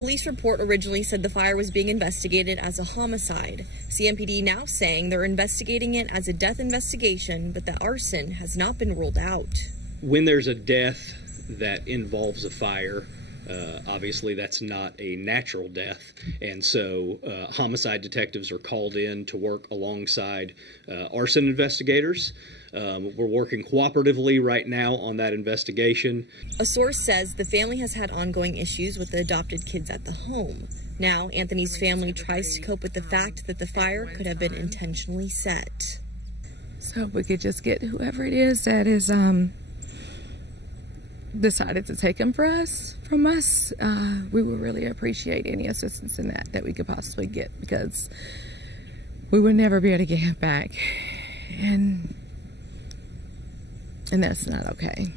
Police report originally said the fire was being investigated as a homicide. CMPD now saying they're investigating it as a death investigation, but that arson has not been ruled out. When there's a death that involves a fire, obviously that's not a natural death, and so homicide detectives are called in to work alongside arson investigators. We're working cooperatively right now on that investigation. A source says the family has had ongoing issues with the adopted kids at the home. Now, Anthony's family tries to cope with the fact that the fire could have been intentionally set. So if we could just get whoever it is that is decided to take him from us, we would really appreciate any assistance in that we could possibly get, because we would never be able to get him back. And that's not okay.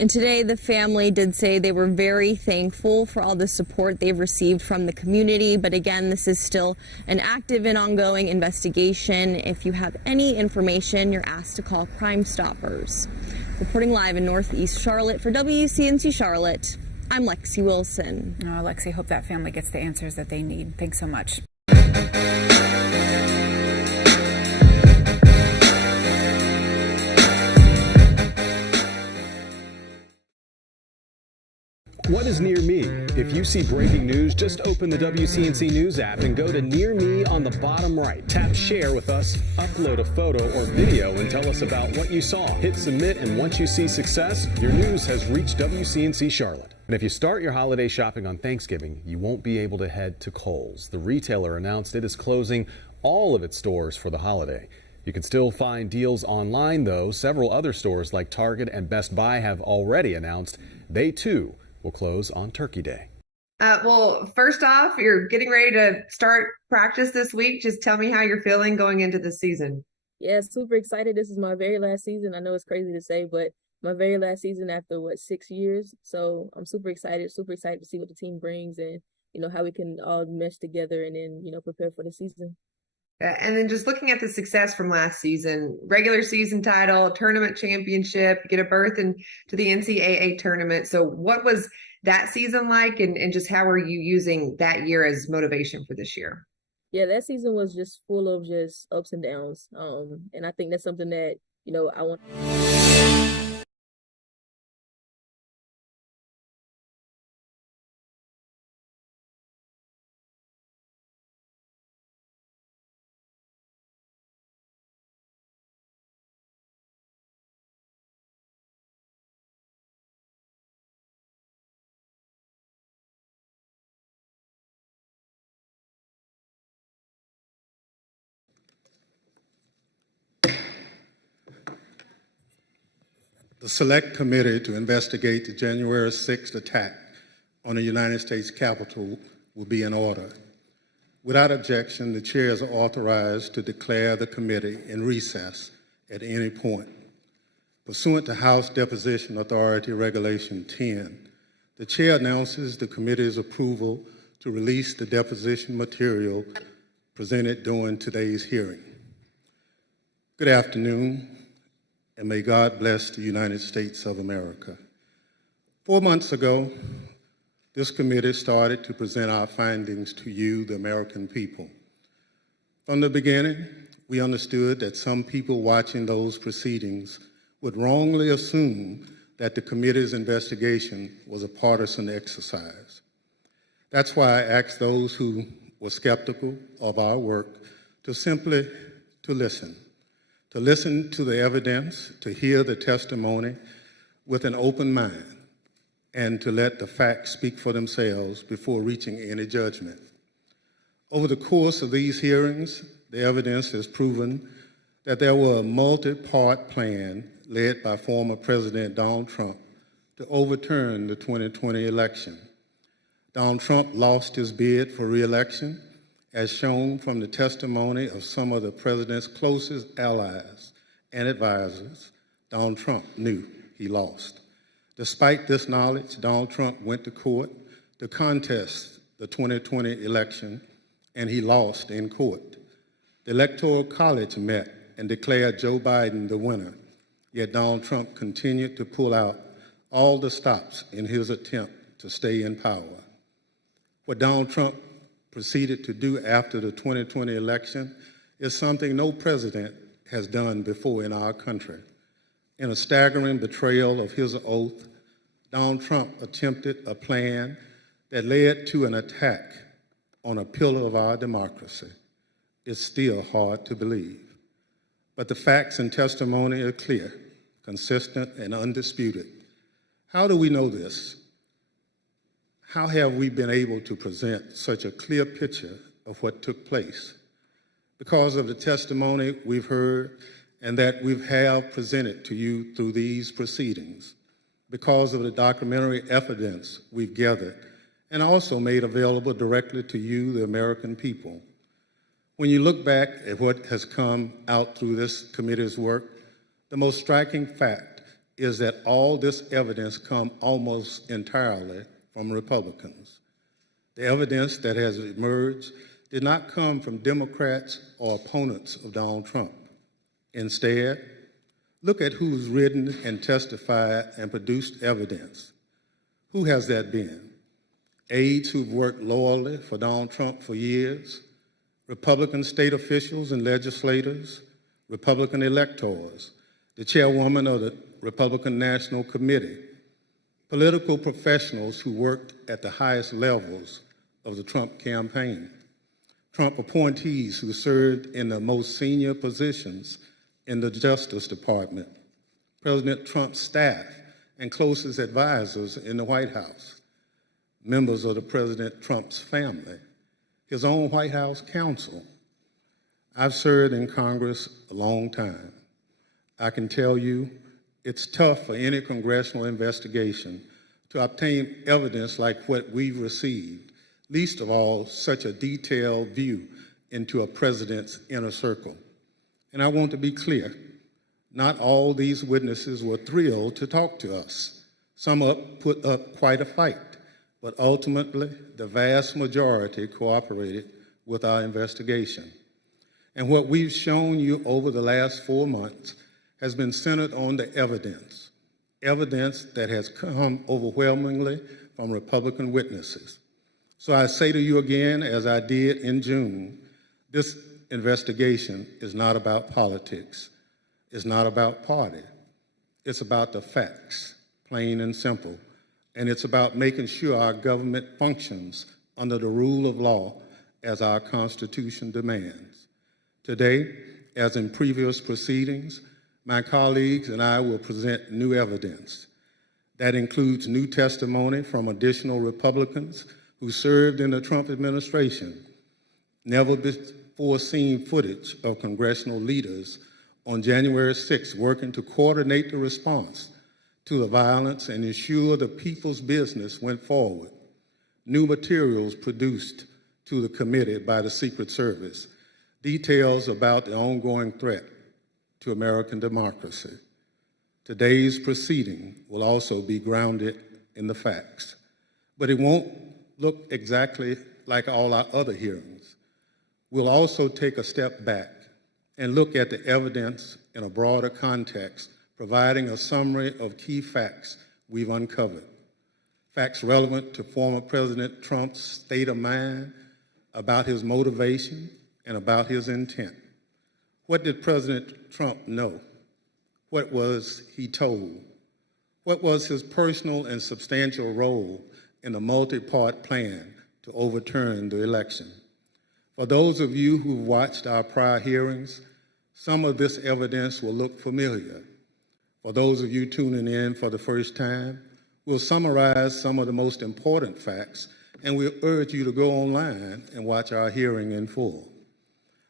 And today, the family did say they were very thankful for all the support they've received from the community. But again, this is still an active and ongoing investigation. If you have any information, you're asked to call Crime Stoppers. Reporting live in Northeast Charlotte for WCNC Charlotte, I'm Lexi Wilson. Oh, Lexi, hope that family gets the answers that they need. Thanks so much. What is Near Me? If you see breaking news, just open the WCNC News app and go to Near Me on the bottom right. Tap Share with us, upload a photo or video, and tell us about what you saw. Hit Submit, and once you see success, your news has reached WCNC Charlotte. And if you start your holiday shopping on Thanksgiving, you won't be able to head to Kohl's. The retailer announced it is closing all of its stores for the holiday. You can still find deals online, though. Several other stores like Target and Best Buy have already announced they, too, will close on Turkey Day. Well, first off, you're getting ready to start practice this week. Just tell me how you're feeling going into the season. Yeah, super excited. This is my very last season. I know it's crazy to say, but my very last season after, 6 years? So I'm super excited to see what the team brings and, how we can all mesh together and then, prepare for the season. And then just looking at the success from last season, regular season title, tournament championship, get a berth into the NCAA tournament. So what was that season like, and just how are you using that year as motivation for this year? Yeah, that season was just full of just ups and downs. And I think that's something that, I want. The Select Committee to investigate the January 6th attack on the United States Capitol will be in order. Without objection, the chairs are authorized to declare the committee in recess at any point. Pursuant to House Deposition Authority Regulation 10, the chair announces the committee's approval to release the deposition material presented during today's hearing. Good afternoon, and may God bless the United States of America. 4 months ago, this committee started to present our findings to you, the American people. From the beginning, we understood that some people watching those proceedings would wrongly assume that the committee's investigation was a partisan exercise. That's why I asked those who were skeptical of our work to simply listen to the evidence, to hear the testimony with an open mind, and to let the facts speak for themselves before reaching any judgment. Over the course of these hearings, the evidence has proven that there was a multi-part plan led by former President Donald Trump to overturn the 2020 election. Donald Trump lost his bid for re-election, as shown from the testimony of some of the president's closest allies and advisors. Donald Trump knew he lost. Despite this knowledge, Donald Trump went to court to contest the 2020 election, and he lost in court. The Electoral College met and declared Joe Biden the winner, yet Donald Trump continued to pull out all the stops in his attempt to stay in power. What Donald Trump proceeded to do after the 2020 election is something no president has done before in our country. In a staggering betrayal of his oath, Donald Trump attempted a plan that led to an attack on a pillar of our democracy. It's still hard to believe. But the facts and testimony are clear, consistent, and undisputed. How do we know this? How have we been able to present such a clear picture of what took place? Because of the testimony we've heard and that we have presented to you through these proceedings, because of the documentary evidence we've gathered and also made available directly to you, the American people. When you look back at what has come out through this committee's work, the most striking fact is that all this evidence comes almost entirely from Republicans. The evidence that has emerged did not come from Democrats or opponents of Donald Trump. Instead, look at who's written and testified and produced evidence. Who has that been? Aides who've worked loyally for Donald Trump for years, Republican state officials and legislators, Republican electors, the chairwoman of the Republican National Committee, political professionals who worked at the highest levels of the Trump campaign, Trump appointees who served in the most senior positions in the Justice Department, President Trump's staff and closest advisors in the White House, members of the President Trump's family, his own White House counsel. I've served in Congress a long time. I can tell you it's tough for any congressional investigation to obtain evidence like what we've received, least of all such a detailed view into a president's inner circle. And I want to be clear, not all these witnesses were thrilled to talk to us. Some put up quite a fight, but ultimately the vast majority cooperated with our investigation. And what we've shown you over the last 4 months has been centered on the evidence that has come overwhelmingly from Republican witnesses. So I say to you again, as I did in June, this investigation is not about politics. It's not about party. It's about the facts, plain and simple. And it's about making sure our government functions under the rule of law as our Constitution demands. Today, as in previous proceedings, my colleagues and I will present new evidence. That includes new testimony from additional Republicans who served in the Trump administration, never before seen footage of congressional leaders on January 6th working to coordinate the response to the violence and ensure the people's business went forward. New materials produced to the committee by the Secret Service, details about the ongoing threat to American democracy. Today's proceeding will also be grounded in the facts, but it won't look exactly like all our other hearings. We'll also take a step back and look at the evidence in a broader context, providing a summary of key facts we've uncovered. Facts relevant to former President Trump's state of mind, about his motivation, and about his intent. What did President Trump know? What was he told? What was his personal and substantial role in the multi-part plan to overturn the election? For those of you who've watched our prior hearings, some of this evidence will look familiar. For those of you tuning in for the first time, we'll summarize some of the most important facts, and we'll urge you to go online and watch our hearing in full.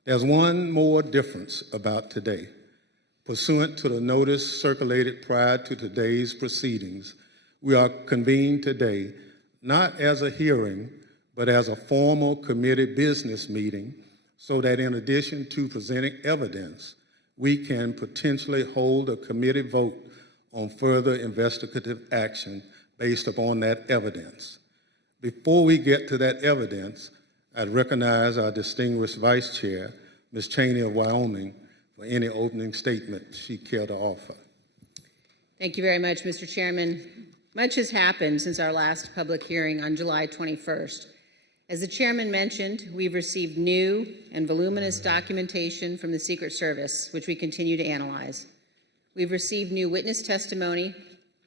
There's one more difference about today. Pursuant to the notice circulated prior to today's proceedings, we are convened today not as a hearing, but as a formal committee business meeting, so that in addition to presenting evidence, we can potentially hold a committee vote on further investigative action based upon that evidence. Before we get to that evidence, I'd recognize our distinguished Vice Chair, Ms. Cheney of Wyoming, for any opening statement she'd care to offer. Thank you very much, Mr. Chairman. Much has happened since our last public hearing on July 21st. As the chairman mentioned, we've received new and voluminous documentation from the Secret Service, which we continue to analyze. We've received new witness testimony,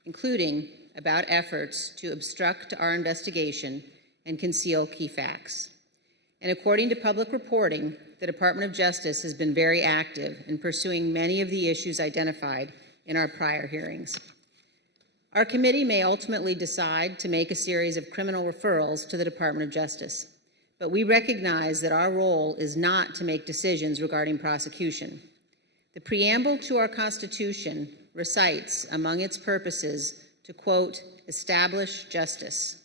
including about efforts to obstruct our investigation and conceal key facts. And according to public reporting, the Department of Justice has been very active in pursuing many of the issues identified in our prior hearings. Our committee may ultimately decide to make a series of criminal referrals to the Department of Justice, but we recognize that our role is not to make decisions regarding prosecution. The preamble to our Constitution recites among its purposes to, quote, establish justice.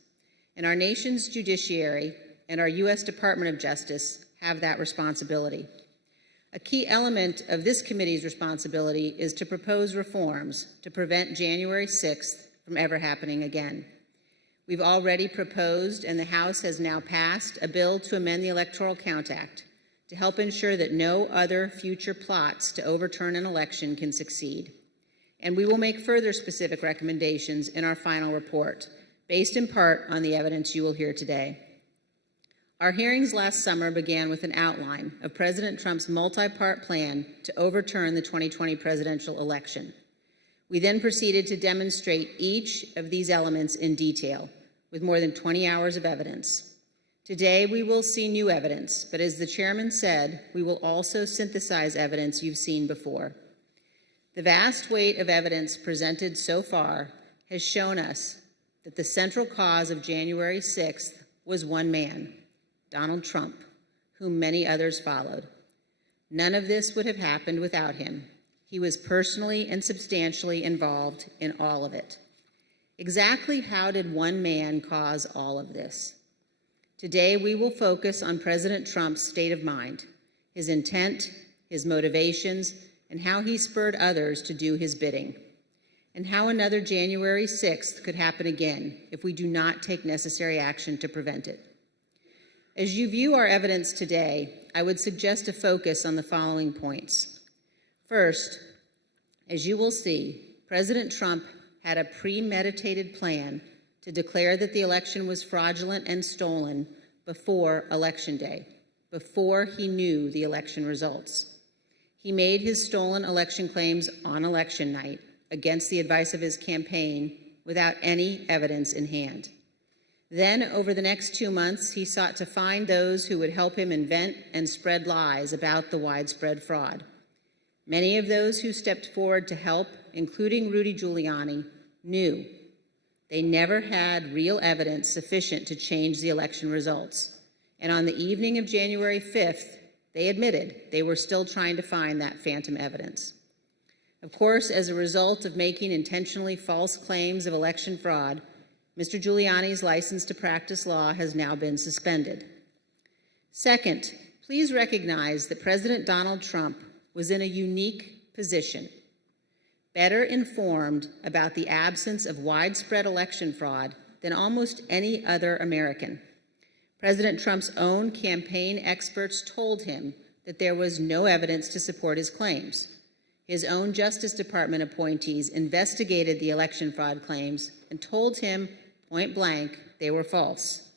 And our nation's judiciary and our U.S. Department of Justice have that responsibility. A key element of this committee's responsibility is to propose reforms to prevent January 6th from ever happening again. We've already proposed, and the House has now passed, a bill to amend the Electoral Count Act to help ensure that no other future plots to overturn an election can succeed. And we will make further specific recommendations in our final report, based in part on the evidence you will hear today. Our hearings last summer began with an outline of President Trump's multi-part plan to overturn the 2020 presidential election. We then proceeded to demonstrate each of these elements in detail, with more than 20 hours of evidence. Today, we will see new evidence, but as the chairman said, we will also synthesize evidence you've seen before. The vast weight of evidence presented so far has shown us that the central cause of January 6th was one man, Donald Trump, whom many others followed. None of this would have happened without him. He was personally and substantially involved in all of it. Exactly how did one man cause all of this? Today, we will focus on President Trump's state of mind, his intent, his motivations, and how he spurred others to do his bidding, and how another January 6th could happen again if we do not take necessary action to prevent it. As you view our evidence today, I would suggest a focus on the following points. First, as you will see, President Trump had a premeditated plan to declare that the election was fraudulent and stolen before Election Day, before he knew the election results. He made his stolen election claims on election night against the advice of his campaign without any evidence in hand. Then, over the next 2 months, he sought to find those who would help him invent and spread lies about the widespread fraud. Many of those who stepped forward to help, including Rudy Giuliani, knew they never had real evidence sufficient to change the election results. And on the evening of January 5th, they admitted they were still trying to find that phantom evidence. Of course, as a result of making intentionally false claims of election fraud, Mr. Giuliani's license to practice law has now been suspended. Second, please recognize that President Donald Trump was in a unique position, better informed about the absence of widespread election fraud than almost any other American. President Trump's own campaign experts told him that there was no evidence to support his claims. His own Justice Department appointees investigated the election fraud claims and told him point blank they were false.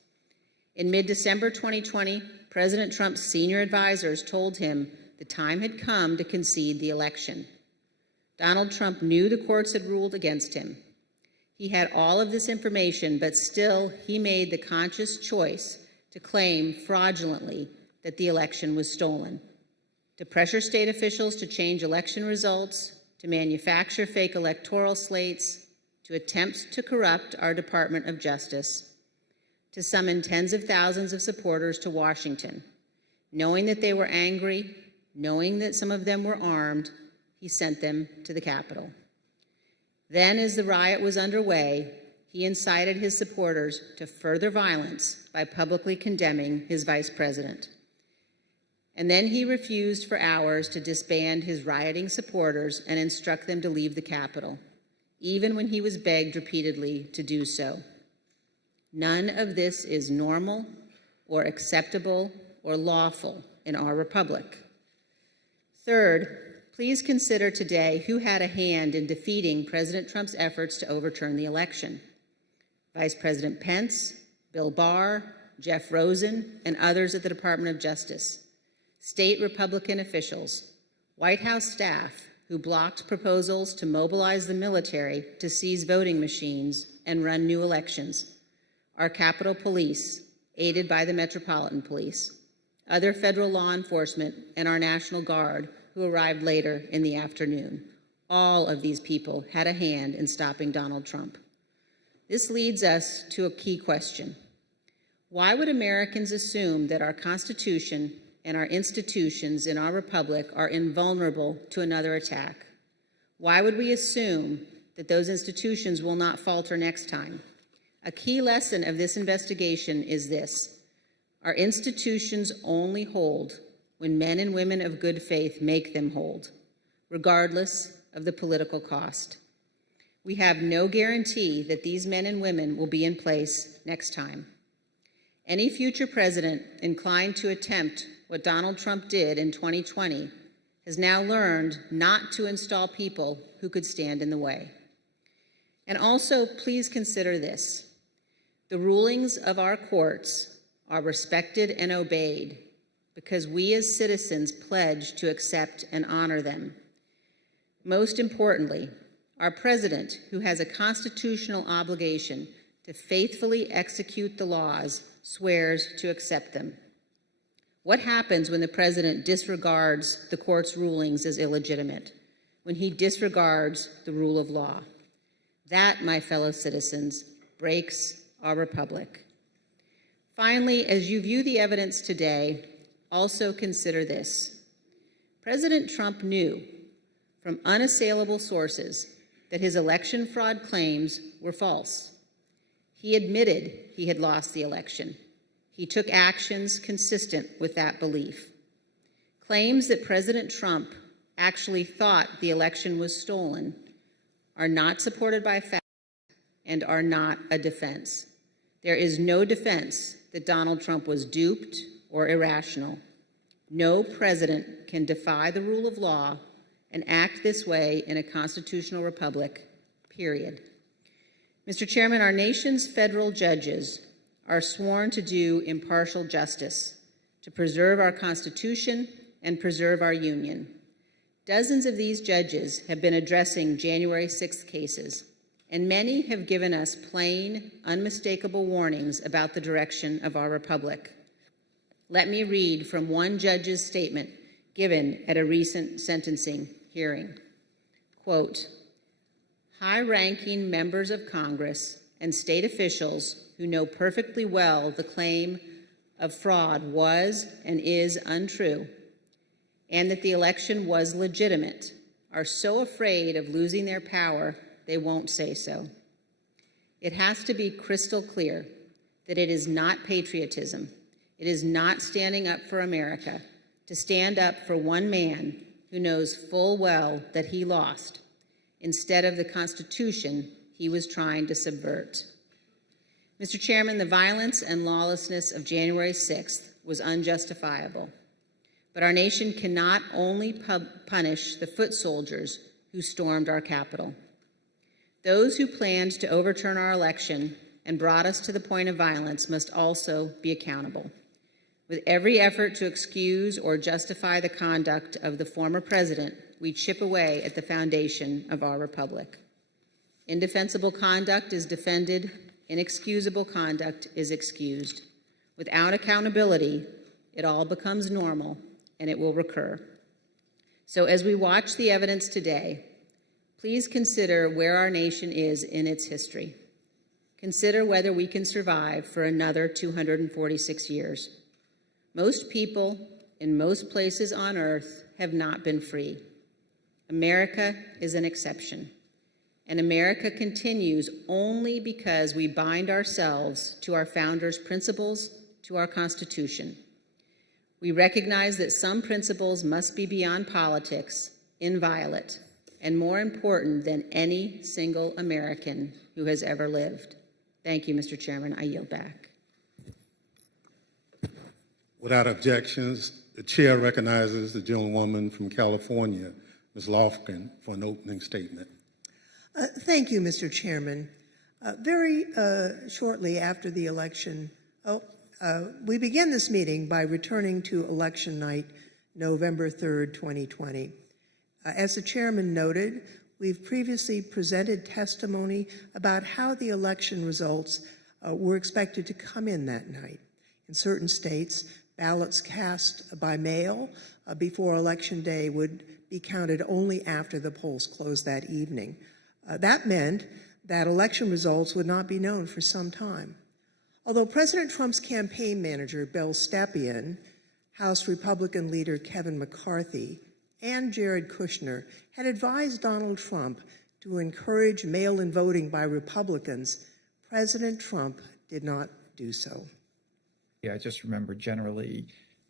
In mid-December 2020, President Trump's senior advisors told him the time had come to concede the election. Donald Trump knew the courts had ruled against him. He had all of this information, but still he made the conscious choice to claim fraudulently that the election was stolen, to pressure state officials to change election results, to manufacture fake electoral slates, to attempt to corrupt our Department of Justice, to summon tens of thousands of supporters to Washington. Knowing that they were angry, knowing that some of them were armed, he sent them to the Capitol. Then, as the riot was underway, he incited his supporters to further violence by publicly condemning his vice president. And then he refused for hours to disband his rioting supporters and instruct them to leave the Capitol, even when he was begged repeatedly to do so. None of this is normal or acceptable or lawful in our republic. Third, please consider today who had a hand in defeating President Trump's efforts to overturn the election. Vice President Pence, Bill Barr, Jeff Rosen, and others at the Department of Justice, state Republican officials, White House staff who blocked proposals to mobilize the military to seize voting machines and run new elections, our Capitol Police, aided by the Metropolitan Police, other federal law enforcement, and our National Guard, who arrived later in the afternoon. All of these people had a hand in stopping Donald Trump. This leads us to a key question. Why would Americans assume that our Constitution and our institutions in our republic are invulnerable to another attack? Why would we assume that those institutions will not falter next time? A key lesson of this investigation is this: our institutions only hold when men and women of good faith make them hold, regardless of the political cost. We have no guarantee that these men and women will be in place next time. Any future president inclined to attempt what Donald Trump did in 2020 has now learned not to install people who could stand in the way. And also, please consider this. The rulings of our courts are respected and obeyed because we as citizens pledge to accept and honor them. Most importantly, our president, who has a constitutional obligation to faithfully execute the laws, swears to accept them. What happens when the president disregards the court's rulings as illegitimate, when he disregards the rule of law? That, my fellow citizens, breaks our republic. Finally, as you view the evidence today, also consider this. President Trump knew from unassailable sources that his election fraud claims were false. He admitted he had lost the election. He took actions consistent with that belief. Claims that President Trump actually thought the election was stolen are not supported by facts and are not a defense. There is no defense that Donald Trump was duped or irrational. No president can defy the rule of law and act this way in a constitutional republic, period. Mr. Chairman, our nation's federal judges are sworn to do impartial justice, to preserve our Constitution and preserve our Union. Dozens of these judges have been addressing January 6th cases, and many have given us plain, unmistakable warnings about the direction of our republic. Let me read from one judge's statement given at a recent sentencing hearing. Quote, "High-ranking members of Congress and state officials who know perfectly well the claim of fraud was and is untrue, and that the election was legitimate, are so afraid of losing their power they won't say so. It has to be crystal clear that it is not patriotism, it is not standing up for America, to stand up for one man who knows full well that he lost, instead of the Constitution he was trying to subvert." Mr. Chairman, the violence and lawlessness of January 6th was unjustifiable, but our nation cannot only punish the foot soldiers who stormed our Capitol. Those who planned to overturn our election and brought us to the point of violence must also be accountable. With every effort to excuse or justify the conduct of the former president, we chip away at the foundation of our republic. Indefensible conduct is defended, inexcusable conduct is excused. Without accountability, it all becomes normal and it will recur. So as we watch the evidence today, please consider where our nation is in its history. Consider whether we can survive for another 246 years. Most people in most places on earth have not been free. America is an exception. And America continues only because we bind ourselves to our founders' principles, to our Constitution. We recognize that some principles must be beyond politics, inviolate, and more important than any single American who has ever lived. Thank you, Mr. Chairman. I yield back. Without objections, the chair recognizes the gentlewoman from California, Ms. Lofgren, for an opening statement. Thank you, Mr. Chairman. Very shortly after the election, we began this meeting by returning to election night, November 3rd, 2020. As the chairman noted, we've previously presented testimony about how the election results were expected to come in that night. In certain states, ballots cast by mail before Election Day would be counted only after the polls closed that evening. That meant that election results would not be known for some time. Although President Trump's campaign manager, Bill Stepien, House Republican leader Kevin McCarthy, and Jared Kushner had advised Donald Trump to encourage mail-in voting by Republicans, President Trump did not do so. Yeah, I just remember generally,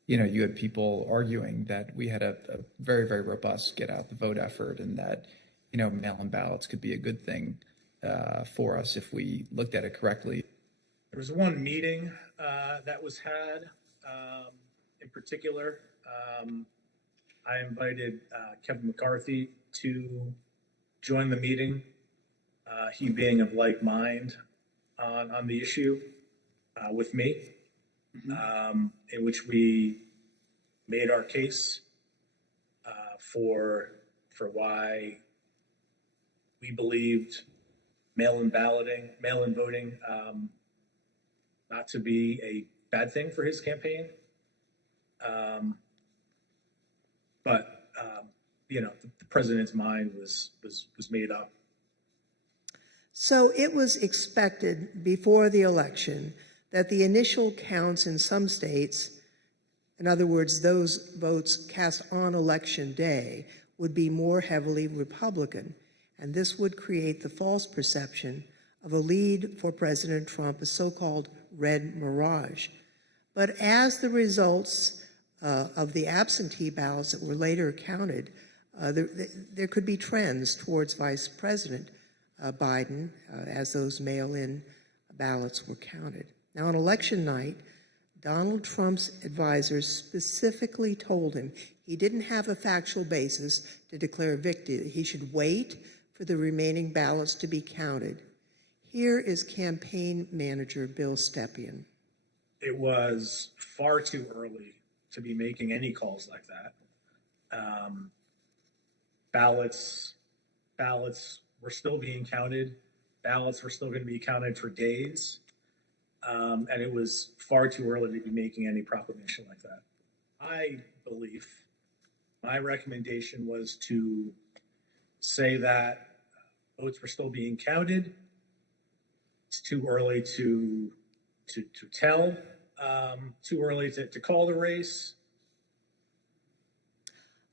you had people arguing that we had a very, very robust get out the vote effort and that, mail-in ballots could be a good thing for us if we looked at it correctly. There was one meeting that was had in particular. I invited Kevin McCarthy to join the meeting, he being of like mind on the issue with me, in which we made our case for why we believed mail-in voting not to be a bad thing for his campaign. But the president's mind was made up. So it was expected before the election that the initial counts in some states, in other words, those votes cast on Election Day, would be more heavily Republican, and this would create the false perception of a lead for President Trump, a so-called red mirage. But as the results of the absentee ballots that were later counted, there could be trends towards Vice President Biden as those mail-in ballots were counted. Now, on election night, Donald Trump's advisors specifically told him he didn't have a factual basis to declare victory. He should wait for the remaining ballots to be counted. Here is campaign manager Bill Stepien. It was far too early to be making any calls like that. Ballots were still being counted. Ballots were still going to be counted for days. And it was far too early to be making any proclamation like that. My recommendation was to say that votes were still being counted. It's too early to tell, too early to call the race.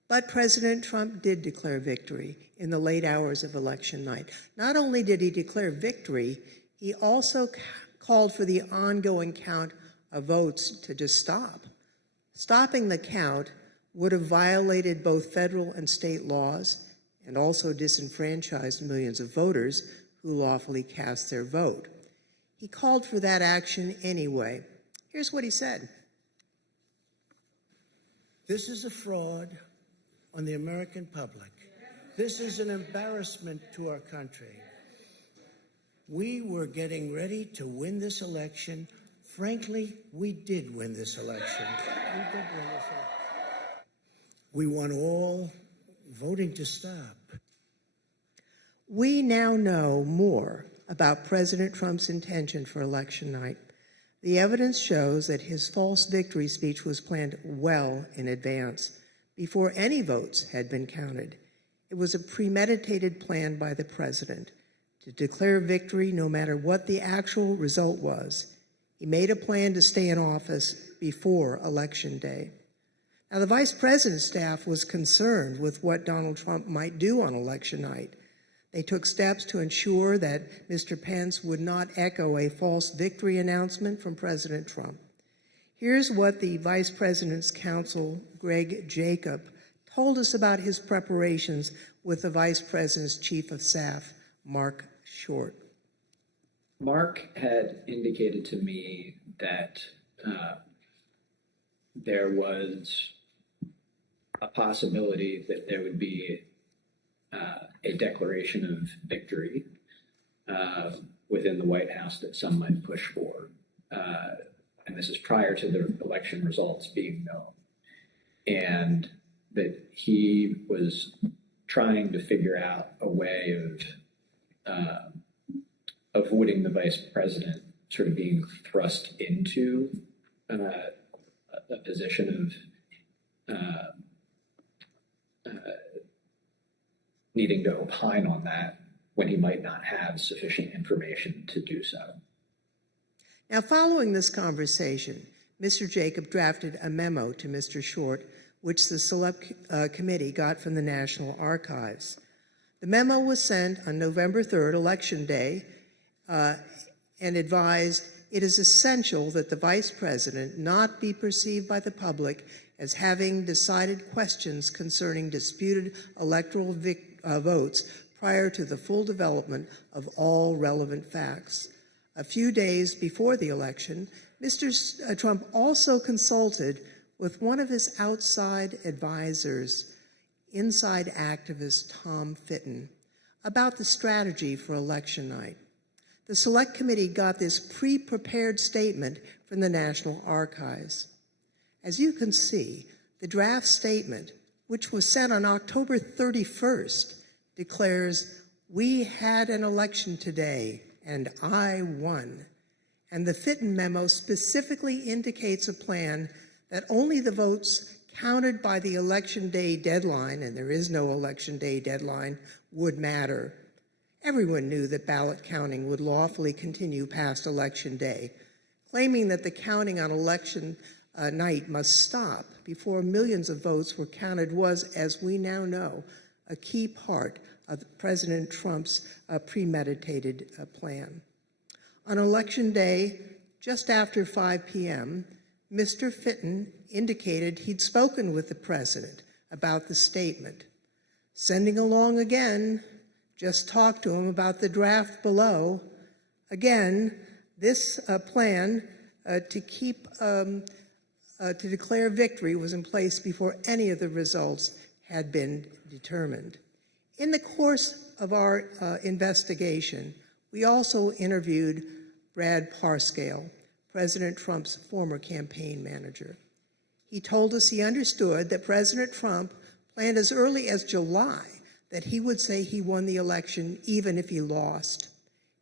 But President Trump did declare victory in the late hours of election night. Not only did he declare victory, he also called for the ongoing count of votes to just stop. Stopping the count would have violated both federal and state laws and also disenfranchised millions of voters who lawfully cast their vote. He called for that action anyway. Here's what he said. This is a fraud on the American public. This is an embarrassment to our country. We were getting ready to win this election. Frankly, we did win this election. We did win this election. We want all voting to stop. We now know more about President Trump's intention for election night. The evidence shows that his false victory speech was planned well in advance, before any votes had been counted. It was a premeditated plan by the president to declare victory no matter what the actual result was. He made a plan to stay in office before Election Day. Now, the vice president's staff was concerned with what Donald Trump might do on election night. They took steps to ensure that Mr. Pence would not echo a false victory announcement from President Trump. Here's what the Vice President's counsel, Greg Jacob, told us about his preparations with the Vice President's Chief of Staff, Mark Short. Mark had indicated to me that there was a possibility that there would be a declaration of victory, within the White House that some might push for. And this is prior to the election results being known. And that he was trying to figure out a way of avoiding the vice president sort of being thrust into a position of needing to opine on that when he might not have sufficient information to do so. Now, following this conversation, Mr. Jacob drafted a memo to Mr. Short, which the Select Committee got from the National Archives. The memo was sent on November 3rd, Election Day, and advised it is essential that the Vice President not be perceived by the public as having decided questions concerning disputed electoral votes prior to the full development of all relevant facts. A few days before the election, Mr. Trump also consulted with one of his outside advisors, inside activist Tom Fitton, about the strategy for election night. The Select Committee got this pre-prepared statement from the National Archives. As you can see, the draft statement, which was sent on October 31st, declares, "We had an election today, and I won." And the Fitton memo specifically indicates a plan that only the votes counted by the election day deadline, and there is no election day deadline, would matter. Everyone knew that ballot counting would lawfully continue past election day. Claiming that the counting on election night must stop before millions of votes were counted was, as we now know, a key part of President Trump's premeditated plan. On election day, just after 5 p.m., Mr. Fitton indicated he'd spoken with the president about the statement. Sending along again, just talked to him about the draft below. Again, this plan to declare victory was in place before any of the results had been determined. In the course of our investigation, we also interviewed Brad Parscale, President Trump's former campaign manager. He told us he understood that President Trump planned as early as July that he would say he won the election even if he lost.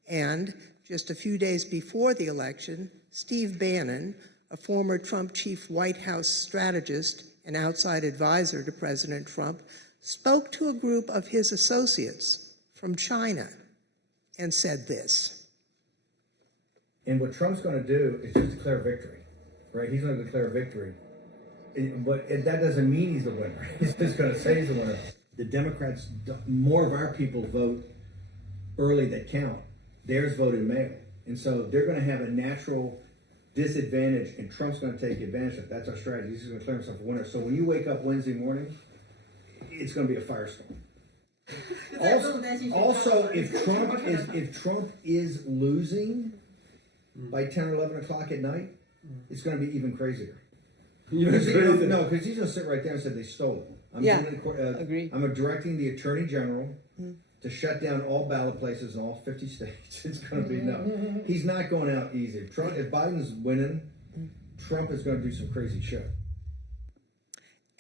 And just a few days before the election, Steve Bannon, a former Trump chief White House strategist and outside advisor to President Trump, spoke to a group of his associates from China and said this. And what Trump's going to do is just declare victory, right? He's going to declare victory. But that doesn't mean he's the winner. He's just going to say he's the winner. The Democrats, more of our people vote early that count. Theirs vote in mail. And so they're going to have a natural disadvantage, and Trump's going to take advantage of it. That's our strategy. He's going to declare himself a winner. So when you wake up Wednesday morning, it's going to be a firestorm. Also, if Trump is losing by 10 or 11 o'clock at night, it's going to be even crazier. No, because he's going to sit right there and say they stole it. Agree. I'm directing the Attorney General to shut down all ballot places in all 50 states. It's going to be no. He's not going out easy. If Biden's winning, Trump is going to do some crazy shit.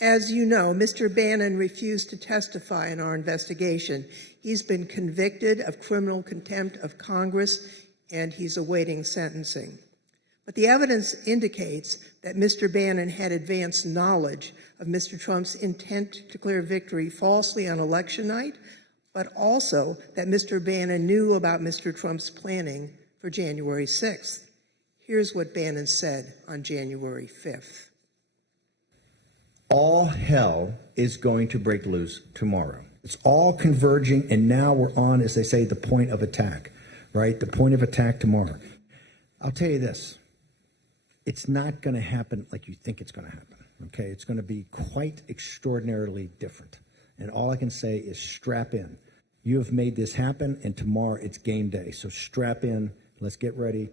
As you know, Mr. Bannon refused to testify in our investigation. He's been convicted of criminal contempt of Congress, and he's awaiting sentencing. But the evidence indicates that Mr. Bannon had advanced knowledge of Mr. Trump's intent to declare victory falsely on election night, but also that Mr. Bannon knew about Mr. Trump's planning for January 6th. Here's what Bannon said on January 5th. All hell is going to break loose tomorrow. It's all converging, and now we're on, as they say, the point of attack, right? The point of attack tomorrow. I'll tell you this. It's not going to happen like you think it's going to happen, okay? It's going to be quite extraordinarily different. And all I can say is strap in. You have made this happen, and tomorrow it's game day. So strap in. Let's get ready.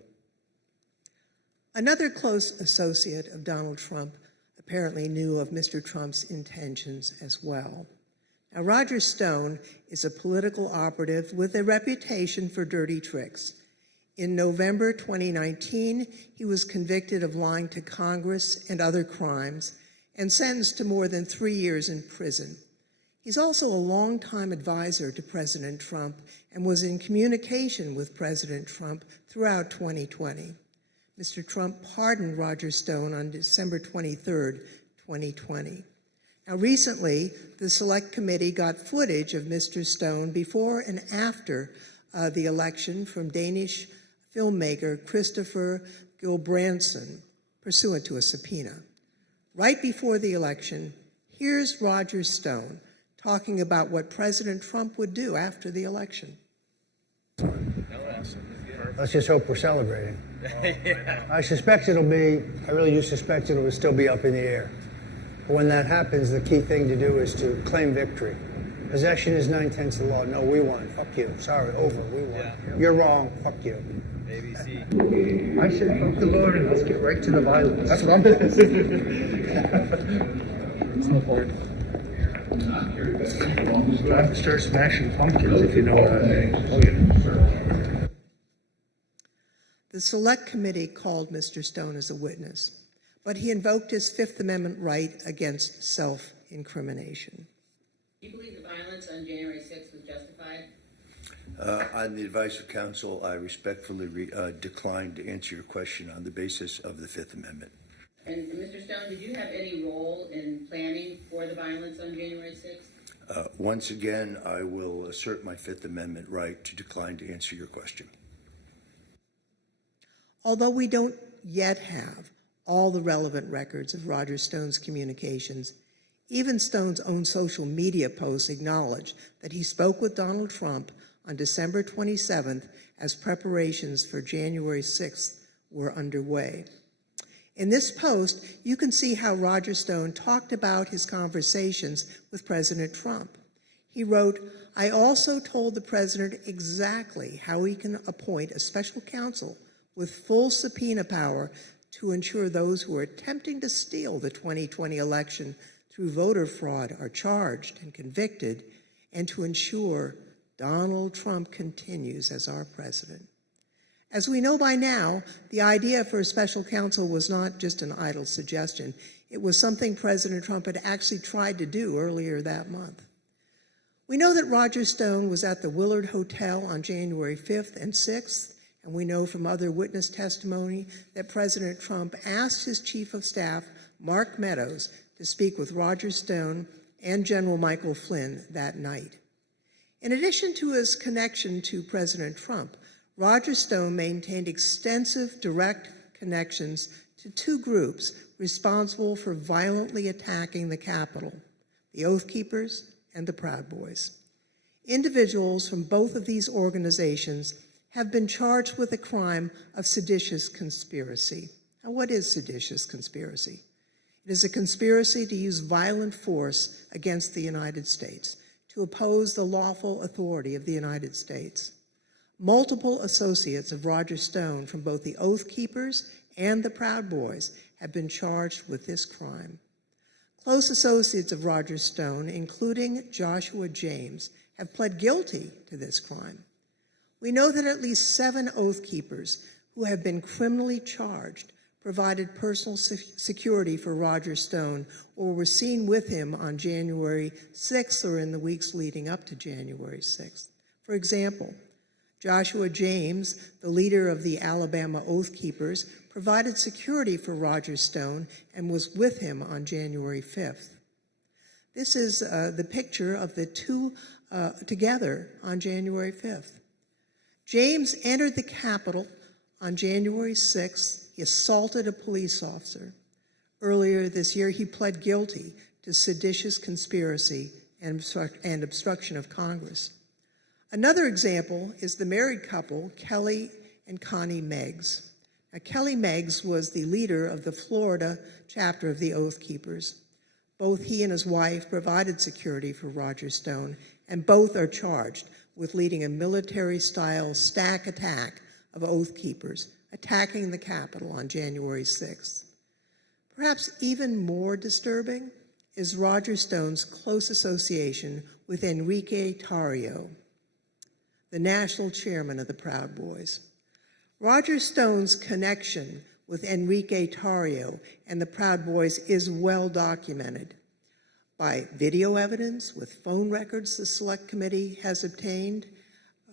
Another close associate of Donald Trump apparently knew of Mr. Trump's intentions as well. Now, Roger Stone is a political operative with a reputation for dirty tricks. In November 2019, he was convicted of lying to Congress and other crimes and sentenced to more than 3 years in prison. He's also a longtime advisor to President Trump and was in communication with President Trump throughout 2020. Mr. Trump pardoned Roger Stone on December 23rd, 2020. Now, recently, the Select Committee got footage of Mr. Stone before and after the election from Danish filmmaker Christopher Gulbrandsen, pursuant to a subpoena. Right before the election, here's Roger Stone talking about what President Trump would do after the election. Let's just hope we're celebrating. I really do suspect it'll still be up in the air. But when that happens, the key thing to do is to claim victory. Possession is 9/10 of the law. No, we won. Fuck you. Sorry, over. We won. Yeah. You're wrong. Fuck you. ABC. I said, fuck the vote and let's get right to the violence. That's what I'm doing. It's no point. We'll have to start smashing pumpkins, if you know what I mean. The Select Committee called Mr. Stone as a witness, but he invoked his Fifth Amendment right against self-incrimination. Do you believe the violence on January 6th was justified? On the advice of counsel, I respectfully decline to answer your question on the basis of the Fifth Amendment. And Mr. Stone, did you have any role in planning for the violence on January 6th? Once again, I will assert my Fifth Amendment right to decline to answer your question. Although we don't yet have all the relevant records of Roger Stone's communications, even Stone's own social media posts acknowledge that he spoke with Donald Trump on December 27th as preparations for January 6th were underway. In this post, you can see how Roger Stone talked about his conversations with President Trump. He wrote, "I also told the president exactly how he can appoint a special counsel with full subpoena power to ensure those who are attempting to steal the 2020 election through voter fraud are charged and convicted, and to ensure Donald Trump continues as our president." As we know by now, the idea for a special counsel was not just an idle suggestion. It was something President Trump had actually tried to do earlier that month. We know that Roger Stone was at the Willard Hotel on January 5th and 6th, and we know from other witness testimony that President Trump asked his chief of staff, Mark Meadows, to speak with Roger Stone and General Michael Flynn that night. In addition to his connection to President Trump, Roger Stone maintained extensive direct connections to two groups responsible for violently attacking the Capitol, the Oath Keepers and the Proud Boys. Individuals from both of these organizations have been charged with the crime of seditious conspiracy. Now, what is seditious conspiracy? It is a conspiracy to use violent force against the United States, to oppose the lawful authority of the United States. Multiple associates of Roger Stone from both the Oath Keepers and the Proud Boys have been charged with this crime. Close associates of Roger Stone, including Joshua James, have pled guilty to this crime. We know that at least 7 Oath Keepers who have been criminally charged provided personal security for Roger Stone or were seen with him on January 6th or in the weeks leading up to January 6th. For example, Joshua James, the leader of the Alabama Oath Keepers, provided security for Roger Stone and was with him on January 5th. This is the picture of the two together on January 5th. James entered the Capitol on January 6th. He assaulted a police officer. Earlier this year, he pled guilty to seditious conspiracy and obstruction of Congress. Another example is the married couple, Kelly and Connie Meggs. Now, Kelly Meggs was the leader of the Florida chapter of the Oath Keepers. Both he and his wife provided security for Roger Stone, and both are charged with leading a military-style stack attack of Oath Keepers, attacking the Capitol on January 6th. Perhaps even more disturbing is Roger Stone's close association with Enrique Tarrio, the national chairman of the Proud Boys. Roger Stone's connection with Enrique Tarrio and the Proud Boys is well documented by video evidence with phone records the Select Committee has obtained.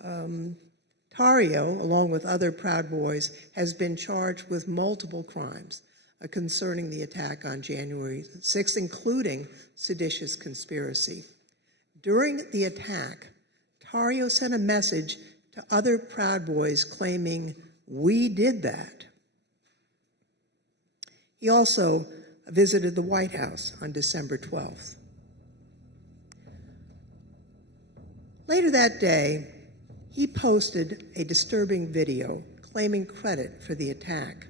Tarrio, along with other Proud Boys, has been charged with multiple crimes concerning the attack on January 6th, including seditious conspiracy. During the attack, Tarrio sent a message to other Proud Boys claiming, "We did that." He also visited the White House on December 12th. Later that day, he posted a disturbing video claiming credit for the attack.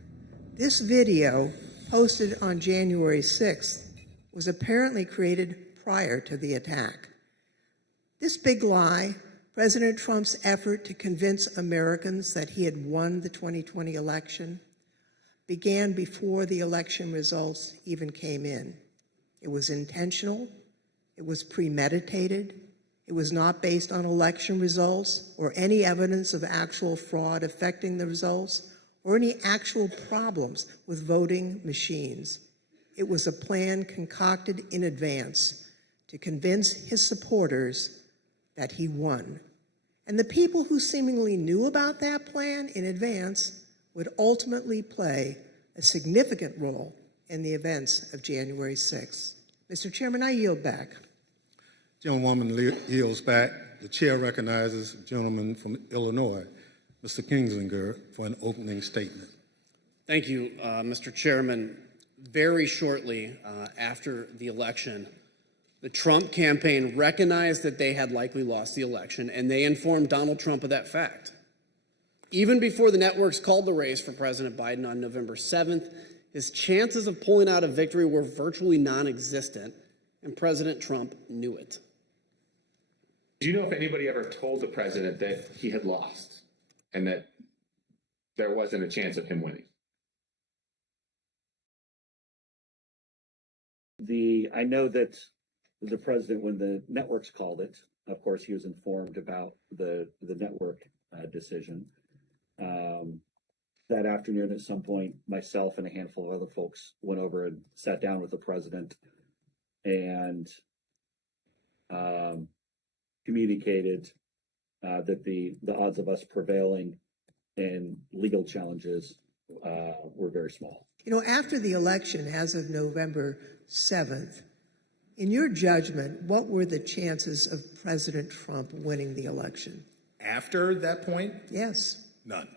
This video, posted on January 6th, was apparently created prior to the attack. This big lie, President Trump's effort to convince Americans that he had won the 2020 election, began before the election results even came in. It was intentional, it was premeditated, it was not based on election results or any evidence of actual fraud affecting the results or any actual problems with voting machines. It was a plan concocted in advance to convince his supporters that he won. And the people who seemingly knew about that plan in advance would ultimately play a significant role in the events of January 6th. Mr. Chairman, I yield back. Gentlewoman yields back. The chair recognizes the gentleman from Illinois, Mr. Kingslinger, for an opening statement. Thank you, Mr. Chairman. Very shortly after the election, the Trump campaign recognized that they had likely lost the election, and they informed Donald Trump of that fact. Even before the networks called the race for President Biden on November 7th, his chances of pulling out a victory were virtually non-existent, and President Trump knew it. Do you know if anybody ever told the president that he had lost and that there wasn't a chance of him winning? I know that the president, when the networks called it, of course, he was informed about the network decision. That afternoon, at some point, myself and a handful of other folks went over and sat down with the president and communicated that the odds of us prevailing in legal challenges were very small. You know, after the election, as of November 7th, in your judgment, what were the chances of President Trump winning the election? After that point? Yes. None.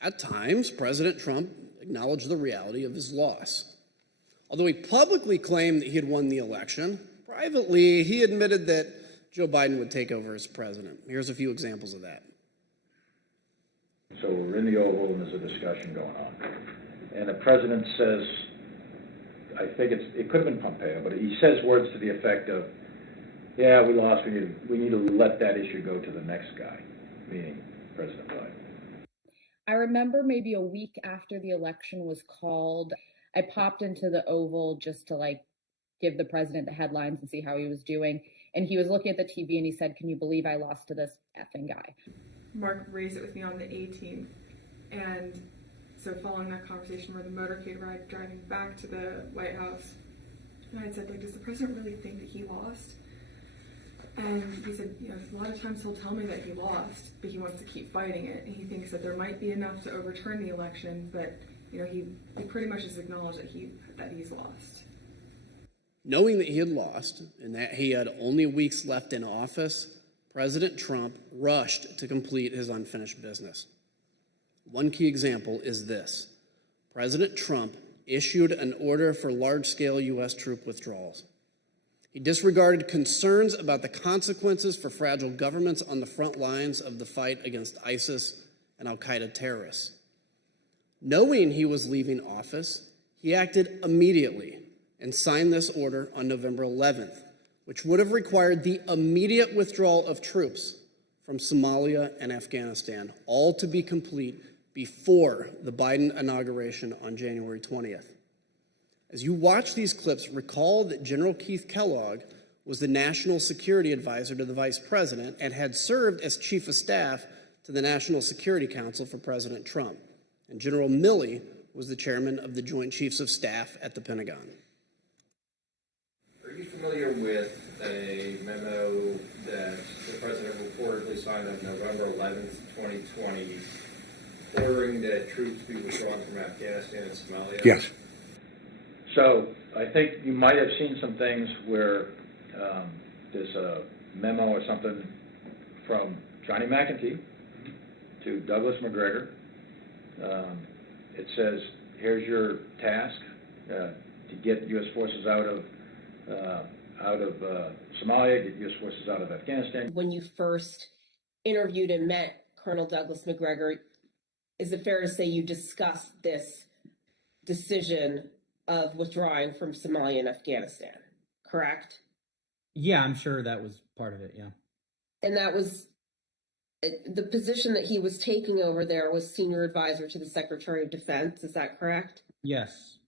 At times, President Trump acknowledged the reality of his loss. Although he publicly claimed that he had won the election, privately he admitted that Joe Biden would take over as president. Here's a few examples of that. So we're in the Oval and there's a discussion going on. And the president says, I think it could have been Pompeo, but he says words to the effect of, yeah, we lost, we need to let that issue go to the next guy, meaning President Biden. I remember maybe a week after the election was called, I popped into the Oval just to give the president the headlines and see how he was doing. And he was looking at the TV and he said, "Can you believe I lost to this effing guy?" Mark raised it with me on the 18th. And so following that conversation, we're the motorcade ride driving back to the White House. And I said, does the president really think that he lost? And he said, a lot of times he'll tell me that he lost, but he wants to keep fighting it. And he thinks that there might be enough to overturn the election, but he pretty much has acknowledged that he's lost. Knowing that he had lost and that he had only weeks left in office, President Trump rushed to complete his unfinished business. One key example is this. President Trump issued an order for large-scale U.S. troop withdrawals. He disregarded concerns about the consequences for fragile governments on the front lines of the fight against ISIS and al-Qaeda terrorists. Knowing he was leaving office, he acted immediately and signed this order on November 11th, which would have required the immediate withdrawal of troops from Somalia and Afghanistan, all to be complete before the Biden inauguration on January 20th. As you watch these clips, recall that General Keith Kellogg was the national security advisor to the vice president and had served as chief of staff to the National Security Council for President Trump, and General Milley was the chairman of the Joint Chiefs of Staff at the Pentagon. Are you familiar with a memo that the president reportedly signed on November 11th, 2020, ordering that troops be withdrawn from Afghanistan and Somalia? Yes. So I think you might have seen some things where there's a memo or something from Johnny McEntee to Douglas McGregor. It says, here's your task to get U.S. forces out of Somalia, get U.S. forces out of Afghanistan. When you first interviewed and met Colonel Douglas McGregor, is it fair to say you discussed this decision of withdrawing from Somalia and Afghanistan, correct? Yeah, I'm sure that was part of it, yeah. And that was the position that he was taking over there was senior advisor to the Secretary of Defense, is that correct? Yes.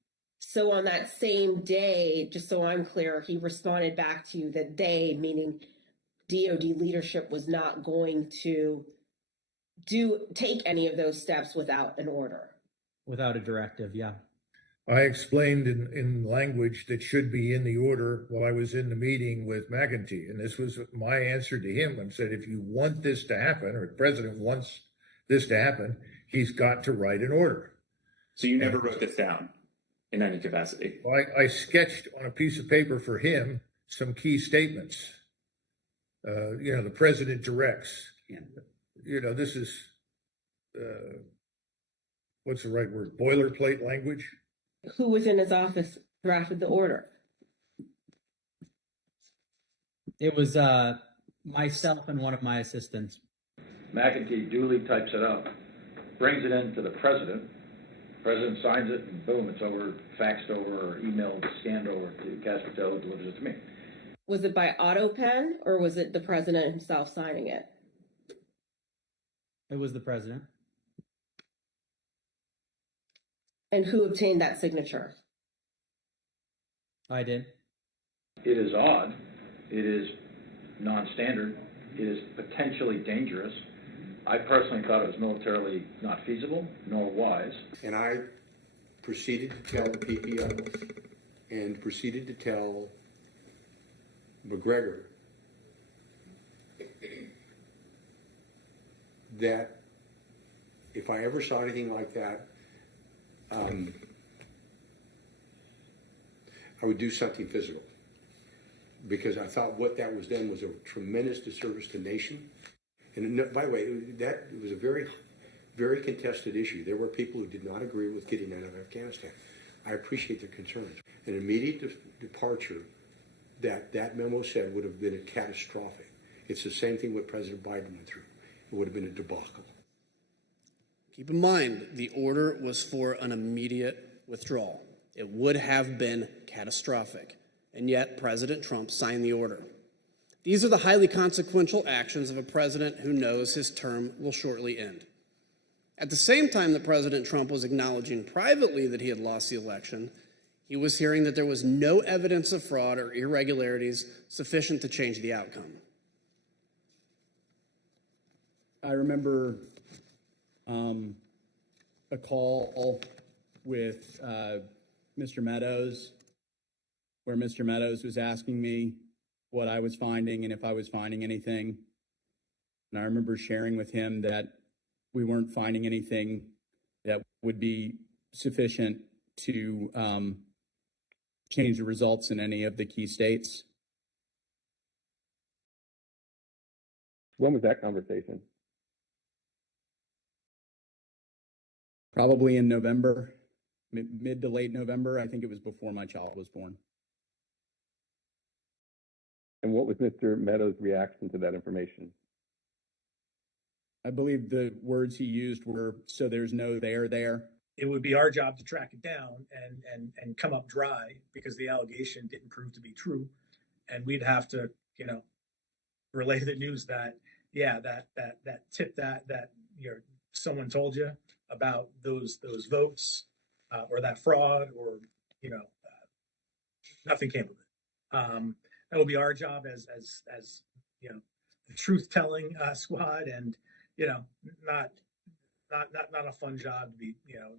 So on that same day, just so I'm clear, he responded back to you that they, meaning DOD leadership, was not going to take any of those steps without an order. Without a directive, yeah. I explained in language that should be in the order while I was in the meeting with McEntee, and this was my answer to him. I said, if you want this to happen, or the president wants this to happen, he's got to write an order. So you never wrote this down in any capacity? I sketched on a piece of paper for him some key statements. The president directs. This is, what's the right word? Boilerplate language. Who within his office drafted the order? It was myself and one of my assistants. McEntee duly types it up, brings it in to the president. The president signs it, and boom, it's over, faxed over, or emailed, scanned over to Caspatel, who delivers it to me. Was it by auto pen, or was it the president himself signing it? It was the president. And who obtained that signature? I did. It is odd. It is non-standard. It is potentially dangerous. I personally thought it was militarily not feasible nor wise. And I proceeded to tell the PPO and proceeded to tell McGregor that if I ever saw anything like that, I would do something physical, because I thought what that was done was a tremendous disservice to the nation. And by the way, that was a very, very contested issue. There were people who did not agree with getting out of Afghanistan. I appreciate their concerns. An immediate departure that memo said would have been catastrophic. It's the same thing what President Biden went through. It would have been a debacle. Keep in mind, the order was for an immediate withdrawal. It would have been catastrophic, and yet President Trump signed the order. These are the highly consequential actions of a president who knows his term will shortly end. At the same time that President Trump was acknowledging privately that he had lost the election, he was hearing that there was no evidence of fraud or irregularities sufficient to change the outcome. I remember a call with Mr. Meadows, where Mr. Meadows was asking me what I was finding and if I was finding anything. And I remember sharing with him that we weren't finding anything that would be sufficient to change the results in any of the key states. When was that conversation? Probably in November, mid to late November. I think it was before my child was born. And what was Mr. Meadows' reaction to that information? I believe the words he used were, "So there's no there." It would be our job to track it down and come up dry, because the allegation didn't prove to be true. And we'd have to, relay the news that, that tip that someone told you about those votes, or that fraud, or, nothing came of it. That will be our job as the truth-telling squad, and you know, not a fun job to be, you know,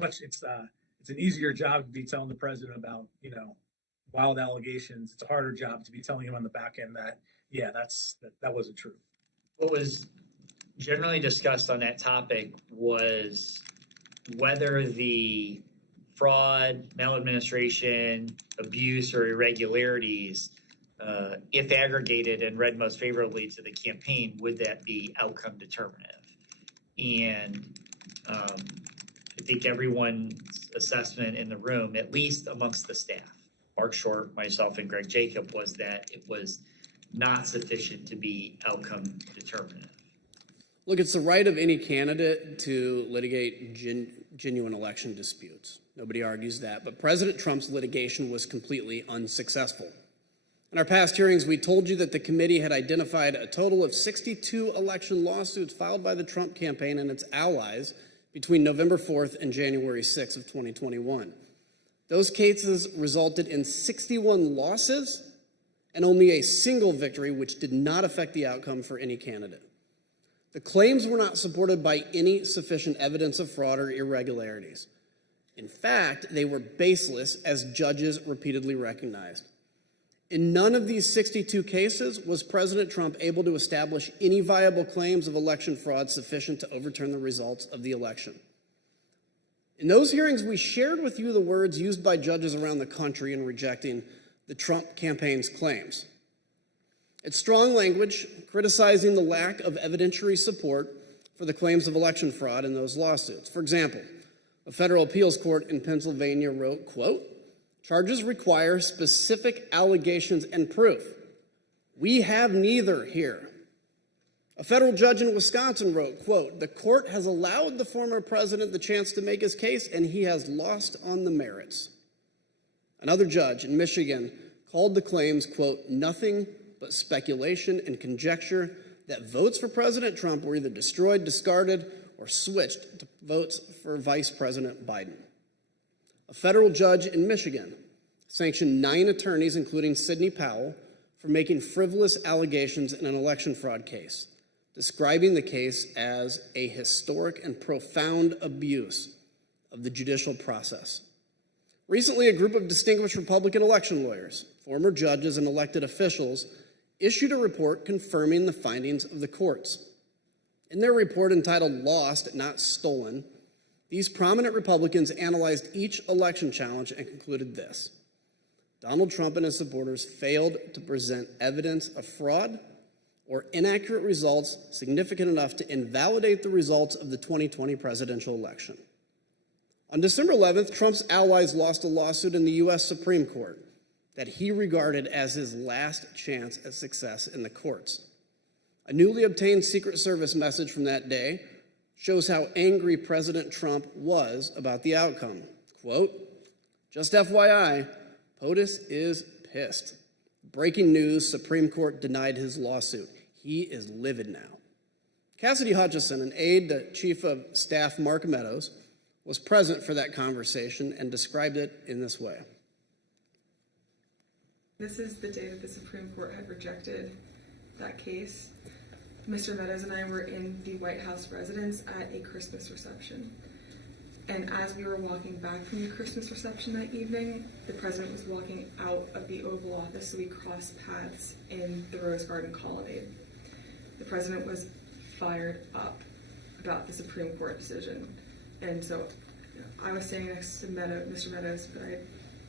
it's an easier job to be telling the president about, you know, wild allegations. It's a harder job to be telling him on the back end that, yeah, that wasn't true. What was generally discussed on that topic was whether the fraud, maladministration, abuse, or irregularities, if aggregated and read most favorably to the campaign, would that be outcome determinative? And I think everyone's assessment in the room, at least amongst the staff, Mark Short, myself, and Greg Jacob, was that it was not sufficient to be outcome determinative. Look, it's the right of any candidate to litigate genuine election disputes. Nobody argues that, but President Trump's litigation was completely unsuccessful. In our past hearings, we told you that the committee had identified a total of 62 election lawsuits filed by the Trump campaign and its allies between November 4th and January 6th of 2021. Those cases resulted in 61 losses and only a single victory, which did not affect the outcome for any candidate. The claims were not supported by any sufficient evidence of fraud or irregularities. In fact, they were baseless, as judges repeatedly recognized. In none of these 62 cases was President Trump able to establish any viable claims of election fraud sufficient to overturn the results of the election. In those hearings, we shared with you the words used by judges around the country in rejecting the Trump campaign's claims. It's strong language criticizing the lack of evidentiary support for the claims of election fraud in those lawsuits. For example, a federal appeals court in Pennsylvania wrote, quote, "Charges require specific allegations and proof. We have neither here." A federal judge in Wisconsin wrote, quote, "The court has allowed the former president the chance to make his case, and he has lost on the merits." Another judge in Michigan called the claims, quote, "nothing but speculation and conjecture that votes for President Trump were either destroyed, discarded, or switched to votes for Vice President Biden." A federal judge in Michigan sanctioned 9 attorneys, including Sidney Powell, for making frivolous allegations in an election fraud case, describing the case as a historic and profound abuse of the judicial process. Recently, a group of distinguished Republican election lawyers, former judges, and elected officials issued a report confirming the findings of the courts. In their report entitled "Lost, Not Stolen," these prominent Republicans analyzed each election challenge and concluded this: Donald Trump and his supporters failed to present evidence of fraud or inaccurate results significant enough to invalidate the results of the 2020 presidential election. On December 11th, Trump's allies lost a lawsuit in the U.S. Supreme Court that he regarded as his last chance at success in the courts. A newly obtained Secret Service message from that day shows how angry President Trump was about the outcome. Quote, "Just FYI, POTUS is pissed. Breaking news, Supreme Court denied his lawsuit. He is livid now." Cassidy Hutchison, an aide to Chief of Staff Mark Meadows, was present for that conversation and described it in this way. This is the day that the Supreme Court had rejected that case. Mr. Meadows and I were in the White House residence at a Christmas reception. And as we were walking back from the Christmas reception that evening, the president was walking out of the Oval Office, so we crossed paths in the Rose Garden colonnade. The president was fired up about the Supreme Court decision. And so I was standing next to Mr. Meadows, but I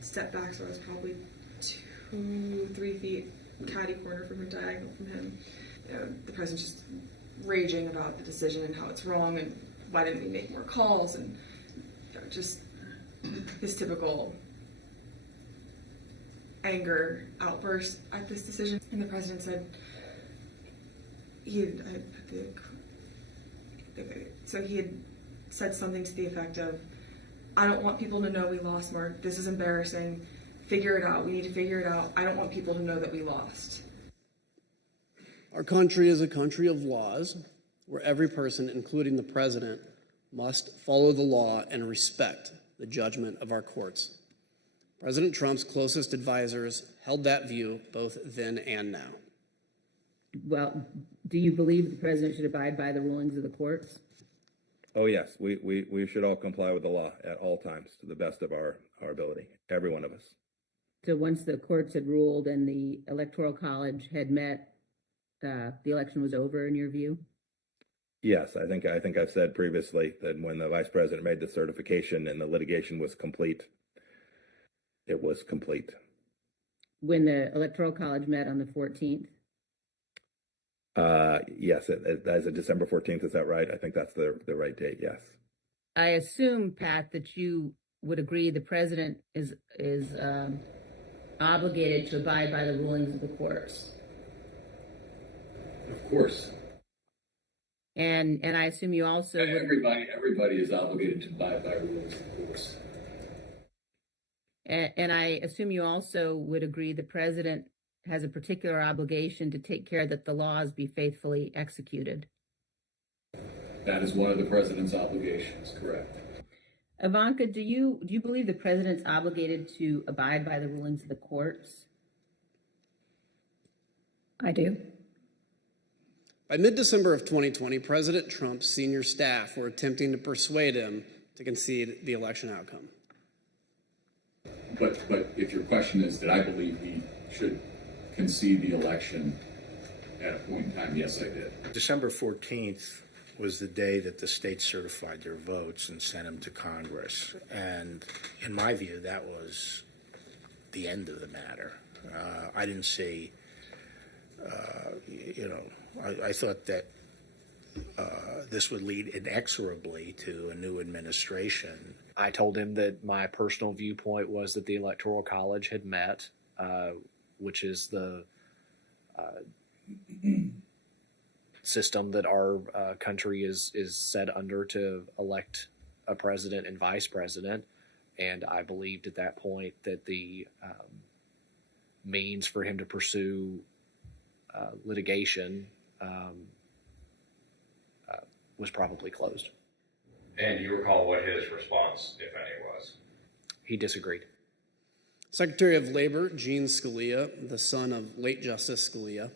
stepped back, so I was probably 2-3 feet catty corner from him, diagonal from him. The president's just raging about the decision and how it's wrong and why didn't we make more calls, and just his typical anger outburst at this decision. And the president said he had said something to the effect of, "I don't want people to know we lost, Mark. This is embarrassing. Figure it out. We need to figure it out. I don't want people to know that we lost." Our country is a country of laws where every person, including the president, must follow the law and respect the judgment of our courts. President Trump's closest advisors held that view both then and now. Well, Do you believe the president should abide by the rulings of the courts? Oh, yes, we should all comply with the law at all times to the best of our ability, every one of us. So once the courts had ruled and the Electoral College had met, the election was over in your view? Yes, I think I've said previously that when the vice president made the certification and the litigation was complete, it was complete. When the Electoral College met on the 14th? Yes, as of December 14th, is that right? I think that's the right date, yes. I assume, Pat, that you would agree the president is obligated to abide by the rulings of the courts. Of course. And I assume you also would... Everybody is obligated to abide by rules, of course. And I assume you also would agree the president has a particular obligation to take care that the laws be faithfully executed. That is one of the president's obligations, correct. Ivanka, do you believe the president's obligated to abide by the rulings of the courts? I do. By mid-December of 2020, President Trump's senior staff were attempting to persuade him to concede the election outcome. But if your question is, did I believe he should concede the election at a point in time, yes, I did. December 14th was the day that the states certified their votes and sent them to Congress. And in my view, that was the end of the matter. I didn't see, I thought that this would lead inexorably to a new administration. I told him that my personal viewpoint was that the Electoral College had met, which is the system that our country is set under to elect a president and vice president. And I believed at that point that the means for him to pursue litigation was probably closed. And do you recall what his response, if any, was? He disagreed. Secretary of Labor Gene Scalia, the son of late Justice Scalia,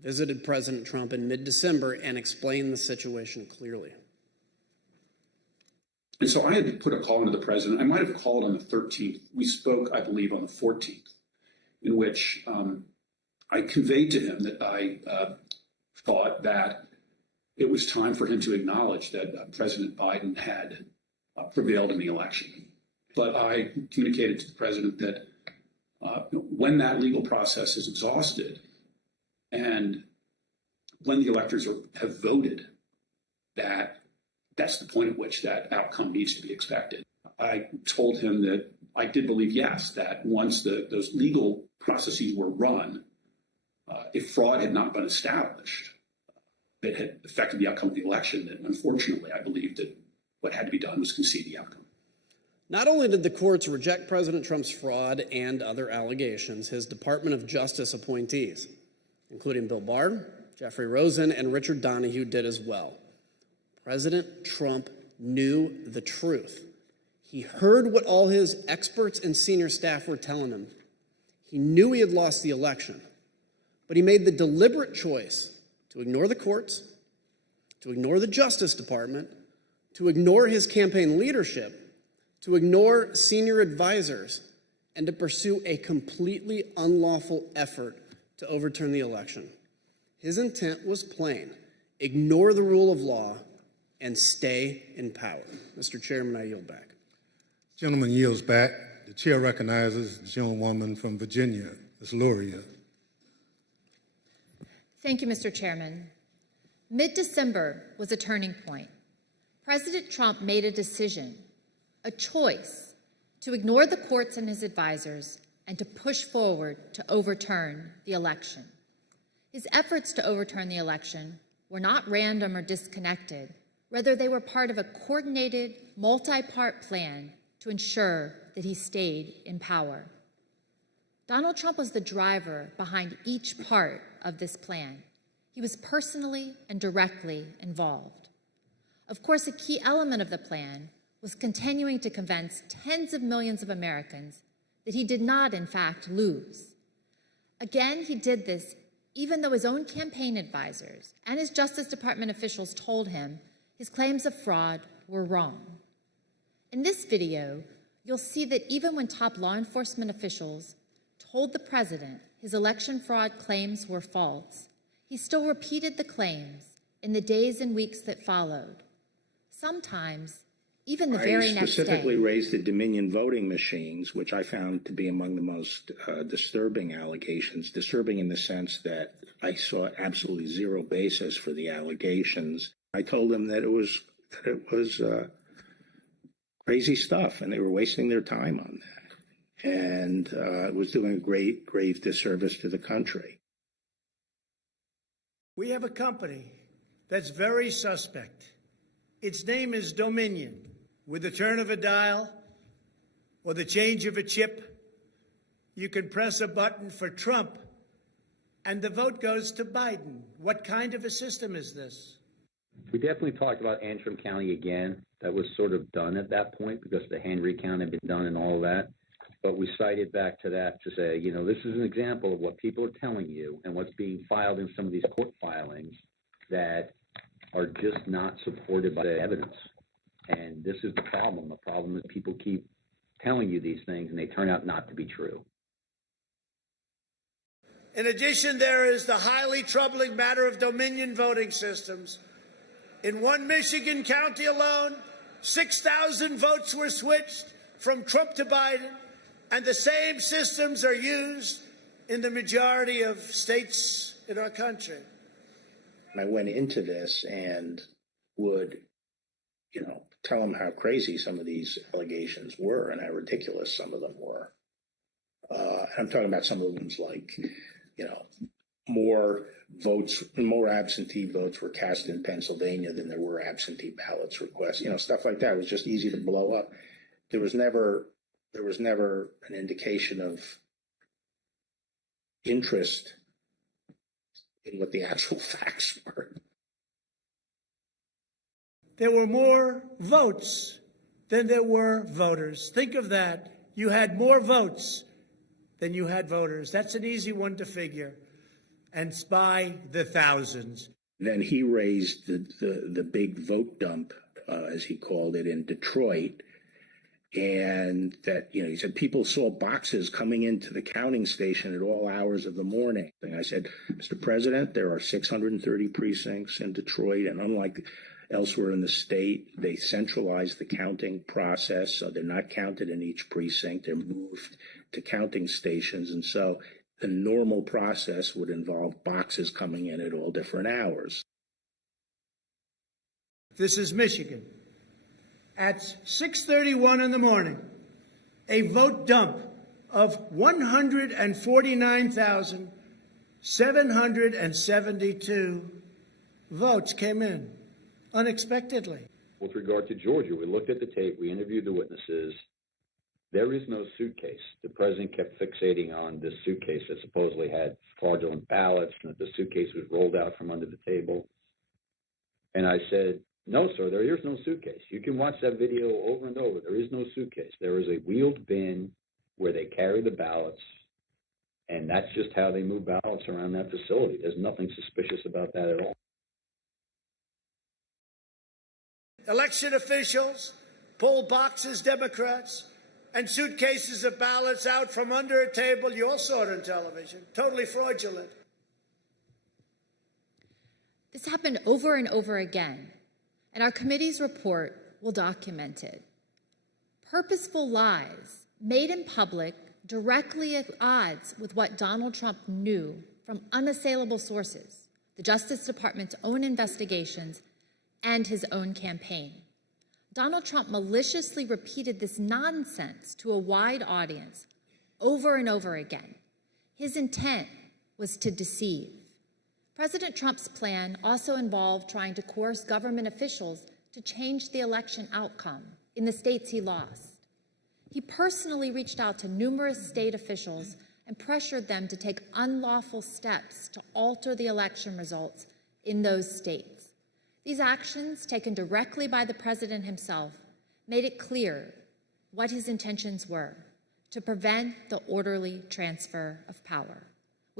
visited President Trump in mid-December and explained the situation clearly. And so I had to put a call into the president. I might have called on the 13th. We spoke, I believe, on the 14th, in which I conveyed to him that I thought that it was time for him to acknowledge that President Biden had prevailed in the election. But I communicated to the president that when that legal process is exhausted and when the electors have voted, that's the point at which that outcome needs to be expected. I told him that I did believe, yes, that once those legal processes were run, if fraud had not been established, that had affected the outcome of the election, then unfortunately I believed that what had to be done was concede the outcome. Not only did the courts reject President Trump's fraud and other allegations, his Department of Justice appointees, including Bill Barr, Jeffrey Rosen, and Richard Donahue, did as well. President Trump knew the truth. He heard what all his experts and senior staff were telling him. He knew he had lost the election, but he made the deliberate choice to ignore the courts, to ignore the Justice Department, to ignore his campaign leadership, to ignore senior advisors, and to pursue a completely unlawful effort to overturn the election. His intent was plain: ignore the rule of law and stay in power. Mr. Chairman, I yield back. Gentleman yields back. The chair recognizes the gentlewoman from Virginia, Ms. Luria. Thank you, Mr. Chairman. Mid-December was a turning point. President Trump made a decision, a choice, to ignore the courts and his advisors and to push forward to overturn the election. His efforts to overturn the election were not random or disconnected. Rather, they were part of a coordinated, multi-part plan to ensure that he stayed in power. Donald Trump was the driver behind each part of this plan. He was personally and directly involved. Of course, a key element of the plan was continuing to convince tens of millions of Americans that he did not, in fact, lose. Again, he did this even though his own campaign advisors and his Justice Department officials told him his claims of fraud were wrong. In this video, you'll see that even when top law enforcement officials told the president his election fraud claims were false, he still repeated the claims in the days and weeks that followed. Sometimes, even the very next day. I specifically raised the Dominion voting machines, which I found to be among the most disturbing allegations. Disturbing in the sense that I saw absolutely zero basis for the allegations. I told them that it was crazy stuff, and they were wasting their time on that, and it was doing a grave disservice to the country. We have a company that's very suspect. Its name is Dominion. With the turn of a dial or the change of a chip, you can press a button for Trump and the vote goes to Biden. What kind of a system is this? We definitely talked about Antrim County again. That was sort of done at that point because the hand recount had been done and all of that. But we cited back to that to say, you know, this is an example of what people are telling you and what's being filed in some of these court filings that are just not supported by the evidence. And this is the problem. The problem is people keep telling you these things and they turn out not to be true. In addition, there is the highly troubling matter of Dominion voting systems. In one Michigan county alone, 6,000 votes were switched from Trump to Biden, and the same systems are used in the majority of states in our country. I went into this and would, you know, tell them how crazy some of these allegations were and how ridiculous some of them were. I'm talking about some of them like, you know, more absentee votes were cast in Pennsylvania than there were absentee ballots requests. You know, stuff like that was just easy to blow up. There was never an indication of interest in what the actual facts were. There were more votes than there were voters. Think of that. You had more votes than you had voters. That's an easy one to figure. And by the thousands. Then he raised the big vote dump, as he called it, in Detroit. And that, you know, he said people saw boxes coming into the counting station at all hours of the morning. And I said, Mr. President, there are 630 precincts in Detroit, and unlike elsewhere in the state, they centralized the counting process, so they're not counted in each precinct. They're moved to counting stations, and so the normal process would involve boxes coming in at all different hours. This is Michigan. At 6:31 in the morning, a vote dump of 149,772 votes came in unexpectedly. With regard to Georgia, we looked at the tape, we interviewed the witnesses. There is no suitcase. The president kept fixating on this suitcase that supposedly had fraudulent ballots and that the suitcase was rolled out from under the table. And I said, no, sir, there is no suitcase. You can watch that video over and over. There is no suitcase. There is a wheeled bin where they carry the ballots, and that's just how they move ballots around that facility. There's nothing suspicious about that at all. Election officials pull boxes, Democrats, and suitcases of ballots out from under a table. You all saw it on television. Totally fraudulent. This happened over and over again, and our committee's report will document it. Purposeful lies made in public directly at odds with what Donald Trump knew from unassailable sources, the Justice Department's own investigations, and his own campaign. Donald Trump maliciously repeated this nonsense to a wide audience over and over again. His intent was to deceive. President Trump's plan also involved trying to coerce government officials to change the election outcome in the states he lost. He personally reached out to numerous state officials and pressured them to take unlawful steps to alter the election results in those states. These actions, taken directly by the president himself, made it clear what his intentions were: to prevent the orderly transfer of power,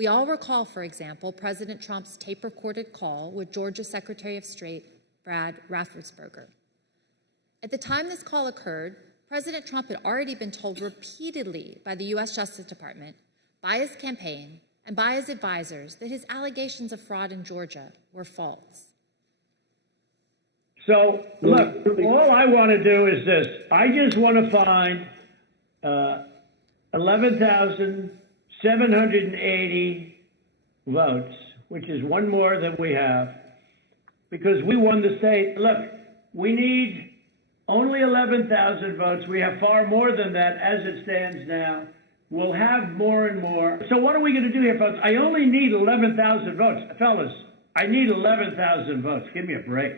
We all recall, for example, President Trump's tape-recorded call with Georgia Secretary of State Brad Raffensperger. At the time this call occurred, President Trump had already been told repeatedly by the U.S. Justice Department, by his campaign, and by his advisors that his allegations of fraud in Georgia were false. So, look, all I want to do is this. I just want to find 11,780 votes, which is one more than we have, because we won the state. Look, we need only 11,000 votes. We have far more than that as it stands now. We'll have more and more. So what are we going to do here, folks? I only need 11,000 votes. Fellas, I need 11,000 votes. Give me a break.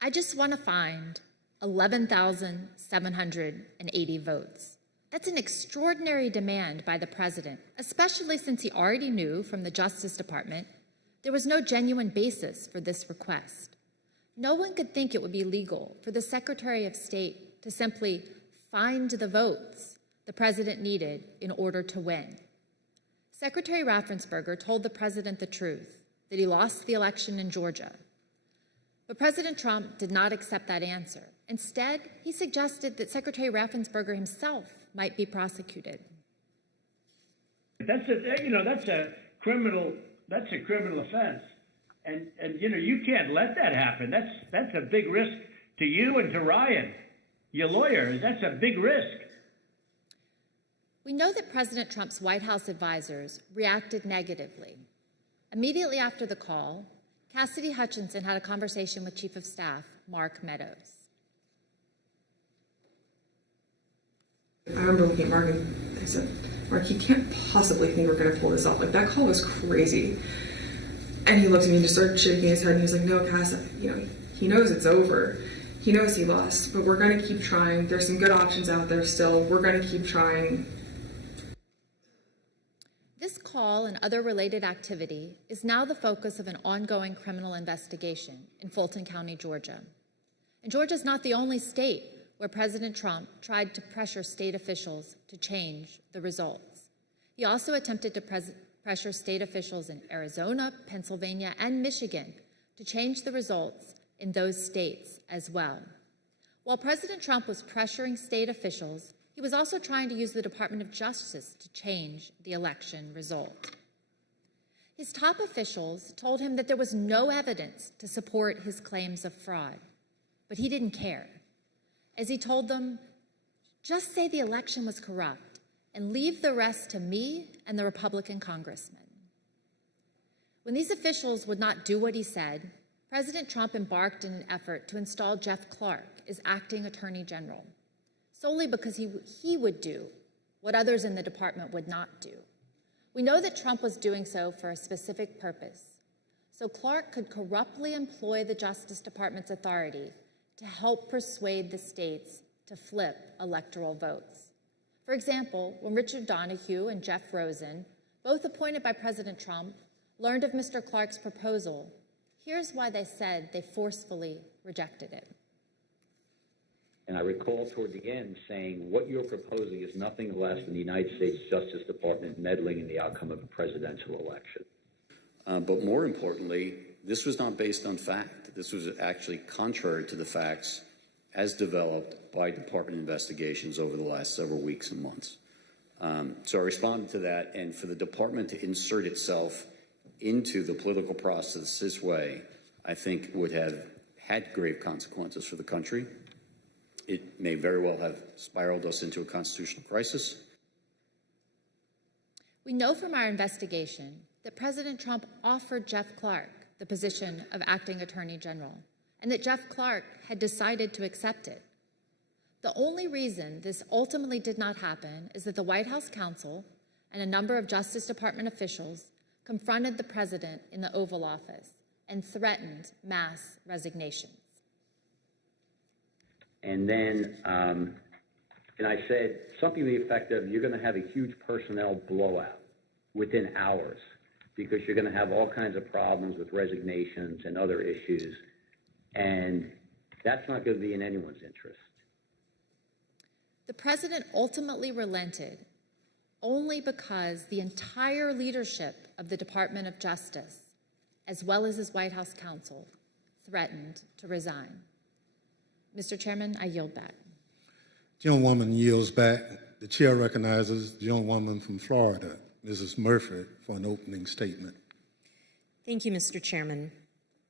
I just want to find 11,780 votes. That's an extraordinary demand by the president, especially since he already knew from the Justice Department there was no genuine basis for this request. No one could think it would be legal for the Secretary of State to simply find the votes the president needed in order to win. Secretary Raffensperger told the president the truth, that he lost the election in Georgia. But President Trump did not accept that answer. Instead, he suggested that Secretary Raffensperger himself might be prosecuted. That's a criminal offense. And you can't let that happen. That's a big risk to you and to Ryan, your lawyer. That's a big risk. We know that President Trump's White House advisors reacted negatively. Immediately after the call, Cassidy Hutchinson had a conversation with Chief of Staff Mark Meadows. I remember looking at Mark and I said, Mark, you can't possibly think we're going to pull this off. Like, that call was crazy. And he looked at me and just started shaking his head, and he was like, no, Cass, he knows it's over. He knows he lost, but we're going to keep trying. There's some good options out there still. We're going to keep trying. This call and other related activity is now the focus of an ongoing criminal investigation in Fulton County, Georgia. And Georgia is not the only state where President Trump tried to pressure state officials to change the results. He also attempted to pressure state officials in Arizona, Pennsylvania, and Michigan to change the results in those states as well. While President Trump was pressuring state officials, he was also trying to use the Department of Justice to change the election result. His top officials told him that there was no evidence to support his claims of fraud, but he didn't care. As he told them, just say the election was corrupt and leave the rest to me and the Republican congressmen. When these officials would not do what he said, President Trump embarked in an effort to install Jeff Clark as acting attorney general, solely because he would do what others in the department would not do. We know that Trump was doing so for a specific purpose, so Clark could corruptly employ the Justice Department's authority to help persuade the states to flip electoral votes. For example, when Richard Donahue and Jeff Rosen, both appointed by President Trump, learned of Mr. Clark's proposal, here's why they said they forcefully rejected it. And I recall toward the end saying, what you're proposing is nothing less than the United States Justice Department meddling in the outcome of a presidential election. But more importantly, this was not based on fact. This was actually contrary to the facts as developed by department investigations over the last several weeks and months. So I responded to that, and for the department to insert itself into the political process this way, I think would have had grave consequences for the country. It may very well have spiraled us into a constitutional crisis. We know from our investigation that President Trump offered Jeff Clark the position of acting attorney general, and that Jeff Clark had decided to accept it. The only reason this ultimately did not happen is that the White House counsel and a number of Justice Department officials confronted the president in the Oval Office and threatened mass resignations. And then, and I said something to the effect of, you're going to have a huge personnel blowout within hours, because you're going to have all kinds of problems with resignations and other issues, and that's not going to be in anyone's interest. The president ultimately relented only because the entire leadership of the Department of Justice, as well as his White House counsel, threatened to resign. Mr. Chairman, I yield back. Gentlewoman yields back. The chair recognizes the gentlewoman from Florida, Mrs. Murphy, for an opening statement. Thank you, Mr. Chairman.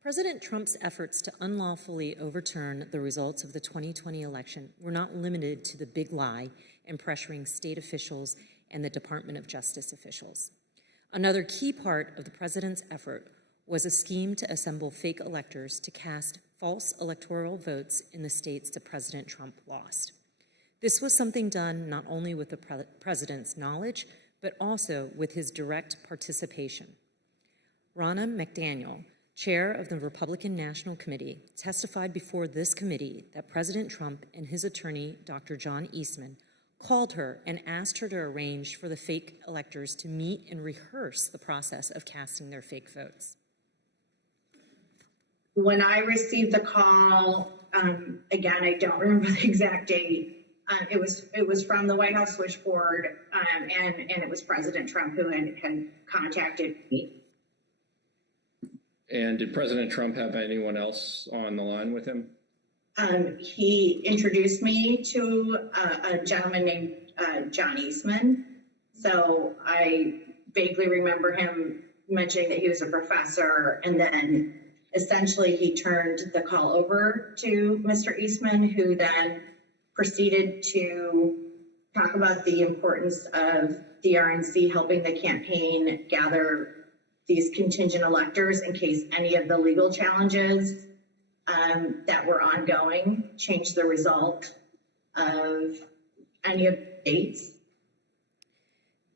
President Trump's efforts to unlawfully overturn the results of the 2020 election were not limited to the big lie and pressuring state officials and the Department of Justice officials. Another key part of the president's effort was a scheme to assemble fake electors to cast false electoral votes in the states that President Trump lost. This was something done not only with the president's knowledge, but also with his direct participation. Ronna McDaniel, chair of the Republican National Committee, testified before this committee that President Trump and his attorney, Dr. John Eastman, called her and asked her to arrange for the fake electors to meet and rehearse the process of casting their fake votes. When I received the call, again, I don't remember the exact date. It was from the White House switchboard, and it was President Trump who had contacted me. And did President Trump have anyone else on the line with him? He introduced me to a gentleman named John Eastman. So I vaguely remember him mentioning that he was a professor, and then essentially he turned the call over to Mr. Eastman, who then proceeded to talk about the importance of the RNC helping the campaign gather these contingent electors in case any of the legal challenges that were ongoing changed the result of any of the states.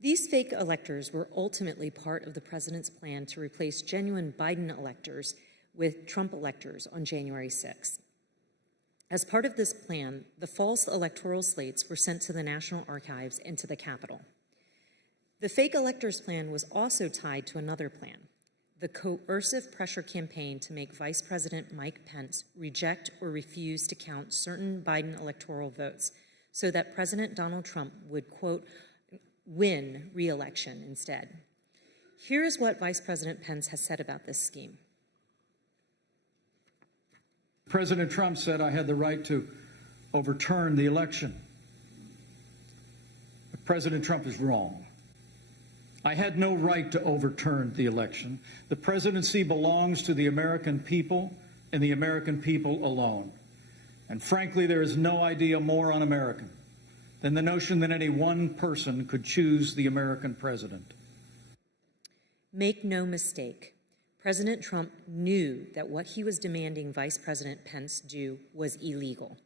These fake electors were ultimately part of the president's plan to replace genuine Biden electors with Trump electors on January 6th. As part of this plan, the false electoral slates were sent to the National Archives and to the Capitol. The fake electors plan was also tied to another plan, the coercive pressure campaign to make Vice President Mike Pence reject or refuse to count certain Biden electoral votes so that President Donald Trump would, quote, win re-election instead. Here is what Vice President Pence has said about this scheme. President Trump said I had the right to overturn the election. But President Trump is wrong. I had no right to overturn the election. The presidency belongs to the American people and the American people alone. And frankly, there is no idea more un-American than the notion that any one person could choose the American president. Make no mistake, President Trump knew that what he was demanding Vice President Pence do was illegal.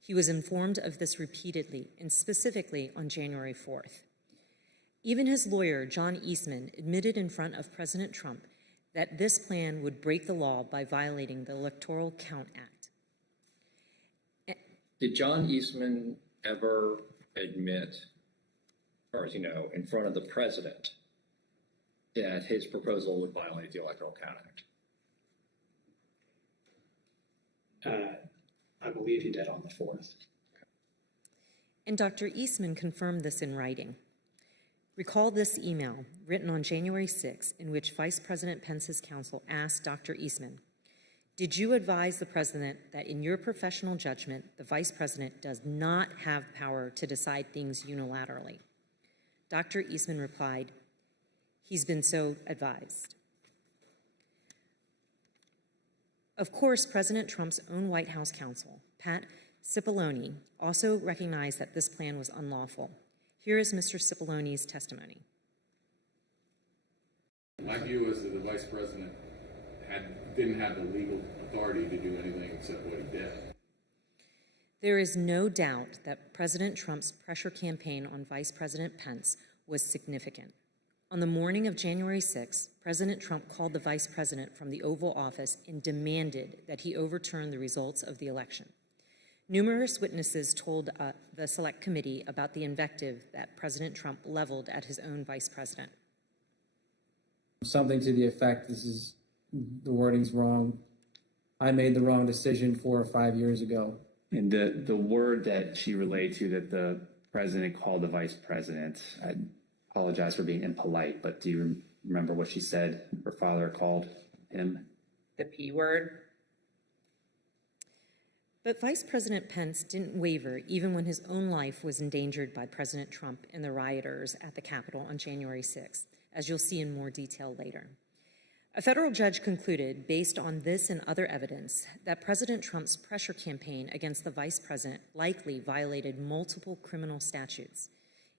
He was informed of this repeatedly, and specifically on January 4th. Even his lawyer, John Eastman, admitted in front of President Trump that this plan would break the law by violating the Electoral Count Act. Did John Eastman ever admit, as far as you know, in front of the president, that his proposal would violate the Electoral Count Act? I believe he did on the 4th. And Dr. Eastman confirmed this in writing. Recall this email written on January 6, in which Vice President Pence's counsel asked Dr. Eastman, did you advise the president that in your professional judgment, the vice president does not have power to decide things unilaterally? Dr. Eastman replied, he's been so advised. Of course, President Trump's own White House counsel, Pat Cipollone, also recognized that this plan was unlawful. Here is Mr. Cipollone's testimony. My view is that the vice president didn't have the legal authority to do anything except what he did. There is no doubt that President Trump's pressure campaign on Vice President Pence was significant. On the morning of January 6, President Trump called the vice president from the Oval Office and demanded that he overturn the results of the election. Numerous witnesses told the Select Committee about the invective that President Trump leveled at his own vice president. Something to the effect, the wording's wrong. I made the wrong decision 4 or 5 years ago. And the word that she relayed to that the president called the vice president. I apologize for being impolite, but do you remember what she said her father called him? The P word. But Vice President Pence didn't waver even when his own life was endangered by President Trump and the rioters at the Capitol on January 6th, as you'll see in more detail later. A federal judge concluded, based on this and other evidence, that President Trump's pressure campaign against the vice president likely violated multiple criminal statutes.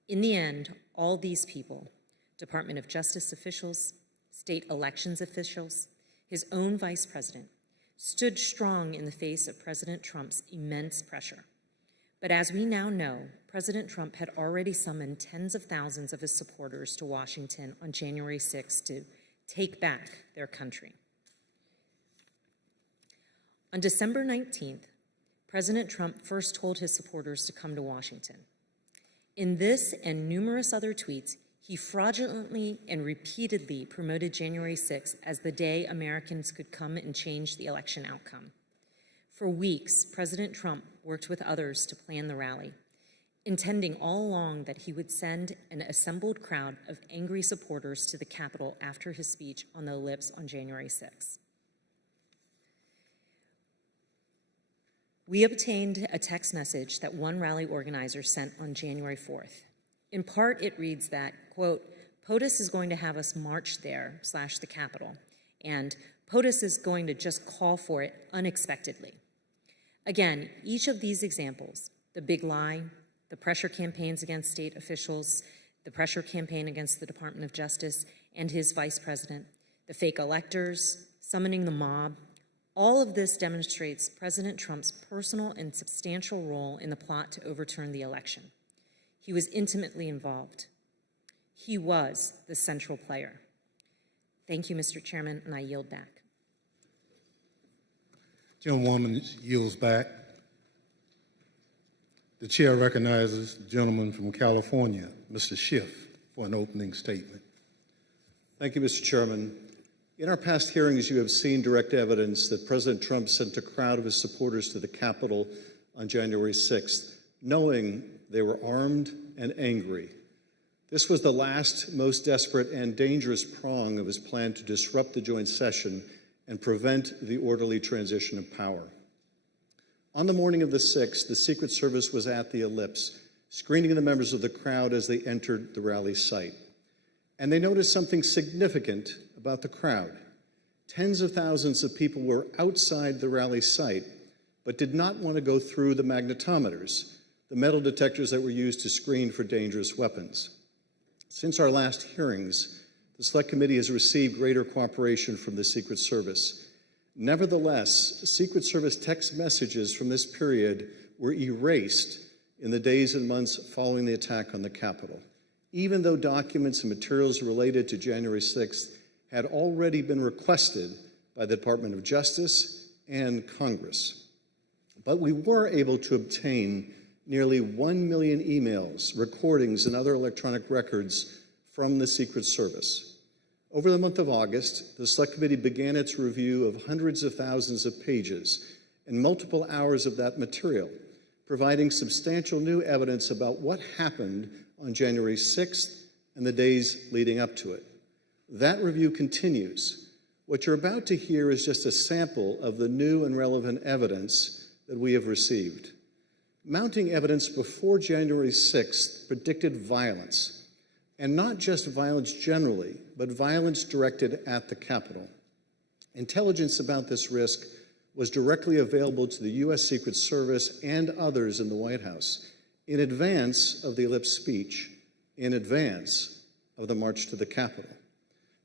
In the end, all these people, Department of Justice officials, state elections officials, his own vice president, stood strong in the face of President Trump's immense pressure. But as we now know, President Trump had already summoned tens of thousands of his supporters to Washington on January 6th to take back their country. On December 19th, President Trump first told his supporters to come to Washington. In this and numerous other tweets, he fraudulently and repeatedly promoted January 6th as the day Americans could come and change the election outcome. For weeks, President Trump worked with others to plan the rally, intending all along that he would send an assembled crowd of angry supporters to the Capitol after his speech on the ellipse on January 6th. We obtained a text message that one rally organizer sent on January 4th. In part, it reads that, quote, POTUS is going to have us march there / the Capitol, and POTUS is going to just call for it unexpectedly. Again, each of these examples, the big lie, the pressure campaigns against state officials, the pressure campaign against the Department of Justice and his vice president, the fake electors, summoning the mob, all of this demonstrates President Trump's personal and substantial role in the plot to overturn the election. He was intimately involved. He was the central player. Thank you, Mr. Chairman, and I yield back. Gentlewoman yields back. The chair recognizes the gentleman from California, Mr. Schiff, for an opening statement. Thank you, Mr. Chairman. In our past hearings, you have seen direct evidence that President Trump sent a crowd of his supporters to the Capitol on January 6th, knowing they were armed and angry. This was the last, most desperate and dangerous prong of his plan to disrupt the joint session and prevent the orderly transition of power. On the morning of the 6th, the Secret Service was at the ellipse, screening the members of the crowd as they entered the rally site. And they noticed something significant about the crowd. Tens of thousands of people were outside the rally site, but did not want to go through the magnetometers, the metal detectors that were used to screen for dangerous weapons. Since our last hearings, the Select Committee has received greater cooperation from the Secret Service. Nevertheless, Secret Service text messages from this period were erased in the days and months following the attack on the Capitol, even though documents and materials related to January 6th had already been requested by the Department of Justice and Congress. But we were able to obtain nearly 1 million emails, recordings, and other electronic records from the Secret Service. Over the month of August, the Select Committee began its review of hundreds of thousands of pages and multiple hours of that material, providing substantial new evidence about what happened on January 6th and the days leading up to it. That review continues. What you're about to hear is just a sample of the new and relevant evidence that we have received. Mounting evidence before January 6th predicted violence, and not just violence generally, but violence directed at the Capitol. Intelligence about this risk was directly available to the U.S. Secret Service and others in the White House in advance of the ellipse speech, in advance of the march to the Capitol.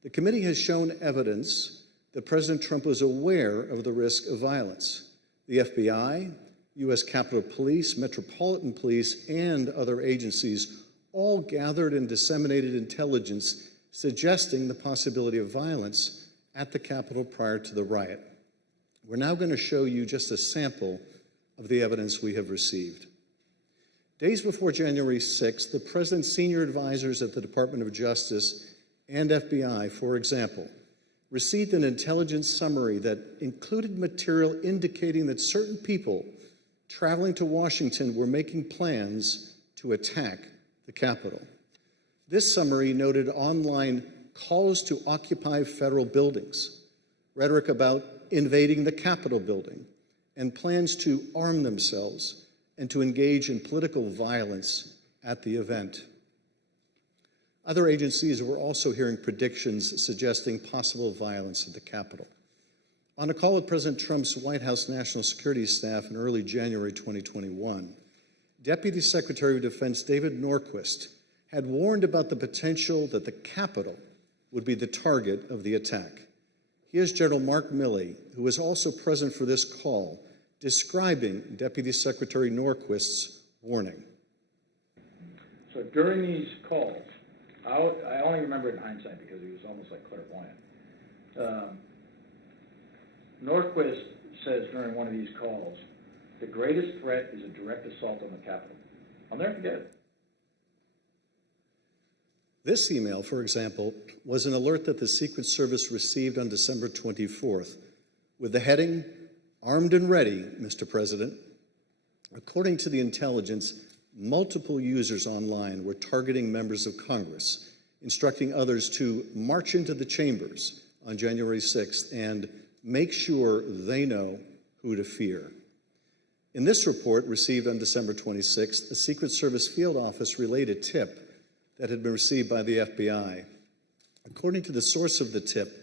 The committee has shown evidence that President Trump was aware of the risk of violence. The FBI, U.S. Capitol Police, Metropolitan Police, and other agencies all gathered and disseminated intelligence suggesting the possibility of violence at the Capitol prior to the riot. We're now going to show you just a sample of the evidence we have received. Days before January 6th, the President's senior advisors at the Department of Justice and FBI, for example, received an intelligence summary that included material indicating that certain people traveling to Washington were making plans to attack the Capitol. This summary noted online calls to occupy federal buildings, rhetoric about invading the Capitol building, and plans to arm themselves and to engage in political violence at the event. Other agencies were also hearing predictions suggesting possible violence at the Capitol. On a call with President Trump's White House National Security Staff in early January 2021, Deputy Secretary of Defense David Norquist had warned about the potential that the Capitol would be the target of the attack. Here's General Mark Milley, who was also present for this call, describing Deputy Secretary Norquist's warning. So during these calls, I only remember it in hindsight because he was almost like clairvoyant. Norquist says during one of these calls, the greatest threat is a direct assault on the Capitol. I'll never forget it. This email, for example, was an alert that the Secret Service received on December 24th with the heading, "Armed and Ready, Mr. President." According to the intelligence, multiple users online were targeting members of Congress, instructing others to march into the chambers on January 6th and make sure they know who to fear. In this report, received on December 26th, a Secret Service field office relayed a tip that had been received by the FBI. According to the source of the tip,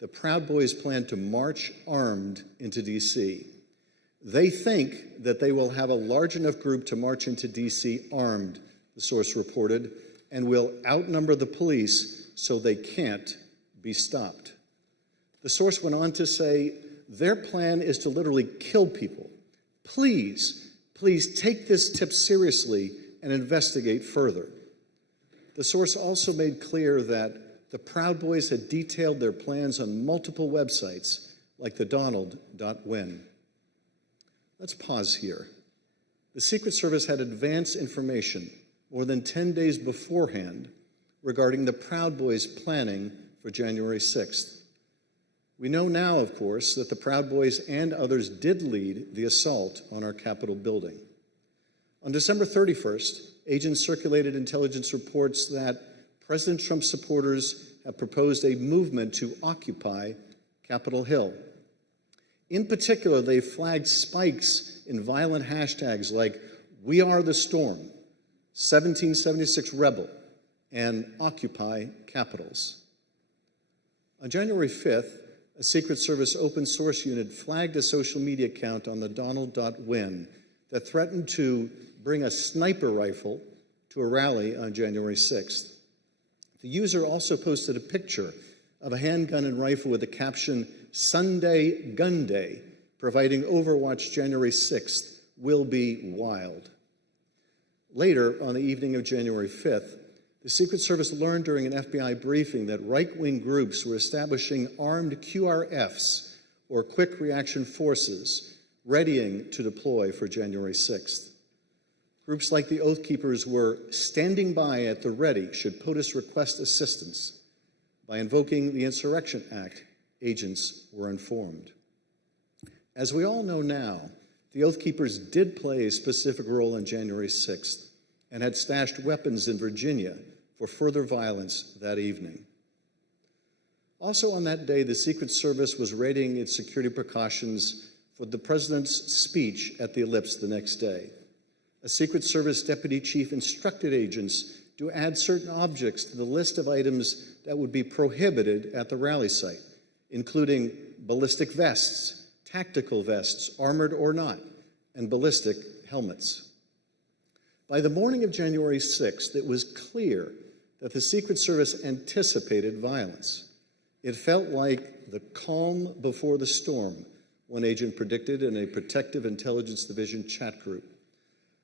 the Proud Boys plan to march armed into D.C. They think that they will have a large enough group to march into D.C. armed, the source reported, and will outnumber the police so they can't be stopped. The source went on to say, their plan is to literally kill people. Please take this tip seriously and investigate further. The source also made clear that the Proud Boys had detailed their plans on multiple websites, like the Donald.win. Let's pause here. The Secret Service had advance information more than 10 days beforehand regarding the Proud Boys' planning for January 6th. We know now, of course, that the Proud Boys and others did lead the assault on our Capitol building. On December 31st, agents circulated intelligence reports that President Trump's supporters have proposed a movement to occupy Capitol Hill. In particular, they flagged spikes in violent hashtags like "We Are the Storm," 1776 Rebel, and Occupy Capitals. On January 5th, a Secret Service open source unit flagged a social media account on the Donald.win that threatened to bring a sniper rifle to a rally on January 6th. The user also posted a picture of a handgun and rifle with the caption, "Sunday Gun Day," providing Overwatch January 6th will be wild. Later, on the evening of January 5th, the Secret Service learned during an FBI briefing that right-wing groups were establishing armed QRFs, or Quick Reaction Forces, readying to deploy for January 6th. Groups like the Oath Keepers were standing by at the ready should POTUS request assistance. By invoking the Insurrection Act, agents were informed. As we all know now, the Oath Keepers did play a specific role on January 6th and had stashed weapons in Virginia for further violence that evening. Also on that day, the Secret Service was readying its security precautions for the president's speech at the Ellipse the next day. A Secret Service deputy chief instructed agents to add certain objects to the list of items that would be prohibited at the rally site, including ballistic vests, tactical vests, armored or not, and ballistic helmets. By the morning of January 6th, it was clear that the Secret Service anticipated violence. It felt like the calm before the storm, one agent predicted in a Protective Intelligence Division chat group.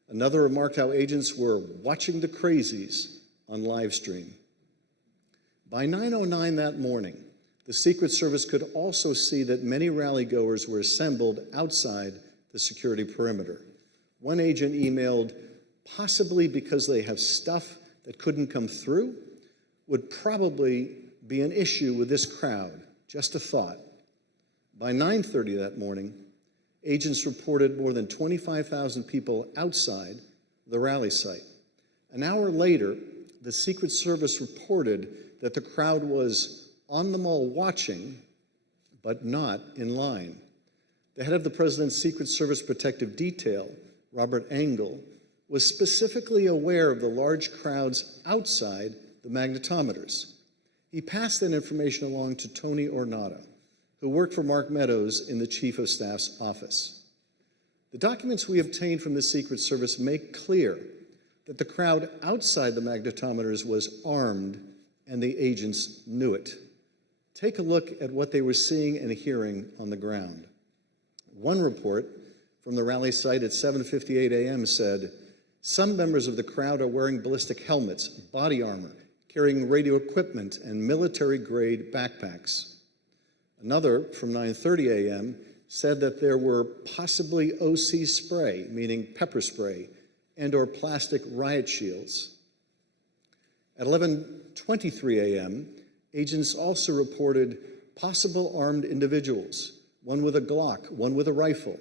Another remarked how agents were watching the crazies on live stream. By 9:09 that morning, the Secret Service could also see that many rally-goers were assembled outside the security perimeter. One agent emailed, possibly because they have stuff that couldn't come through, would probably be an issue with this crowd. Just a thought. By 9:30 that morning, agents reported more than 25,000 people outside the rally site. An hour later, the Secret Service reported that the crowd was on the mall watching, but not in line. The head of the President's Secret Service Protective Detail, Robert Engel, was specifically aware of the large crowds outside the magnetometers. He passed that information along to Tony Ornato, who worked for Mark Meadows in the Chief of Staff's office. The documents we obtained from the Secret Service make clear that the crowd outside the magnetometers was armed and the agents knew it. Take a look at what they were seeing and hearing on the ground. One report from the rally site at 7:58 a.m. said, some members of the crowd are wearing ballistic helmets, body armor, carrying radio equipment, and military-grade backpacks. Another, from 9:30 a.m., said that there were possibly OC spray, meaning pepper spray, and or plastic riot shields. At 11:23 a.m., agents also reported possible armed individuals, one with a Glock, one with a rifle.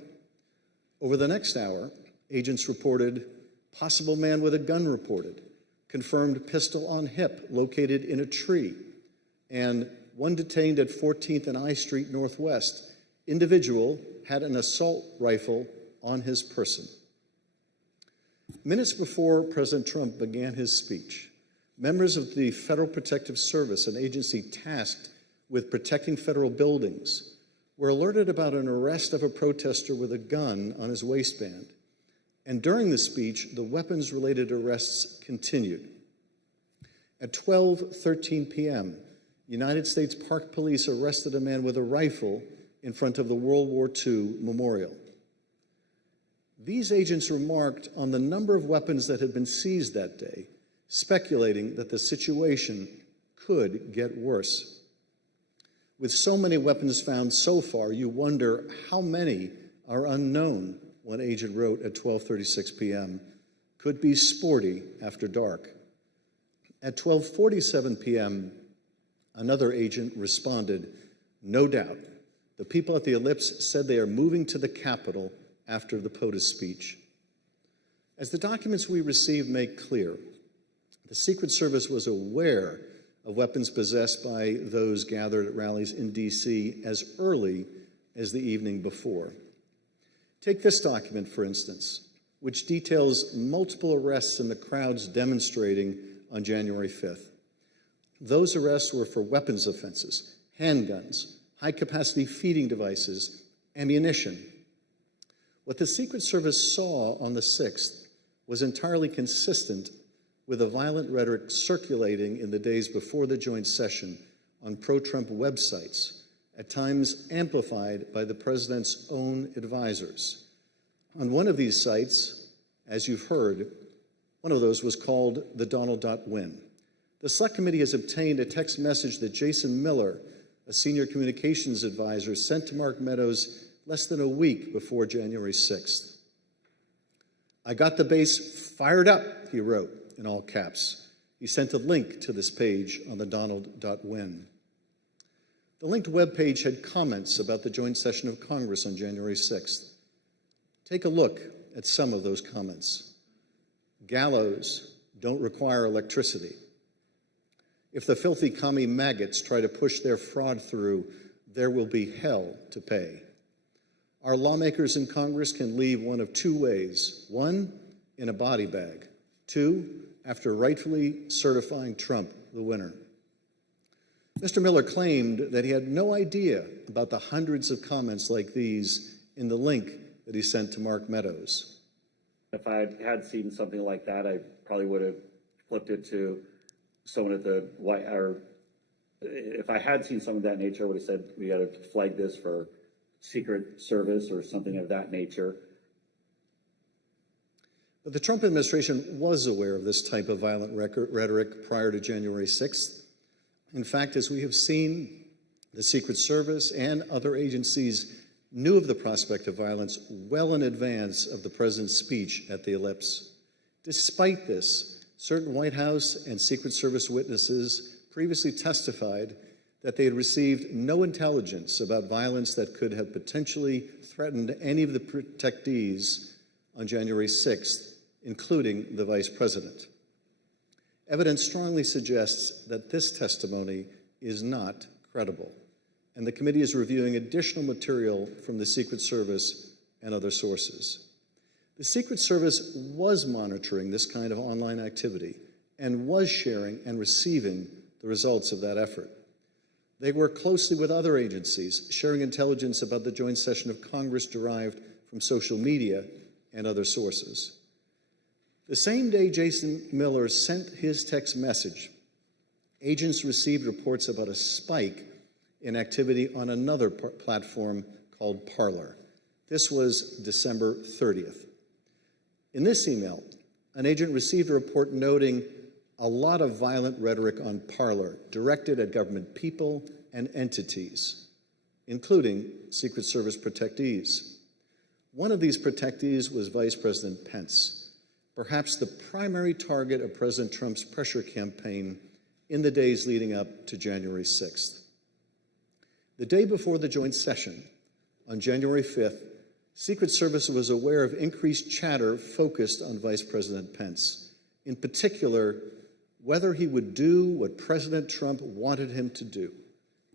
Over the next hour, agents reported possible man with a gun reported, confirmed pistol on hip located in a tree, and one detained at 14th and I Street Northwest. Individual had an assault rifle on his person. Minutes before President Trump began his speech, members of the Federal Protective Service, an agency tasked with protecting federal buildings, were alerted about an arrest of a protester with a gun on his waistband. And during the speech, the weapons-related arrests continued. At 12:13 p.m., United States Park Police arrested a man with a rifle in front of the World War II memorial. These agents remarked on the number of weapons that had been seized that day, speculating that the situation could get worse. With so many weapons found so far, you wonder how many are unknown, one agent wrote at 12:36 p.m., could be sporty after dark. At 12:47 p.m., another agent responded, no doubt, the people at the Ellipse said they are moving to the Capitol after the POTUS speech. As the documents we received make clear, the Secret Service was aware of weapons possessed by those gathered at rallies in D.C. as early as the evening before. Take this document, for instance, which details multiple arrests in the crowds demonstrating on January 5th. Those arrests were for weapons offenses, handguns, high-capacity feeding devices, ammunition. What the Secret Service saw on the 6th was entirely consistent with the violent rhetoric circulating in the days before the joint session on pro-Trump websites, at times amplified by the president's own advisors. On one of these sites, as you've heard, one of those was called the Donald.win. The Select Committee has obtained a text message that Jason Miller, a senior communications advisor, sent to Mark Meadows less than a week before January 6th. I got the base fired up, he wrote in all caps. He sent a link to this page on the Donald.win. The linked webpage had comments about the joint session of Congress on January 6th. Take a look at some of those comments. Gallows don't require electricity. If the filthy commie maggots try to push their fraud through, there will be hell to pay. Our lawmakers in Congress can leave one of two ways. One, in a body bag. Two, after rightfully certifying Trump the winner. Mr. Miller claimed that he had no idea about the hundreds of comments like these in the link that he sent to Mark Meadows. If I had seen something like that, I probably would have flipped it to someone at the White House. Or if I had seen something of that nature, I would have said, we got to flag this for Secret Service or something of that nature. But the Trump administration was aware of this type of violent rhetoric prior to January 6th. In fact, as we have seen, the Secret Service and other agencies knew of the prospect of violence well in advance of the president's speech at the Ellipse. Despite this, certain White House and Secret Service witnesses previously testified that they had received no intelligence about violence that could have potentially threatened any of the protectees on January 6th, including the vice president. Evidence strongly suggests that this testimony is not credible, and the committee is reviewing additional material from the Secret Service and other sources. The Secret Service was monitoring this kind of online activity and was sharing and receiving the results of that effort. They work closely with other agencies, sharing intelligence about the joint session of Congress derived from social media and other sources. The same day Jason Miller sent his text message, agents received reports about a spike in activity on another platform called Parler. This was December 30th. In this email, an agent received a report noting a lot of violent rhetoric on Parler directed at government people and entities, including Secret Service protectees. One of these protectees was Vice President Pence, perhaps the primary target of President Trump's pressure campaign in the days leading up to January 6th. The day before the joint session, on January 5th, Secret Service was aware of increased chatter focused on Vice President Pence, in particular, whether he would do what President Trump wanted him to do,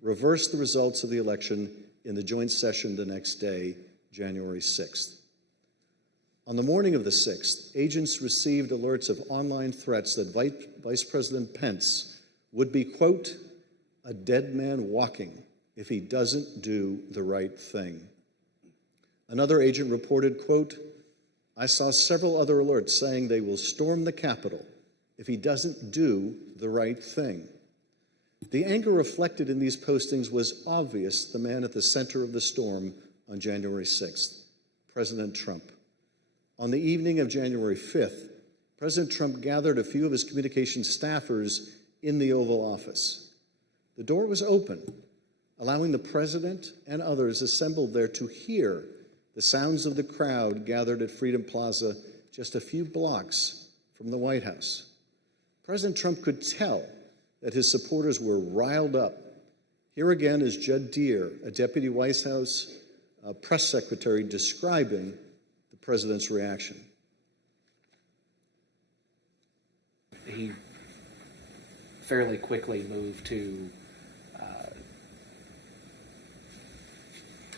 reverse the results of the election in the joint session the next day, January 6th. On the morning of the 6th, agents received alerts of online threats that Vice President Pence would be, quote, a dead man walking if he doesn't do the right thing. Another agent reported, quote, I saw several other alerts saying they will storm the Capitol if he doesn't do the right thing. The anger reflected in these postings was obvious. The man at the center of the storm on January 6th, President Trump. On the evening of January 5th, President Trump gathered a few of his communication staffers in the Oval Office. The door was open, allowing the president and others assembled there to hear the sounds of the crowd gathered at Freedom Plaza just a few blocks from the White House. President Trump could tell that his supporters were riled up. Here again is Judd Deere, a deputy White House press secretary, describing the president's reaction. He fairly quickly moved to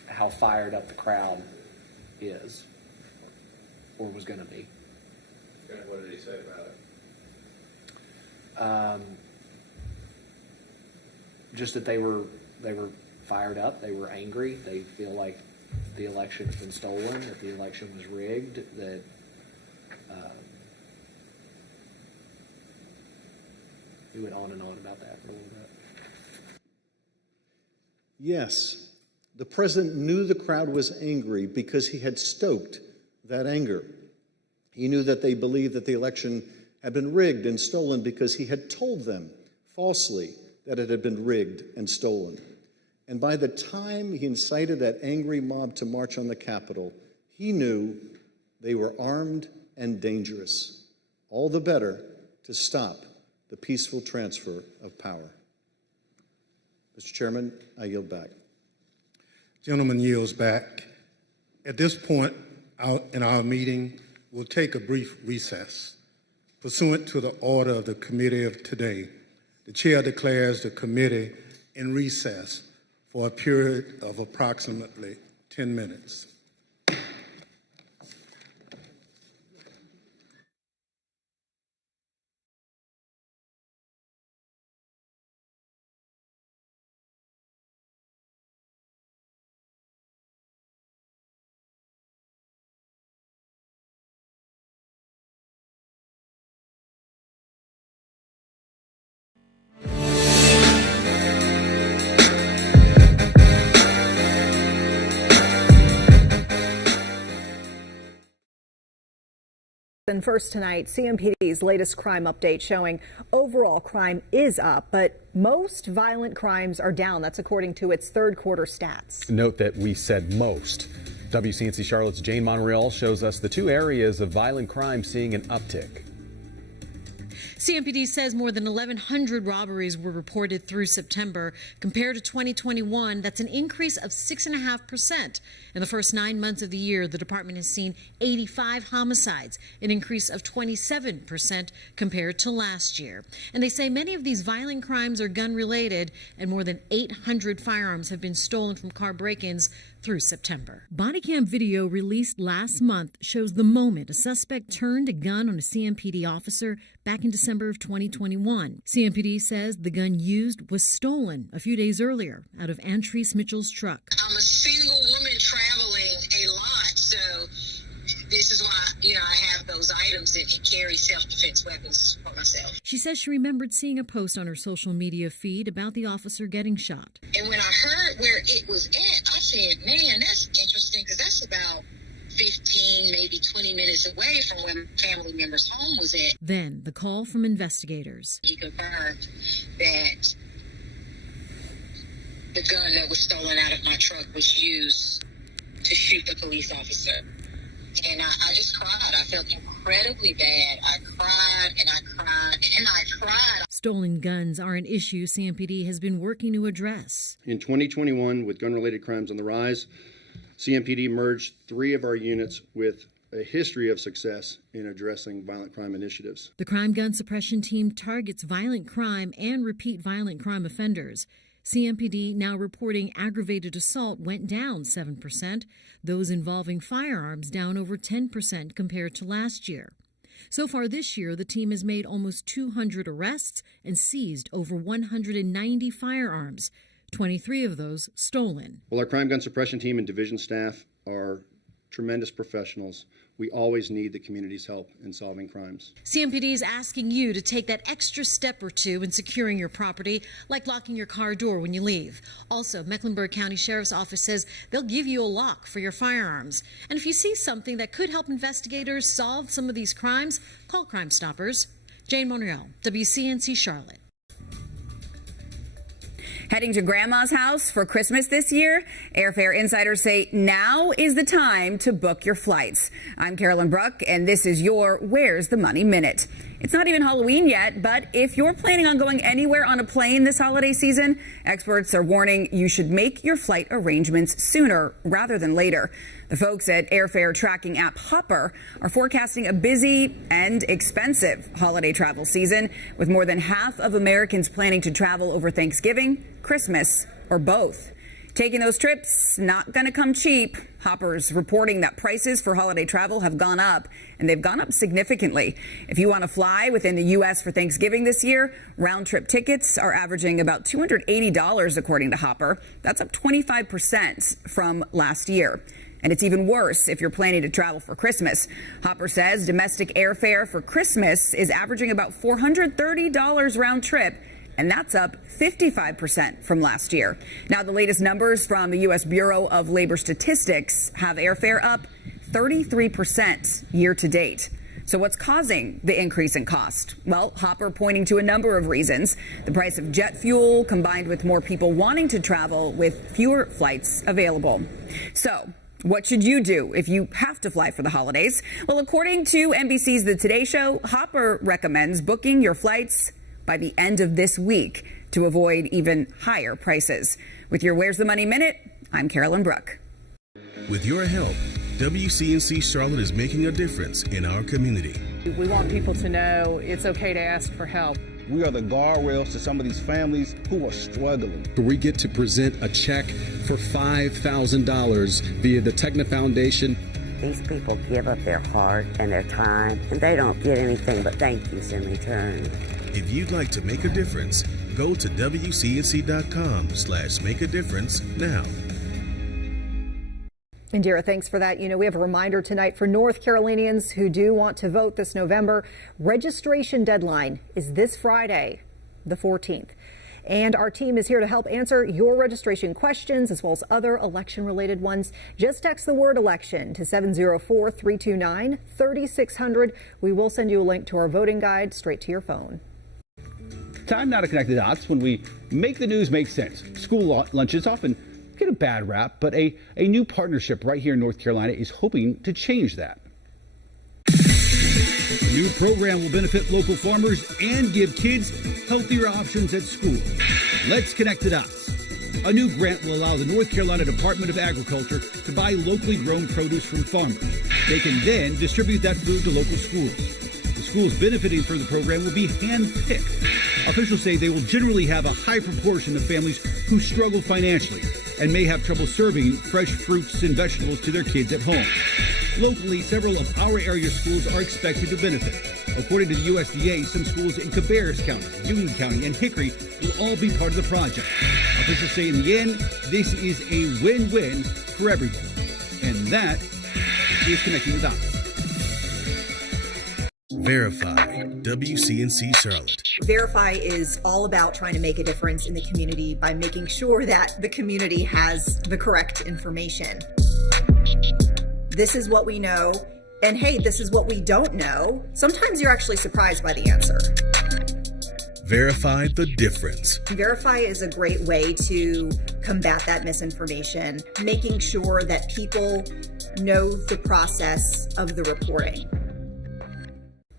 how fired up the crowd is, or was going to be. What did he say about it? Just that they were fired up, they were angry, they feel like the election has been stolen, that the election was rigged, that he went on and on about that for a little bit. Yes, the president knew the crowd was angry because he had stoked that anger. He knew that they believed that the election had been rigged and stolen because he had told them falsely that it had been rigged and stolen. And by the time he incited that angry mob to march on the Capitol, he knew they were armed and dangerous. All the better to stop the peaceful transfer of power. Mr. Chairman, I yield back. Gentleman yields back. At this point in our meeting, we'll take a brief recess. Pursuant to the order of the committee of today, the chair declares the committee in recess for a period of approximately 10 minutes. And first tonight, CMPD's latest crime update showing overall crime is up, but most violent crimes are down. That's according to its third quarter stats. Note that we said most. WCNC Charlotte's Jane Monreal shows us the two areas of violent crime seeing an uptick. CMPD says more than 1,100 robberies were reported through September. Compared to 2021, that's an increase of 6.5%. In the first 9 months of the year, the department has seen 85 homicides, an increase of 27% compared to last year. And they say many of these violent crimes are gun-related, and more than 800 firearms have been stolen from car break-ins through September. Body cam video released last month shows the moment a suspect turned a gun on a CMPD officer back in December of 2021. CMPD says the gun used was stolen a few days earlier out of Antrice Mitchell's truck. I'm a single woman traveling a lot, so this is why, I have those items that carry self-defense weapons for myself. She says she remembered seeing a post on her social media feed about the officer getting shot. And when I heard where it was at, I said, man, that's interesting, because that's about 15, maybe 20 minutes away from where my family member's home was at. Then the call from investigators. He confirmed that the gun that was stolen out of my truck was used to shoot the police officer. And I just cried. I felt incredibly bad. I cried and I cried and I cried. Stolen guns are an issue CMPD has been working to address. In 2021, with gun-related crimes on the rise, CMPD merged 3 of our units with a history of success in addressing violent crime initiatives. The Crime Gun Suppression Team targets violent crime and repeat violent crime offenders. CMPD now reporting aggravated assault went down 7%, those involving firearms down over 10% compared to last year. So far this year, the team has made almost 200 arrests and seized over 190 firearms, 23 of those stolen. Well, our Crime Gun Suppression Team and division staff are tremendous professionals. We always need the community's help in solving crimes. CMPD is asking you to take that extra step or two in securing your property, like locking your car door when you leave. Also, Mecklenburg County Sheriff's Office says they'll give you a lock for your firearms. And if you see something that could help investigators solve some of these crimes, call Crime Stoppers. Jane Monreal, WCNC Charlotte. Heading to Grandma's house for Christmas this year? Airfare insiders say now is the time to book your flights. I'm Carolyn Bruck, and this is your Where's the Money Minute. It's not even Halloween yet, but if you're planning on going anywhere on a plane this holiday season, experts are warning you should make your flight arrangements sooner rather than later. The folks at airfare tracking app Hopper are forecasting a busy and expensive holiday travel season, with more than half of Americans planning to travel over Thanksgiving, Christmas, or both. Taking those trips, not going to come cheap. Hopper's reporting that prices for holiday travel have gone up, and they've gone up significantly. If you want to fly within the U.S. for Thanksgiving this year, round-trip tickets are averaging about $280, according to Hopper. That's up 25% from last year. And it's even worse if you're planning to travel for Christmas. Hopper says domestic airfare for Christmas is averaging about $430 round trip, and that's up 55% from last year. Now, the latest numbers from the U.S. Bureau of Labor Statistics have airfare up 33% year to date. So what's causing the increase in cost? Well, Hopper pointing to a number of reasons. The price of jet fuel combined with more people wanting to travel with fewer flights available. So what should you do if you have to fly for the holidays? Well, according to NBC's The Today Show, Hopper recommends booking your flights by the end of this week to avoid even higher prices. With your Where's the Money Minute, I'm Carolyn Bruck. With your help, WCNC Charlotte is making a difference in our community. We want people to know it's okay to ask for help. We are the guardrails to some of these families who are struggling. We get to present a check for $5,000 via the Techna Foundation. These people give up their heart and their time, and they don't get anything but thank yous in return. If you'd like to make a difference, go to WCNC.com/make-a-difference now. Indira, thanks for that. We have a reminder tonight for North Carolinians who do want to vote this November. Registration deadline is this Friday, the 14th. And our team is here to help answer your registration questions as well as other election-related ones. Just text the word election to 704-329-3600. We will send you a link to our voting guide straight to your phone. Time now to connect the dots when we make the news make sense. School lunches often get a bad rap, but a new partnership right here in North Carolina is hoping to change that. The new program will benefit local farmers and give kids healthier options at school. Let's connect the dots. A new grant will allow the North Carolina Department of Agriculture to buy locally grown produce from farmers. They can then distribute that food to local schools. The schools benefiting from the program will be hand-picked. Officials say they will generally have a high proportion of families who struggle financially and may have trouble serving fresh fruits and vegetables to their kids at home. Locally, several of our area schools are expected to benefit. According to the USDA, some schools in Cabarrus County, Union County, and Hickory will all be part of the project. Officials say in the end, this is a win-win for everyone. And that is Connecting the Dots. Verify, WCNC Charlotte. Verify is all about trying to make a difference in the community by making sure that the community has the correct information. This is what we know, and hey, this is what we don't know. Sometimes you're actually surprised by the answer. Verify the difference. Verify is a great way to combat that misinformation, making sure that people know the process of the reporting.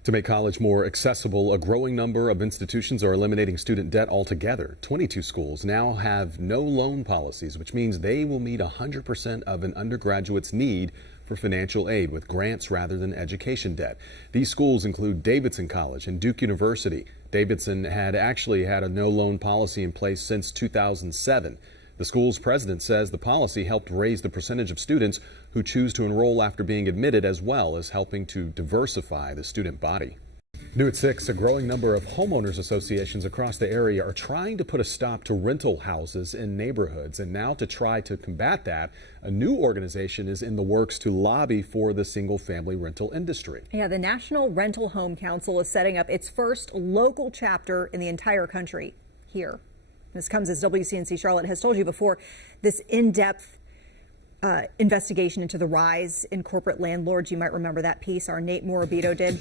To make college more accessible, a growing number of institutions are eliminating student debt altogether. 22 schools now have no loan policies, which means they will meet 100% of an undergraduate's need for financial aid with grants rather than education debt. These schools include Davidson College and Duke University. Davidson had actually had a no loan policy in place since 2007. The school's president says the policy helped raise the percentage of students who choose to enroll after being admitted, as well as helping to diversify the student body. New at 6, a growing number of homeowners associations across the area are trying to put a stop to rental houses in neighborhoods. And now, to try to combat that, a new organization is in the works to lobby for the single-family rental industry. Yeah, the National Rental Home Council is setting up its first local chapter in the entire country here. This comes as WCNC Charlotte has told you before. This in-depth investigation into the rise in corporate landlords. You might remember that piece our Nate Morabito did.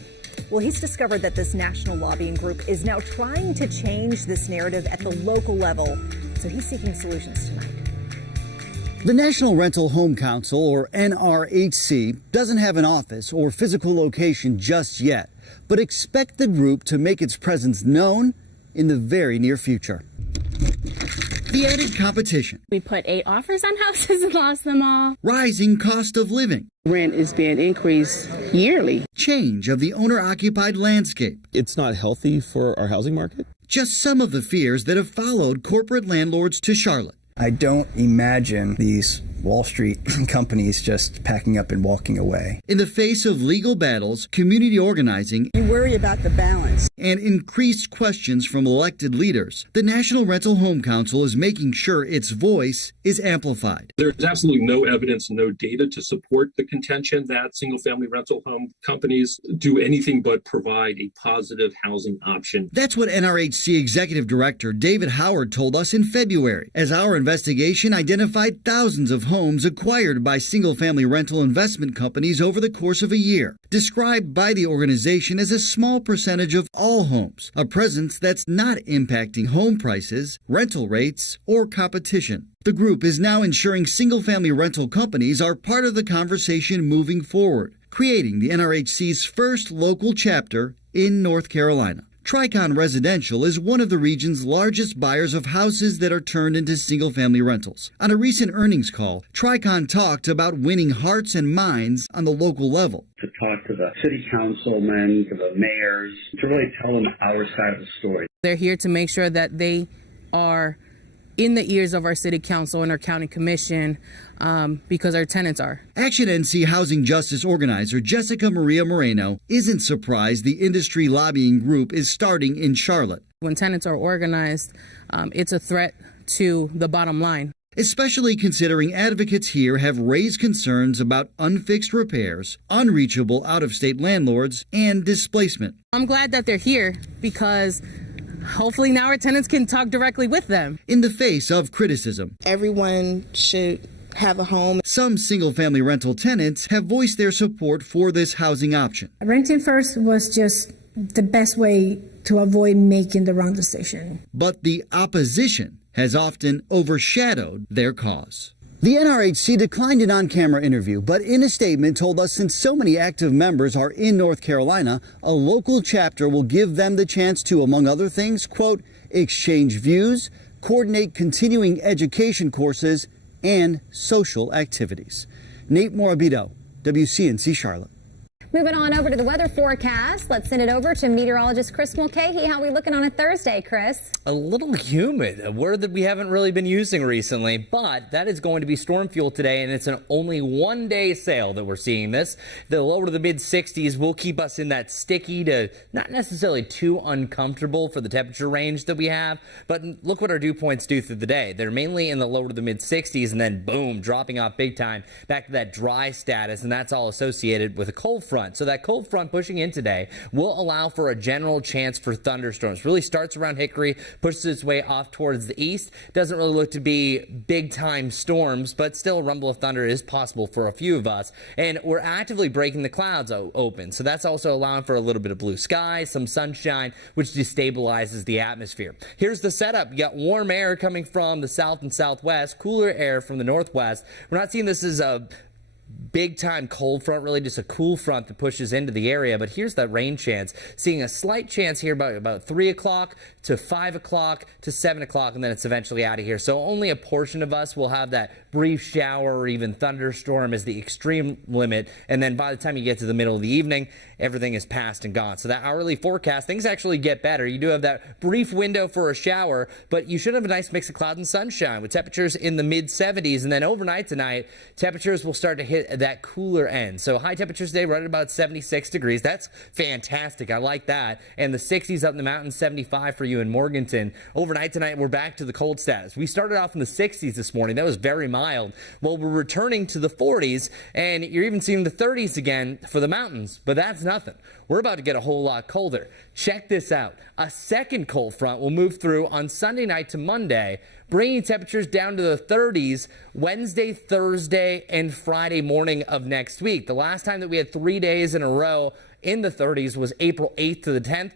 Well, he's discovered that this national lobbying group is now trying to change this narrative at the local level. So he's seeking solutions tonight. The National Rental Home Council, or NRHC, doesn't have an office or physical location just yet, but expect the group to make its presence known in the very near future. The added competition. We put 8 offers on houses and lost them all. Rising cost of living. Rent is being increased yearly. Change of the owner-occupied landscape. It's not healthy for our housing market. Just some of the fears that have followed corporate landlords to Charlotte. I don't imagine these Wall Street companies just packing up and walking away. In the face of legal battles, community organizing, you worry about the balance, and increased questions from elected leaders, the National Rental Home Council is making sure its voice is amplified. There's absolutely no evidence, no data to support the contention that single-family rental home companies do anything but provide a positive housing option. That's what NRHC Executive Director David Howard told us in February, as our investigation identified thousands of homes acquired by single-family rental investment companies over the course of a year, described by the organization as a small percentage of all homes, a presence that's not impacting home prices, rental rates, or competition. The group is now ensuring single-family rental companies are part of the conversation moving forward, creating the NRHC's first local chapter in North Carolina. Tricon Residential is one of the region's largest buyers of houses that are turned into single-family rentals. On a recent earnings call, Tricon talked about winning hearts and minds on the local level. To talk to the city councilmen, to the mayors, to really tell them our side of the story. They're here to make sure that they are in the ears of our city council and our county commission because our tenants are. Action NC Housing Justice Organizer Jessica Maria Moreno isn't surprised the industry lobbying group is starting in Charlotte. When tenants are organized, it's a threat to the bottom line. Especially considering advocates here have raised concerns about unfixed repairs, unreachable out-of-state landlords, and displacement. I'm glad that they're here because hopefully now our tenants can talk directly with them. In the face of criticism, everyone should have a home. Some single-family rental tenants have voiced their support for this housing option. Renting first was just the best way to avoid making the wrong decision. But the opposition has often overshadowed their cause. The NRHC declined an on-camera interview, but in a statement told us since so many active members are in North Carolina, a local chapter will give them the chance to, among other things, quote, exchange views, coordinate continuing education courses, and social activities. Nate Morabito, WCNC Charlotte. Moving on over to the weather forecast, let's send it over to meteorologist Chris Mulcahy. How are we looking on a Thursday, Chris? A little humid, a word that we haven't really been using recently, but that is going to be storm fuel today, and it's an only one-day sale that we're seeing this. The lower to the mid-60s will keep us in that sticky to not necessarily too uncomfortable for the temperature range that we have, but look what our dew points do through the day. They're mainly in the lower to the mid-60s, and then boom, dropping off big time back to that dry status, and that's all associated with a cold front. So that cold front pushing in today will allow for a general chance for thunderstorms. Really starts around Hickory, pushes its way off towards the east. Doesn't really look to be big time storms, but still a rumble of thunder is possible for a few of us. And we're actively breaking the clouds open. So that's also allowing for a little bit of blue sky, some sunshine, which destabilizes the atmosphere. Here's the setup. You got warm air coming from the south and southwest, cooler air from the northwest. We're not seeing this as a big time cold front, really just a cool front that pushes into the area. But here's that rain chance. Seeing a slight chance here about 3 o'clock to 5 o'clock to 7 o'clock, and then it's eventually out of here. So only a portion of us will have that brief shower or even thunderstorm as the extreme limit. And then by the time you get to the middle of the evening, everything is past and gone. So that hourly forecast, things actually get better. You do have that brief window for a shower, but you should have a nice mix of clouds and sunshine with temperatures in the mid-70s. And then overnight tonight, temperatures will start to hit that cooler end. So high temperatures today right at about 76 degrees. That's fantastic. I like that. And the 60s up in the mountains, 75 for you in Morganton. Overnight tonight, we're back to the cold status. We started off in the 60s this morning. That was very mild. Well, we're returning to the 40s, and you're even seeing the 30s again for the mountains, but that's nothing. We're about to get a whole lot colder. Check this out. A second cold front will move through on Sunday night to Monday, bringing temperatures down to the 30s Wednesday, Thursday, and Friday morning of next week. The last time that we had 3 days in a row in the 30s was April 8th to the 10th.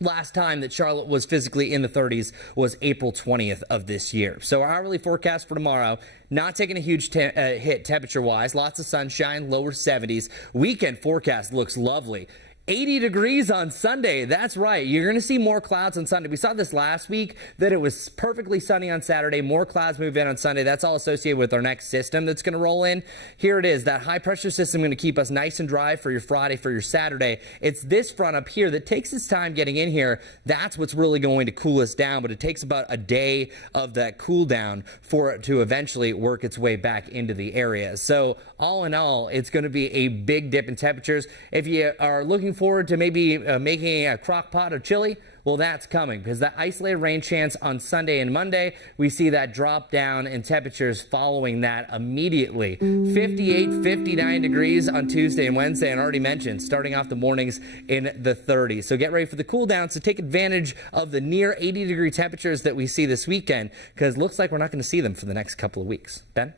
Last time that Charlotte was physically in the 30s was April 20th of this year. So our hourly forecast for tomorrow, not taking a huge hit temperature-wise. Lots of sunshine, lower 70s. Weekend forecast looks lovely. 80 degrees on Sunday. That's right. You're going to see more clouds on Sunday. We saw this last week that it was perfectly sunny on Saturday. More clouds move in on Sunday. That's all associated with our next system that's going to roll in. Here it is. That high pressure system going to keep us nice and dry for your Friday, for your Saturday. It's this front up here that takes its time getting in here. That's what's really going to cool us down. But it takes about a day of that cool down for it to eventually work its way back into the area. So all in all, it's going to be a big dip in temperatures. If you are looking forward to maybe making a crock pot of chili, well, that's coming because that isolated rain chance on Sunday and Monday, we see that drop down in temperatures following that immediately. 58, 59 degrees on Tuesday and Wednesday, and already mentioned, starting off the mornings in the 30s. So get ready for the cool down. So take advantage of the near 80-degree temperatures that we see this weekend because it looks like we're not going to see them for the next couple of weeks. Ben?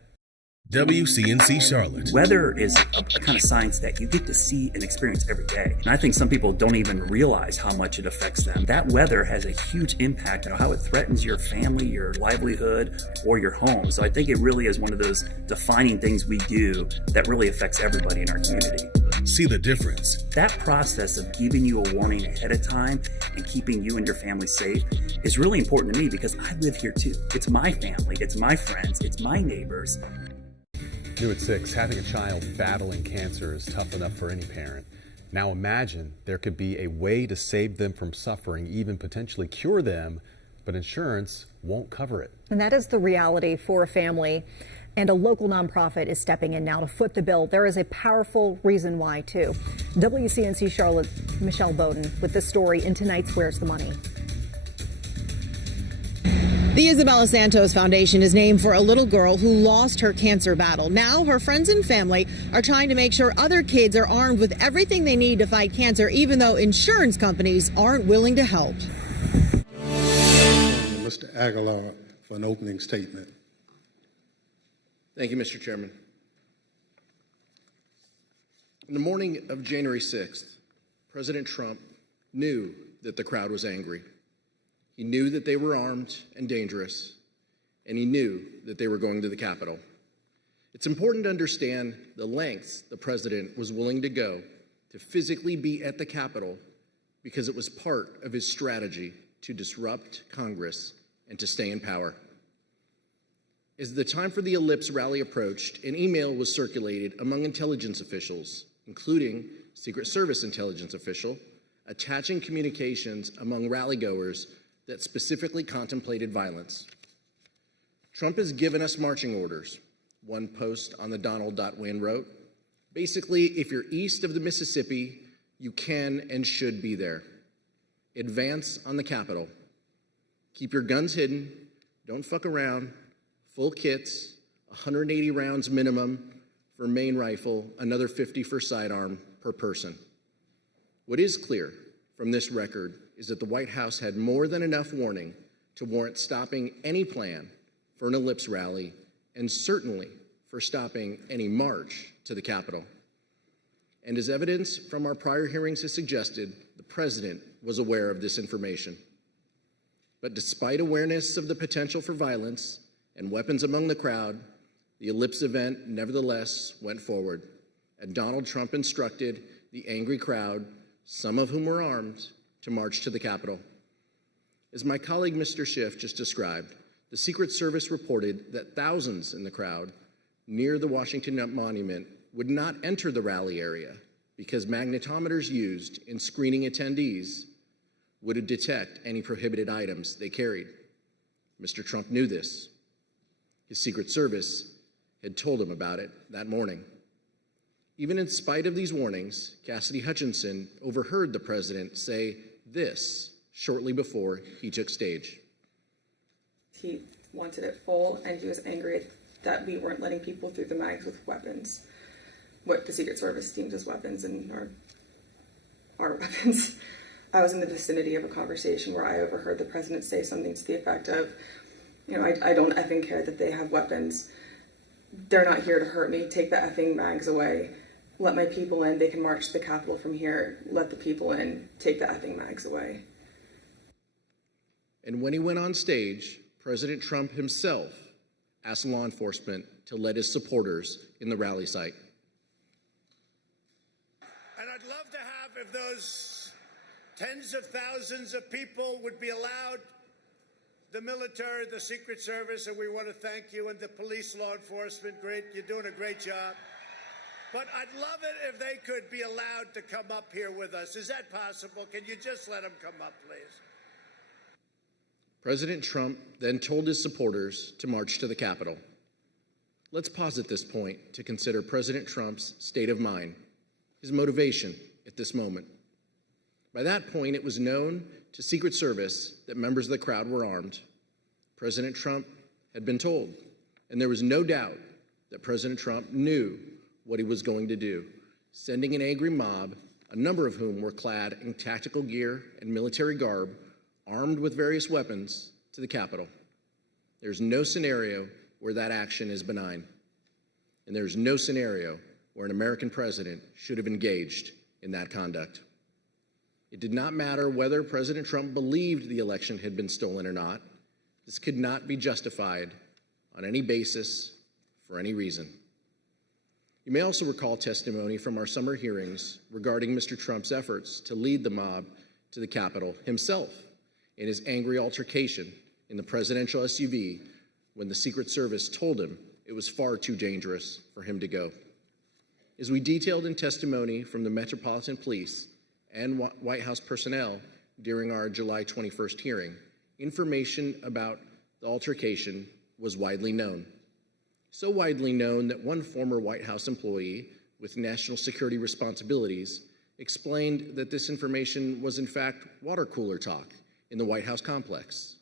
WCNC Charlotte. Weather is a kind of science that you get to see and experience every day. And I think some people don't even realize how much it affects them. That weather has a huge impact on how it threatens your family, your livelihood, or your home. So I think it really is one of those defining things we do that really affects everybody in our community. See the difference. That process of giving you a warning ahead of time and keeping you and your family safe is really important to me because I live here too. It's my family, it's my friends, it's my neighbors. New at 6, having a child battling cancer is tough enough for any parent. Now imagine there could be a way to save them from suffering, even potentially cure them, but insurance won't cover it. And that is the reality for a family. And a local nonprofit is stepping in now to foot the bill. There is a powerful reason why, too. WCNC Charlotte's Michelle Bowden with this story in tonight's Where's the Money? The Isabella Santos Foundation is named for a little girl who lost her cancer battle. Now her friends and family are trying to make sure other kids are armed with everything they need to fight cancer, even though insurance companies aren't willing to help. Mr. Aguilar for an opening statement. Thank you, Mr. Chairman. On the morning of January 6th, President Trump knew that the crowd was angry. He knew that they were armed and dangerous, and he knew that they were going to the Capitol. It's important to understand the lengths the president was willing to go to physically be at the Capitol because it was part of his strategy to disrupt Congress and to stay in power. As the time for the Ellipse rally approached, an email was circulated among intelligence officials, including Secret Service intelligence official, attaching communications among rallygoers that specifically contemplated violence. Trump has given us marching orders. One post on the Donald.win wrote, basically, if you're east of the Mississippi, you can and should be there. Advance on the Capitol. Keep your guns hidden. Don't fuck around. Full kits, 180 rounds minimum for main rifle, another 50 for sidearm per person. What is clear from this record is that the White House had more than enough warning to warrant stopping any plan for an Ellipse rally and certainly for stopping any march to the Capitol. And as evidence from our prior hearings has suggested, the president was aware of this information. But despite awareness of the potential for violence and weapons among the crowd, the Ellipse event nevertheless went forward, and Donald Trump instructed the angry crowd, some of whom were armed, to march to the Capitol. As my colleague Mr. Schiff just described, the Secret Service reported that thousands in the crowd near the Washington Monument would not enter the rally area because magnetometers used in screening attendees would detect any prohibited items they carried. Mr. Trump knew this. His Secret Service had told him about it that morning. Even in spite of these warnings, Cassidy Hutchinson overheard the president say this shortly before he took stage. He wanted it full, and he was angry that we weren't letting people through the mags with weapons, what the Secret Service deems as weapons and our weapons. I was in the vicinity of a conversation where I overheard the president say something to the effect of, you know, I don't effing care that they have weapons. They're not here to hurt me. Take the effing mags away. Let my people in. They can march to the Capitol from here. Let the people in. Take the effing mags away. And when he went on stage, President Trump himself asked law enforcement to let his supporters in the rally site. And I'd love to have, if those tens of thousands of people would be allowed, the military, the Secret Service, and we want to thank you, and the police, law enforcement, great, you're doing a great job. But I'd love it if they could be allowed to come up here with us. Is that possible? Can you just let them come up, please? President Trump then told his supporters to march to the Capitol. Let's pause at this point to consider President Trump's state of mind, his motivation at this moment. By that point, it was known to Secret Service that members of the crowd were armed. President Trump had been told, and there was no doubt that President Trump knew what he was going to do, sending an angry mob, a number of whom were clad in tactical gear and military garb, armed with various weapons, to the Capitol. There's no scenario where that action is benign. And there's no scenario where an American president should have engaged in that conduct. It did not matter whether President Trump believed the election had been stolen or not. This could not be justified on any basis for any reason. You may also recall testimony from our summer hearings regarding Mr. Trump's efforts to lead the mob to the Capitol himself in his angry altercation in the presidential SUV when the Secret Service told him it was far too dangerous for him to go. As we detailed in testimony from the Metropolitan Police and White House personnel during our July 21st hearing, information about the altercation was widely known. So widely known that one former White House employee with national security responsibilities explained that this information was in fact water cooler talk in the White House complex.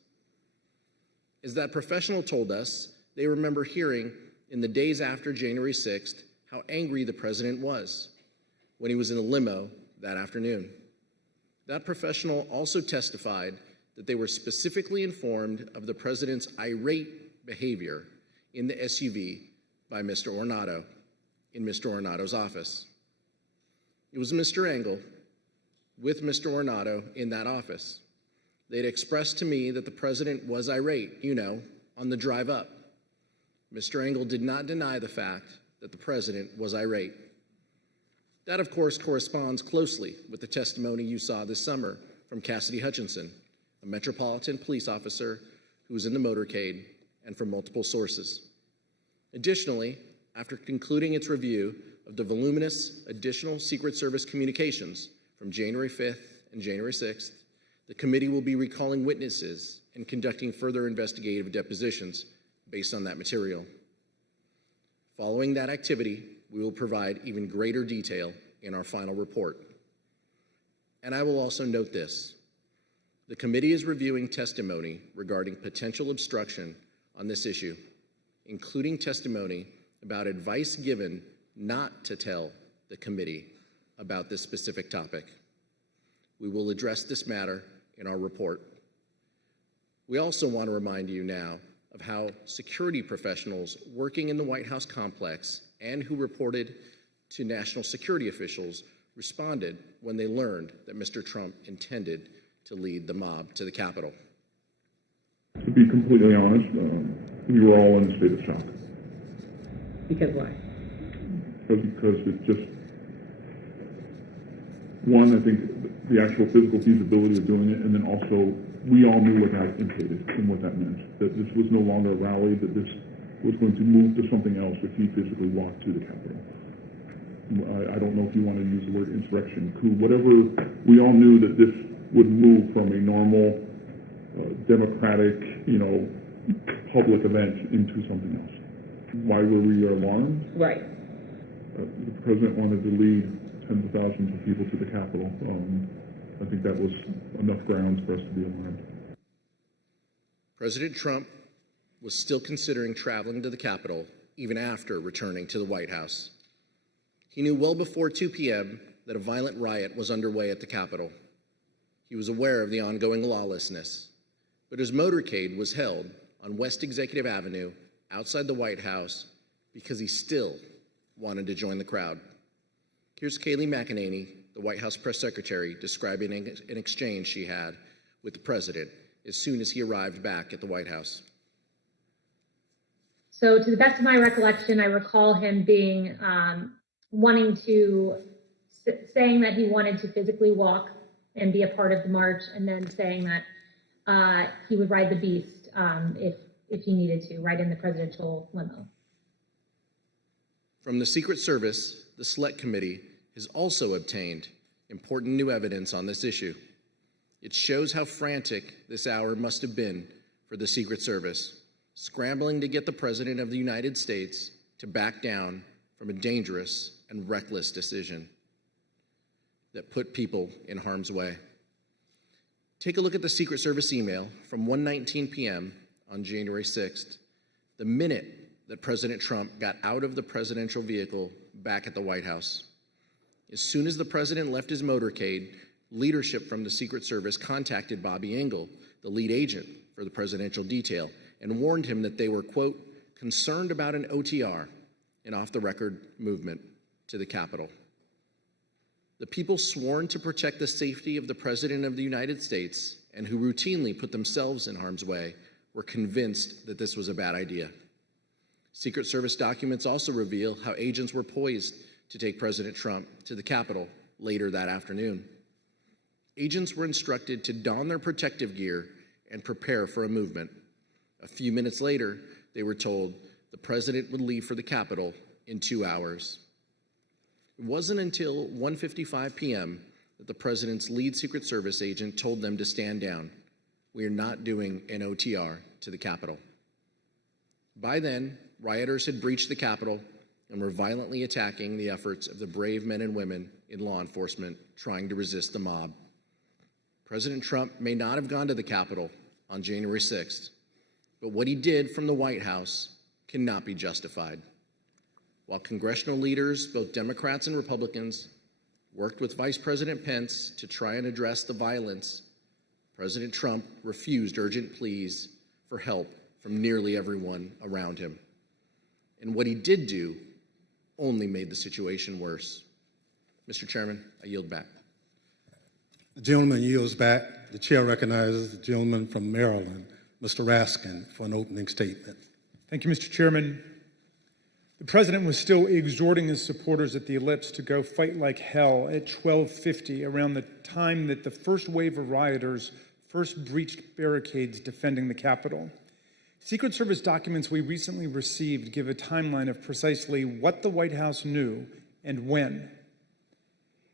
As that professional told us, they remember hearing in the days after January 6th how angry the president was when he was in a limo that afternoon. That professional also testified that they were specifically informed of the president's irate behavior in the SUV by Mr. Ornato in Mr. Ornato's office. It was Mr. Engel with Mr. Ornato in that office. They'd expressed to me that the president was irate, on the drive up. Mr. Engel did not deny the fact that the president was irate. That, of course, corresponds closely with the testimony you saw this summer from Cassidy Hutchinson, a Metropolitan Police officer who was in the motorcade, and from multiple sources. Additionally, after concluding its review of the voluminous additional Secret Service communications from January 5th and January 6th, the committee will be recalling witnesses and conducting further investigative depositions based on that material. Following that activity, we will provide even greater detail in our final report. And I will also note this. The committee is reviewing testimony regarding potential obstruction on this issue, including testimony about advice given not to tell the committee about this specific topic. We will address this matter in our report. We also want to remind you now of how security professionals working in the White House complex and who reported to national security officials responded when they learned that Mr. Trump intended to lead the mob to the Capitol. To be completely honest, we were all in a state of shock. Because why? Because it just, one, I think the actual physical feasibility of doing it, and then also we all knew what that implicated and what that meant. That this was no longer a rally, that this was going to move to something else if he physically walked to the Capitol. I don't know if you want to use the word insurrection, coup, whatever. We all knew that this would move from a normal, democratic, public event into something else. Why were we alarmed? Right. The president wanted to lead tens of thousands of people to the Capitol. I think that was enough grounds for us to be alarmed. President Trump was still considering traveling to the Capitol even after returning to the White House. He knew well before 2 p.m. that a violent riot was underway at the Capitol. He was aware of the ongoing lawlessness, but his motorcade was held on West Executive Avenue outside the White House because he still wanted to join the crowd. Here's Kayleigh McEnany, the White House press secretary, describing an exchange she had with the president as soon as he arrived back at the White House. So to the best of my recollection, I recall him being saying that he wanted to physically walk and be a part of the march, and then saying that he would ride the beast if he needed to, ride in the presidential limo. From the Secret Service, the Select Committee has also obtained important new evidence on this issue. It shows how frantic this hour must have been for the Secret Service, scrambling to get the President of the United States to back down from a dangerous and reckless decision that put people in harm's way. Take a look at the Secret Service email from 1:19 p.m. on January 6th, the minute that President Trump got out of the presidential vehicle back at the White House. As soon as the president left his motorcade, leadership from the Secret Service contacted Bobby Engel, the lead agent for the presidential detail, and warned him that they were, quote, concerned about an OTR, an off-the-record movement, to the Capitol. The people sworn to protect the safety of the President of the United States and who routinely put themselves in harm's way were convinced that this was a bad idea. Secret Service documents also reveal how agents were poised to take President Trump to the Capitol later that afternoon. Agents were instructed to don their protective gear and prepare for a movement. A few minutes later, they were told the president would leave for the Capitol in 2 hours. It wasn't until 1:55 p.m. that the president's lead Secret Service agent told them to stand down. We are not doing an OTR to the Capitol. By then, rioters had breached the Capitol and were violently attacking the efforts of the brave men and women in law enforcement trying to resist the mob. President Trump may not have gone to the Capitol on January 6th, but what he did from the White House cannot be justified. While congressional leaders, both Democrats and Republicans, worked with Vice President Pence to try and address the violence, President Trump refused urgent pleas for help from nearly everyone around him. And what he did do only made the situation worse. Mr. Chairman, I yield back. The gentleman yields back. The chair recognizes the gentleman from Maryland, Mr. Raskin, for an opening statement. Thank you, Mr. Chairman. The president was still exhorting his supporters at the Ellipse to go fight like hell at 12:50, around the time that the first wave of rioters first breached barricades defending the Capitol. Secret Service documents we recently received give a timeline of precisely what the White House knew and when.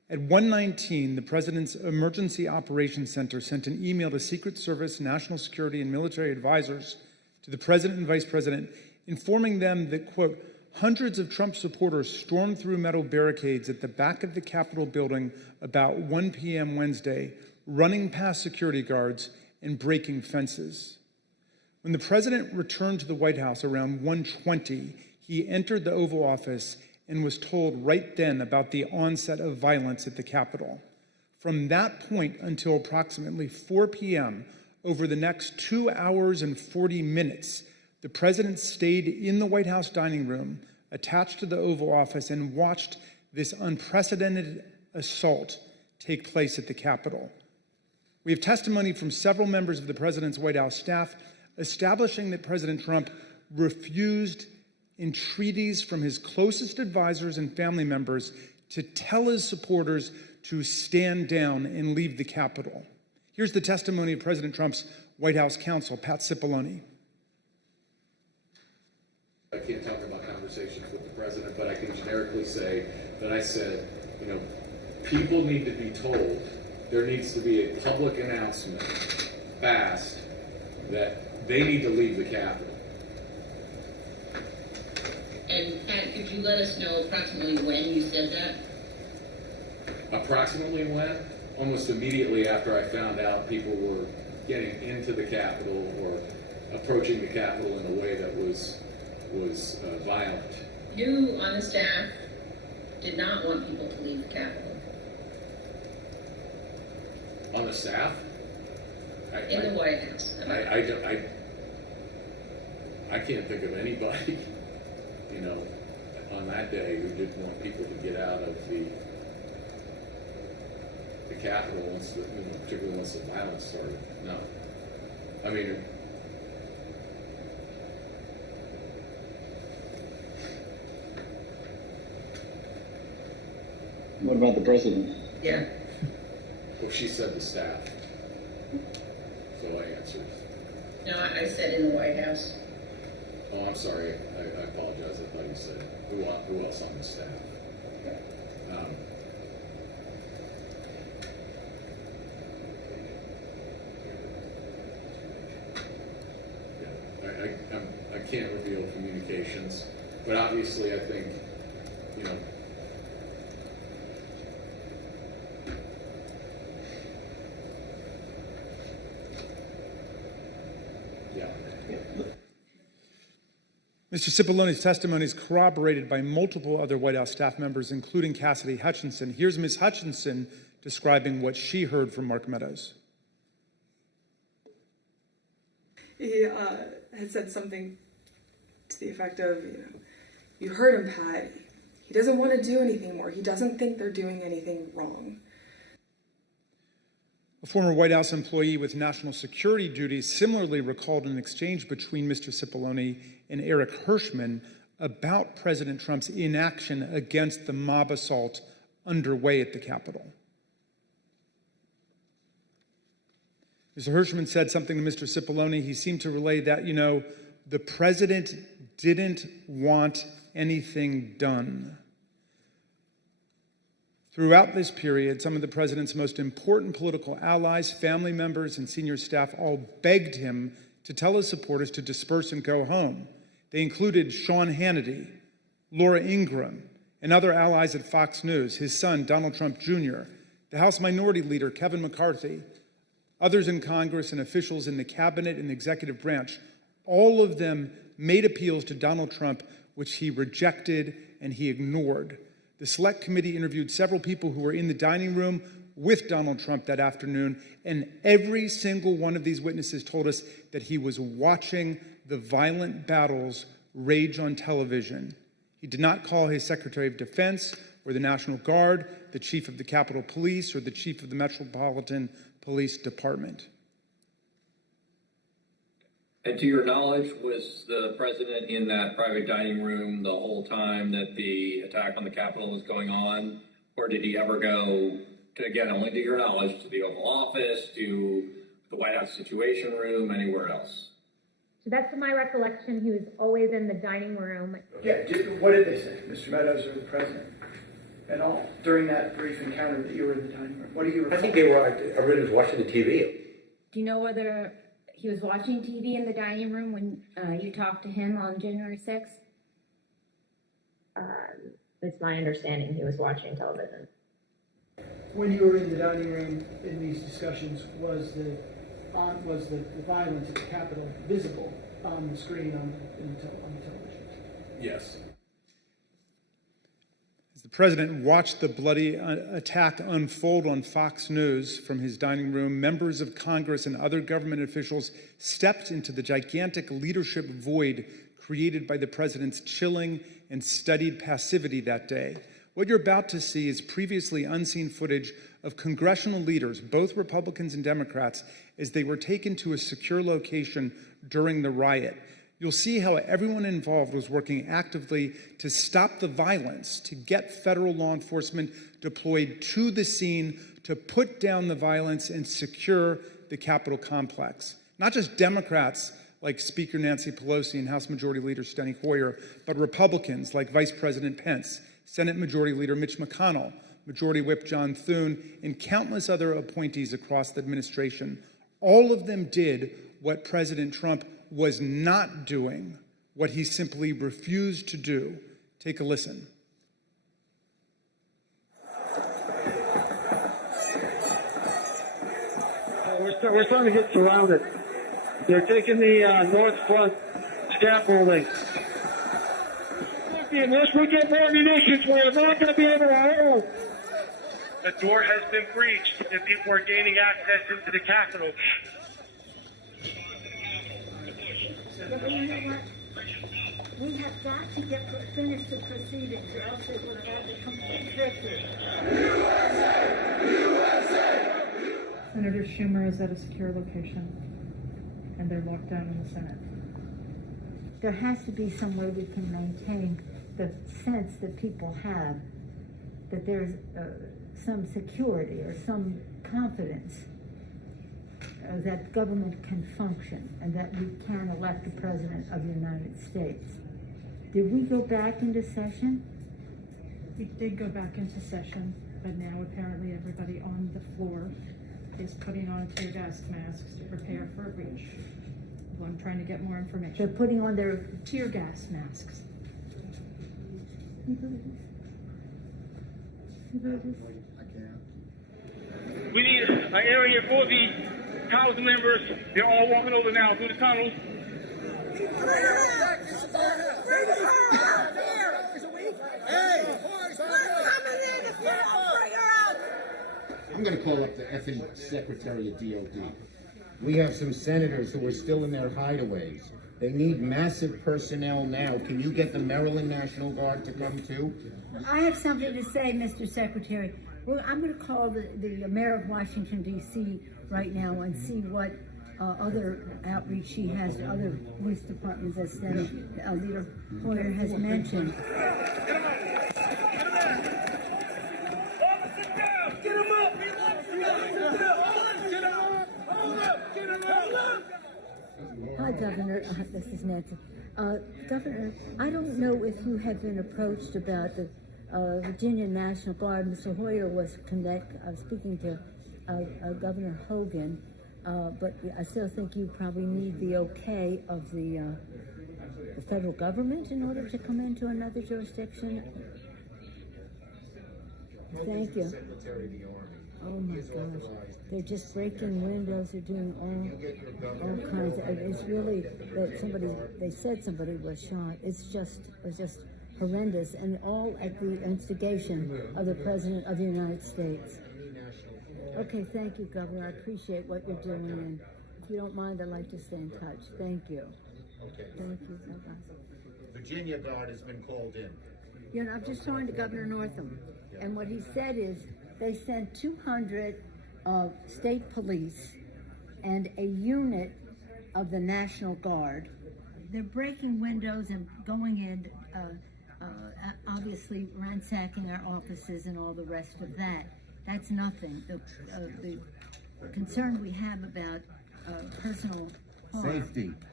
At 1:19, the President's Emergency Operations Center sent an email to Secret Service, national security, and military advisors to the President and Vice President, informing them that, quote, hundreds of Trump supporters stormed through metal barricades at the back of the Capitol building about 1 p.m. Wednesday, running past security guards and breaking fences. When the president returned to the White House around 1:20, he entered the Oval Office and was told right then about the onset of violence at the Capitol. From that point until approximately 4 p.m., over the next 2 hours and 40 minutes, the president stayed in the White House dining room, attached to the Oval Office, and watched this unprecedented assault take place at the Capitol. We have testimony from several members of the president's White House staff establishing that President Trump refused entreaties from his closest advisors and family members to tell his supporters to stand down and leave the Capitol. Here's the testimony of President Trump's White House counsel, Pat Cipollone. I can't talk about conversations with the president, but I can generically say that I said, people need to be told, there needs to be a public announcement fast that they need to leave the Capitol. And Pat, could you let us know approximately when you said that? Approximately when? Almost immediately after I found out people were getting into the Capitol or approaching the Capitol in a way that was violent. You on the staff did not want people to leave the Capitol. On the staff? In the White House. I can't think of anybody, on that day who didn't want people to get out of the Capitol once, particularly once the violence started. No, I mean. What about the president? Yeah. Well, she said the staff, so I answered. No, I said in the White House. Oh, I'm sorry. I apologize. I thought you said who else on the staff. I can't reveal communications, but obviously I think, Mr. Cipollone's testimony is corroborated by multiple other White House staff members, including Cassidy Hutchinson. Here's Ms. Hutchinson describing what she heard from Mark Meadows. He had said something to the effect of, you heard him, Pat. He doesn't want to do anything more. He doesn't think they're doing anything wrong. A former White House employee with national security duties similarly recalled an exchange between Mr. Cipollone and Eric Hirschman about President Trump's inaction against the mob assault underway at the Capitol. Mr. Hirschman said something to Mr. Cipollone. He seemed to relay that, the president didn't want anything done. Throughout this period, some of the president's most important political allies, family members, and senior staff all begged him to tell his supporters to disperse and go home. They included Sean Hannity, Laura Ingraham, and other allies at Fox News, his son, Donald Trump Jr., the House Minority Leader, Kevin McCarthy, others in Congress, and officials in the cabinet and the executive branch. All of them made appeals to Donald Trump, which he rejected and he ignored. The Select Committee interviewed several people who were in the dining room with Donald Trump that afternoon, and every single one of these witnesses told us that he was watching the violent battles rage on television. He did not call his Secretary of Defense or the National Guard, the Chief of the Capitol Police, or the Chief of the Metropolitan Police Department. And to your knowledge, was the president in that private dining room the whole time that the attack on the Capitol was going on? Or did he ever go, to, again, only to your knowledge, to the Oval Office, to the White House Situation Room, anywhere else? To the best of my recollection, he was always in the dining room. Yeah, what did they say, Mr. Meadows or the president, at all, during that brief encounter that you were in the dining room? What do you recall? I think everybody was watching the TV. Do you know whether he was watching TV in the dining room when you talked to him on January 6th? It's my understanding he was watching television. When you were in the dining room in these discussions, was the violence at the Capitol visible on the screen on the television? Yes. As the president watched the bloody attack unfold on Fox News from his dining room, members of Congress and other government officials stepped into the gigantic leadership void created by the president's chilling and studied passivity that day. What you're about to see is previously unseen footage of congressional leaders, both Republicans and Democrats, as they were taken to a secure location during the riot. You'll see how everyone involved was working actively to stop the violence, to get federal law enforcement deployed to the scene, to put down the violence and secure the Capitol complex. Not just Democrats like Speaker Nancy Pelosi and House Majority Leader Steny Hoyer, but Republicans like Vice President Pence, Senate Majority Leader Mitch McConnell, Majority Whip John Thune, and countless other appointees across the administration. All of them did what President Trump was not doing, what he simply refused to do. Take a listen. We're starting to get surrounded. They're taking the north front scaffolding. Unless we get more munitions, we're not going to be able to hold. The door has been breached and people are gaining access into the Capitol. We have got to finish the proceedings, or else it would have a complete victory. Senator Schumer is at a secure location, and they're locked down in the Senate. There has to be some way we can maintain the sense that people have that there's some security or some confidence that government can function and that we can elect the President of the United States. Did we go back into session? We did go back into session, but now apparently everybody on the floor is putting on tear gas masks to prepare for a breach. Well, I'm trying to get more information. They're putting on their tear gas masks. We need an area for the House members. They're all walking over now through the tunnels. I'm going to call up the effing Secretary of DOD. We have some senators who are still in their hideaways. They need massive personnel now. Can you get the Maryland National Guard to come too? I have something to say, Mr. Secretary. Well, I'm going to call the mayor of Washington, D.C. right now and see what other outreach she has to other police departments, as Senate Leader Hoyer has mentioned. Hi, Governor. This is Nancy. Governor, I don't know if you have been approached about the Virginia National Guard. Mr. Hoyer was speaking to Governor Hogan, but I still think you probably need the okay of the federal government in order to come into another jurisdiction. Thank you. Oh my gosh, they're just breaking windows. They're doing all kinds of. It's really that they said somebody was shot. It was just horrendous, and all at the instigation of the President of the United States. Okay, thank you, Governor. I appreciate what you're doing, and if you don't mind, I'd like to stay in touch. Thank you. Okay. Thank you. Bye-bye. Virginia Guard has been called in. You know, I'm just talking to Governor Northam, and what he said is they sent 200 state police and a unit of the National Guard. They're breaking windows and going in, obviously ransacking our offices and all the rest of that. That's nothing. The concern we have about personal harm,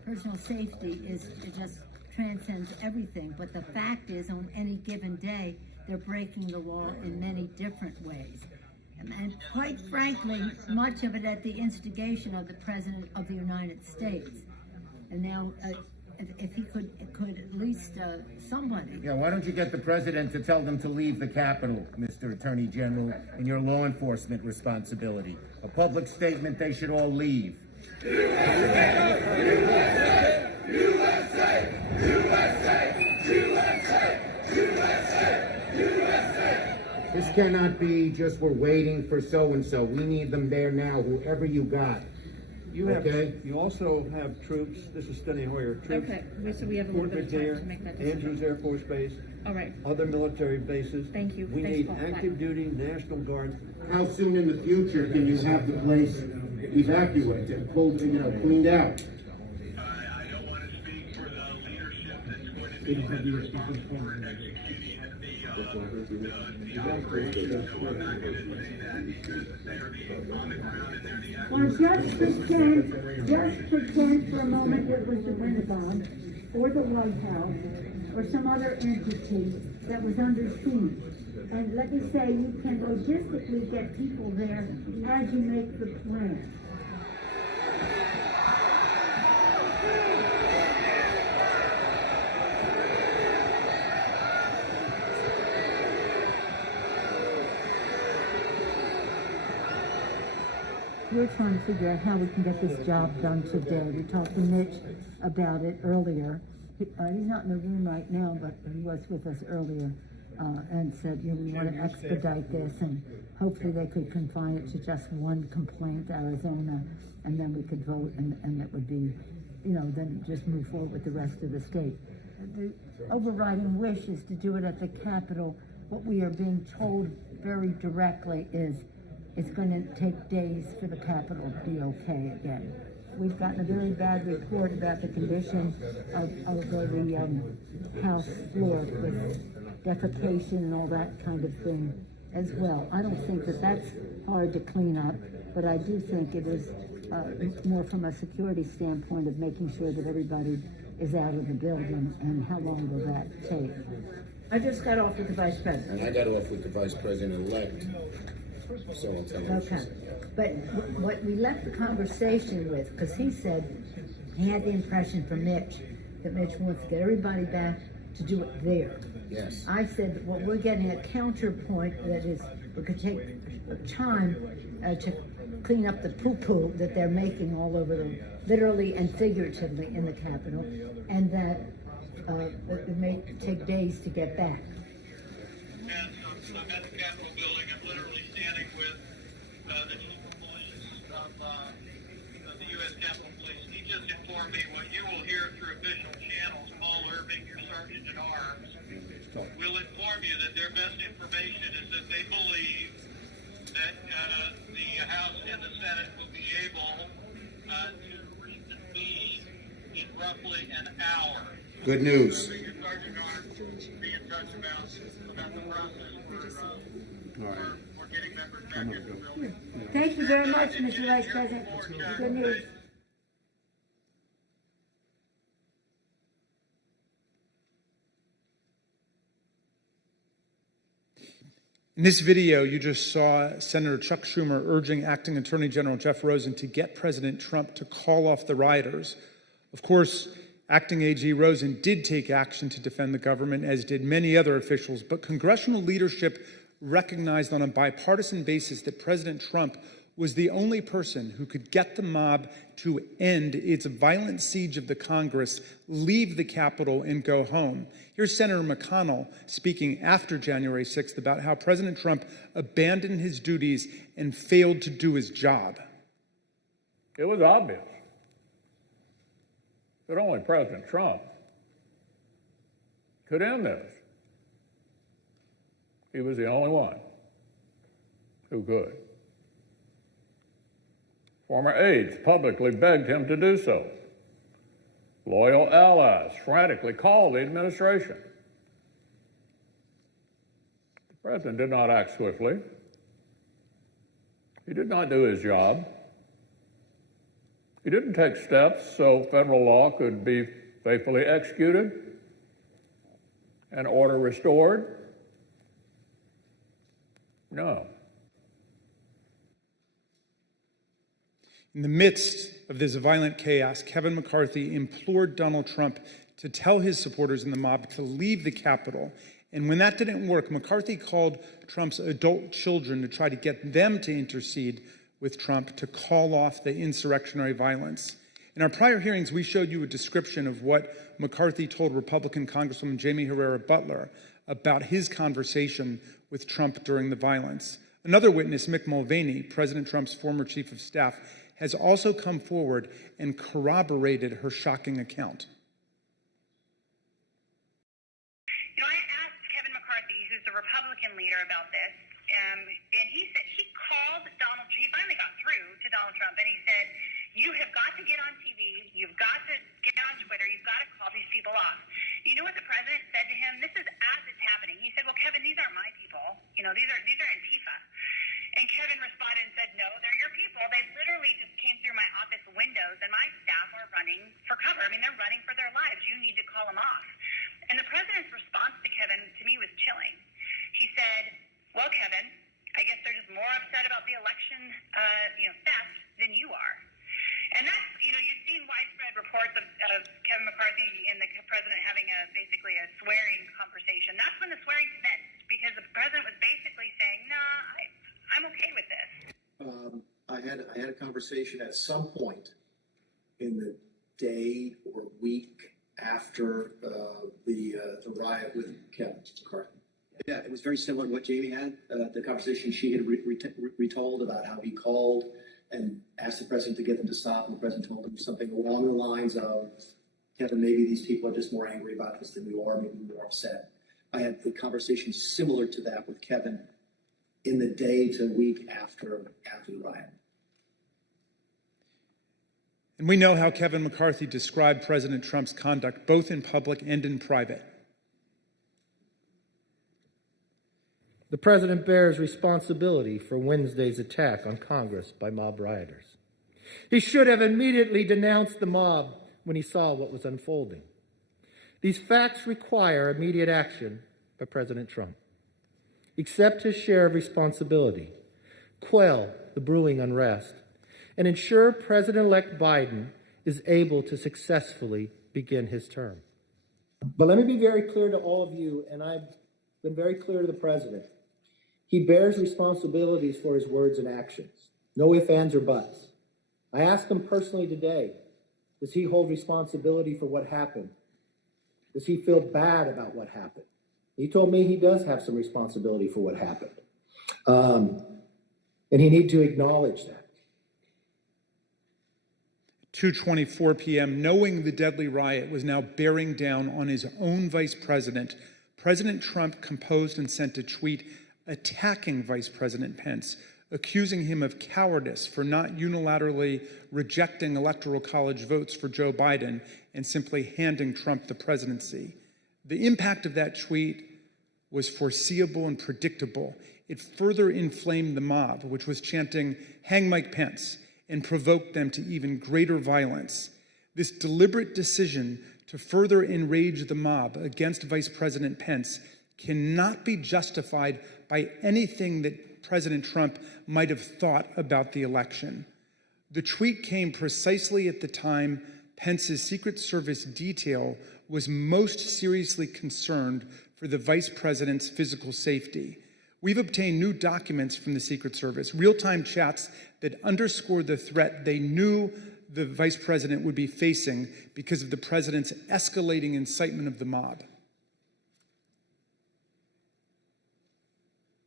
personal safety it just transcends everything. But the fact is, on any given day, they're breaking the law in many different ways. And quite frankly, much of it at the instigation of the President of the United States. And now, if he could at least somebody. Yeah, why don't you get the President to tell them to leave the Capitol, Mr. Attorney General, in your law enforcement responsibility? A public statement, they should all leave. USA! USA! USA! USA! USA! USA! USA! This cannot be just we're waiting for so-and-so. We need them there now, whoever you got. You also have troops. This is Steny Hoyer. Troops. Okay, so we have a little bit of time to make that decision. Andrews Air Force Base. All right. Other military bases. Thank you. We need active duty National Guard. How soon in the future can you have the place evacuated, pulled, cleaned out? I don't want to speak for the leadership that's going to be responsible for executing the operation, so I'm not going to say that because they're on the ground and they're the Well, just pretend for a moment it was the Pentagon or the White House or some other entity that was under siege. And let me say, you can logistically get people there as you make the plan. We're trying to figure out how we can get this job done today. We talked to Mitch about it earlier. He's not in the room right now, but he was with us earlier and said, we want to expedite this, and hopefully they could confine it to just one complaint, Arizona, and then we could vote, and it would be, then just move forward with the rest of the state. The overriding wish is to do it at the Capitol. What we are being told very directly is it's going to take days for the Capitol to be okay again. We've gotten a very bad report about the condition of the House floor with defecation and all that kind of thing as well. I don't think that that's hard to clean up, but I do think it is more from a security standpoint of making sure that everybody is out of the building, and how long will that take? I just got off with the Vice President. And I got off with the Vice President-elect. So I'll tell you. Okay. But what we left the conversation with, because he said he had the impression from Mitch that Mitch wants to get everybody back to do it there. Yes. I said that we're getting a counterpoint that is, we could take time to clean up the poo-poo that they're making all over the, literally and figuratively in the Capitol, and that it may take days to get back. And I'm at the Capitol building. I'm literally standing with the chief of police of the U.S. Capitol Police. He just informed me what you will hear through official channels. Paul Irving, your sergeant at arms, will inform you that their best information is that they believe that the House and the Senate will be able to reconvene in roughly an hour. Good news. Your sergeant at arms will be in touch about the process for getting members back in the building. Thank you very much, Mr. Vice President. Good news. In this video, you just saw Senator Chuck Schumer urging Acting Attorney General Jeff Rosen to get President Trump to call off the rioters. Of course, Acting AG Rosen did take action to defend the government, as did many other officials, but congressional leadership recognized on a bipartisan basis that President Trump was the only person who could get the mob to end its violent siege of the Congress, leave the Capitol, and go home. Here's Senator McConnell speaking after January 6th about how President Trump abandoned his duties and failed to do his job. It was obvious that only President Trump could end this. He was the only one who could. Former aides publicly begged him to do so. loyal allies frantically called the administration. The president did not act swiftly. He did not do his job. He didn't take steps so federal law could be faithfully executed and order restored. No. In the midst of this violent chaos, Kevin McCarthy implored Donald Trump to tell his supporters in the mob to leave the Capitol. And when that didn't work, McCarthy called Trump's adult children to try to get them to intercede with Trump to call off the insurrectionary violence. In our prior hearings, we showed you a description of what McCarthy told Republican Congresswoman Jamie Herrera Butler about his conversation with Trump during the violence. Another witness, Mick Mulvaney, President Trump's former chief of staff, has also come forward and corroborated her shocking account. You know, I asked Kevin McCarthy, who's the Republican leader, about this, and he said he called Donald Trump. He finally got through to Donald Trump, and he said, "You have got to get on TV. You've got to get on Twitter. You've got to call these people off." You know what the president said to him? This is as it's happening. He said, "Well, Kevin, these aren't my people. You know, these are Antifa." And Kevin responded and said, "No, they're your people. They literally just came through my office windows, and my staff are running for cover. I mean, they're running for their lives. You need to call them off." And the president's response to Kevin, to me, was chilling. He said, "Well, Kevin, I guess they're just more upset about the election, theft than you are." And that's, you've seen widespread reports of Kevin McCarthy and the president having basically a swearing conversation. That's when the swearing commenced, because the president was basically saying, "Nah, I'm okay with this." I had a conversation at some point in the day or week after the riot with Kevin McCarthy. Yeah, it was very similar to what Jamie had. The conversation she had retold about how he called and asked the president to get them to stop, and the president told him something along the lines of, "Kevin, maybe these people are just more angry about this than you are, maybe more upset." I had the conversation similar to that with Kevin in the day to week after the riot. And we know how Kevin McCarthy described President Trump's conduct, both in public and in private. The president bears responsibility for Wednesday's attack on Congress by mob rioters. He should have immediately denounced the mob when he saw what was unfolding. These facts require immediate action by President Trump. Accept his share of responsibility, quell the brewing unrest, and ensure President-elect Biden is able to successfully begin his term. But let me be very clear to all of you, and I've been very clear to the president. He bears responsibilities for his words and actions. No ifs, ands, or buts. I asked him personally today, does he hold responsibility for what happened? Does he feel bad about what happened? He told me he does have some responsibility for what happened. And he needs to acknowledge that. 2:24 p.m., knowing the deadly riot was now bearing down on his own vice president, President Trump composed and sent a tweet attacking Vice President Pence, accusing him of cowardice for not unilaterally rejecting Electoral College votes for Joe Biden and simply handing Trump the presidency. The impact of that tweet was foreseeable and predictable. It further inflamed the mob, which was chanting, "Hang Mike Pence," and provoked them to even greater violence. This deliberate decision to further enrage the mob against Vice President Pence cannot be justified by anything that President Trump might have thought about the election. The tweet came precisely at the time Pence's Secret Service detail was most seriously concerned for the vice president's physical safety. We've obtained new documents from the Secret Service, real-time chats that underscore the threat they knew the vice president would be facing because of the president's escalating incitement of the mob.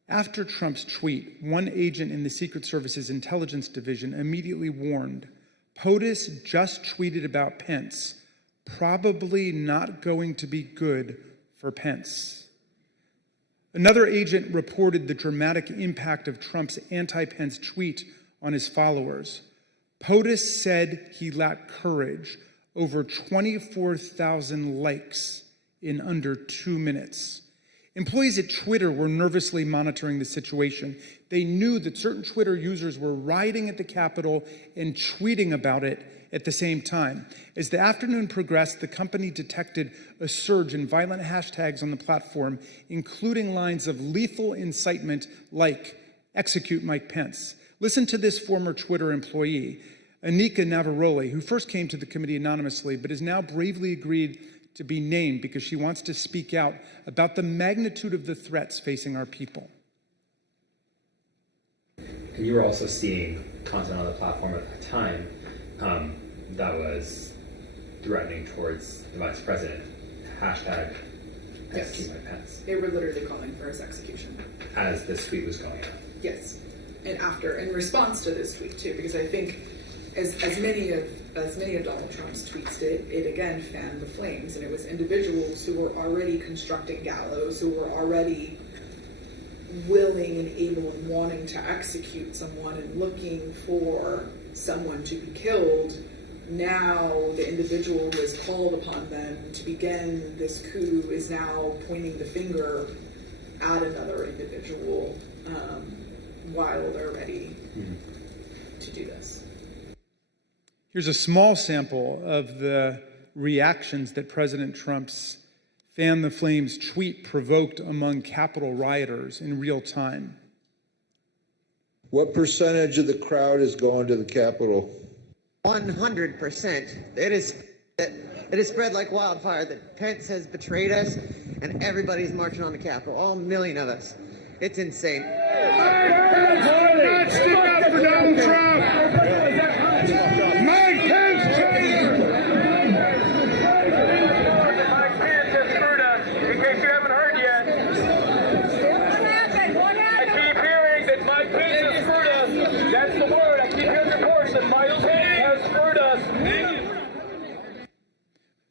After Trump's tweet, one agent in the Secret Service's intelligence division immediately warned, "POTUS just tweeted about Pence, probably not going to be good for Pence." Another agent reported the dramatic impact of Trump's anti-Pence tweet on his followers. POTUS said he lacked courage, over 24,000 likes in under 2 minutes. Employees at Twitter were nervously monitoring the situation. They knew that certain Twitter users were rioting at the Capitol and tweeting about it at the same time. As the afternoon progressed, the company detected a surge in violent hashtags on the platform, including lines of lethal incitement like "Execute Mike Pence." Listen to this former Twitter employee, Anika Navarroli, who first came to the committee anonymously, but has now bravely agreed to be named because she wants to speak out about the magnitude of the threats facing our people. And you were also seeing content on the platform at that time that was threatening towards the vice president. Hashtag execute Mike Pence. They were literally calling for his execution. As this tweet was going out. Yes. And in response to this tweet too, because I think as many of Donald Trump's tweets did, it again fanned the flames, and it was individuals who were already constructing gallows, who were already willing and able and wanting to execute someone and looking for someone to be killed. Now the individual who has called upon them to begin this coup is now pointing the finger at another individual while they're ready to do this. Here's a small sample of the reactions that President Trump's "Fan the Flames" tweet provoked among Capitol rioters in real time. What percentage of the crowd is going to the Capitol? 100%. It is spread like wildfire that Pence has betrayed us, and everybody's marching on the Capitol. All 1 million of us. It's insane. Not stick up for Donald Trump. Mike Pence. Mike Pence has screwed us. In case you haven't heard yet. What happened? I keep hearing that Mike Pence has screwed us. That's the word. I keep hearing reports that Mike Pence has screwed us.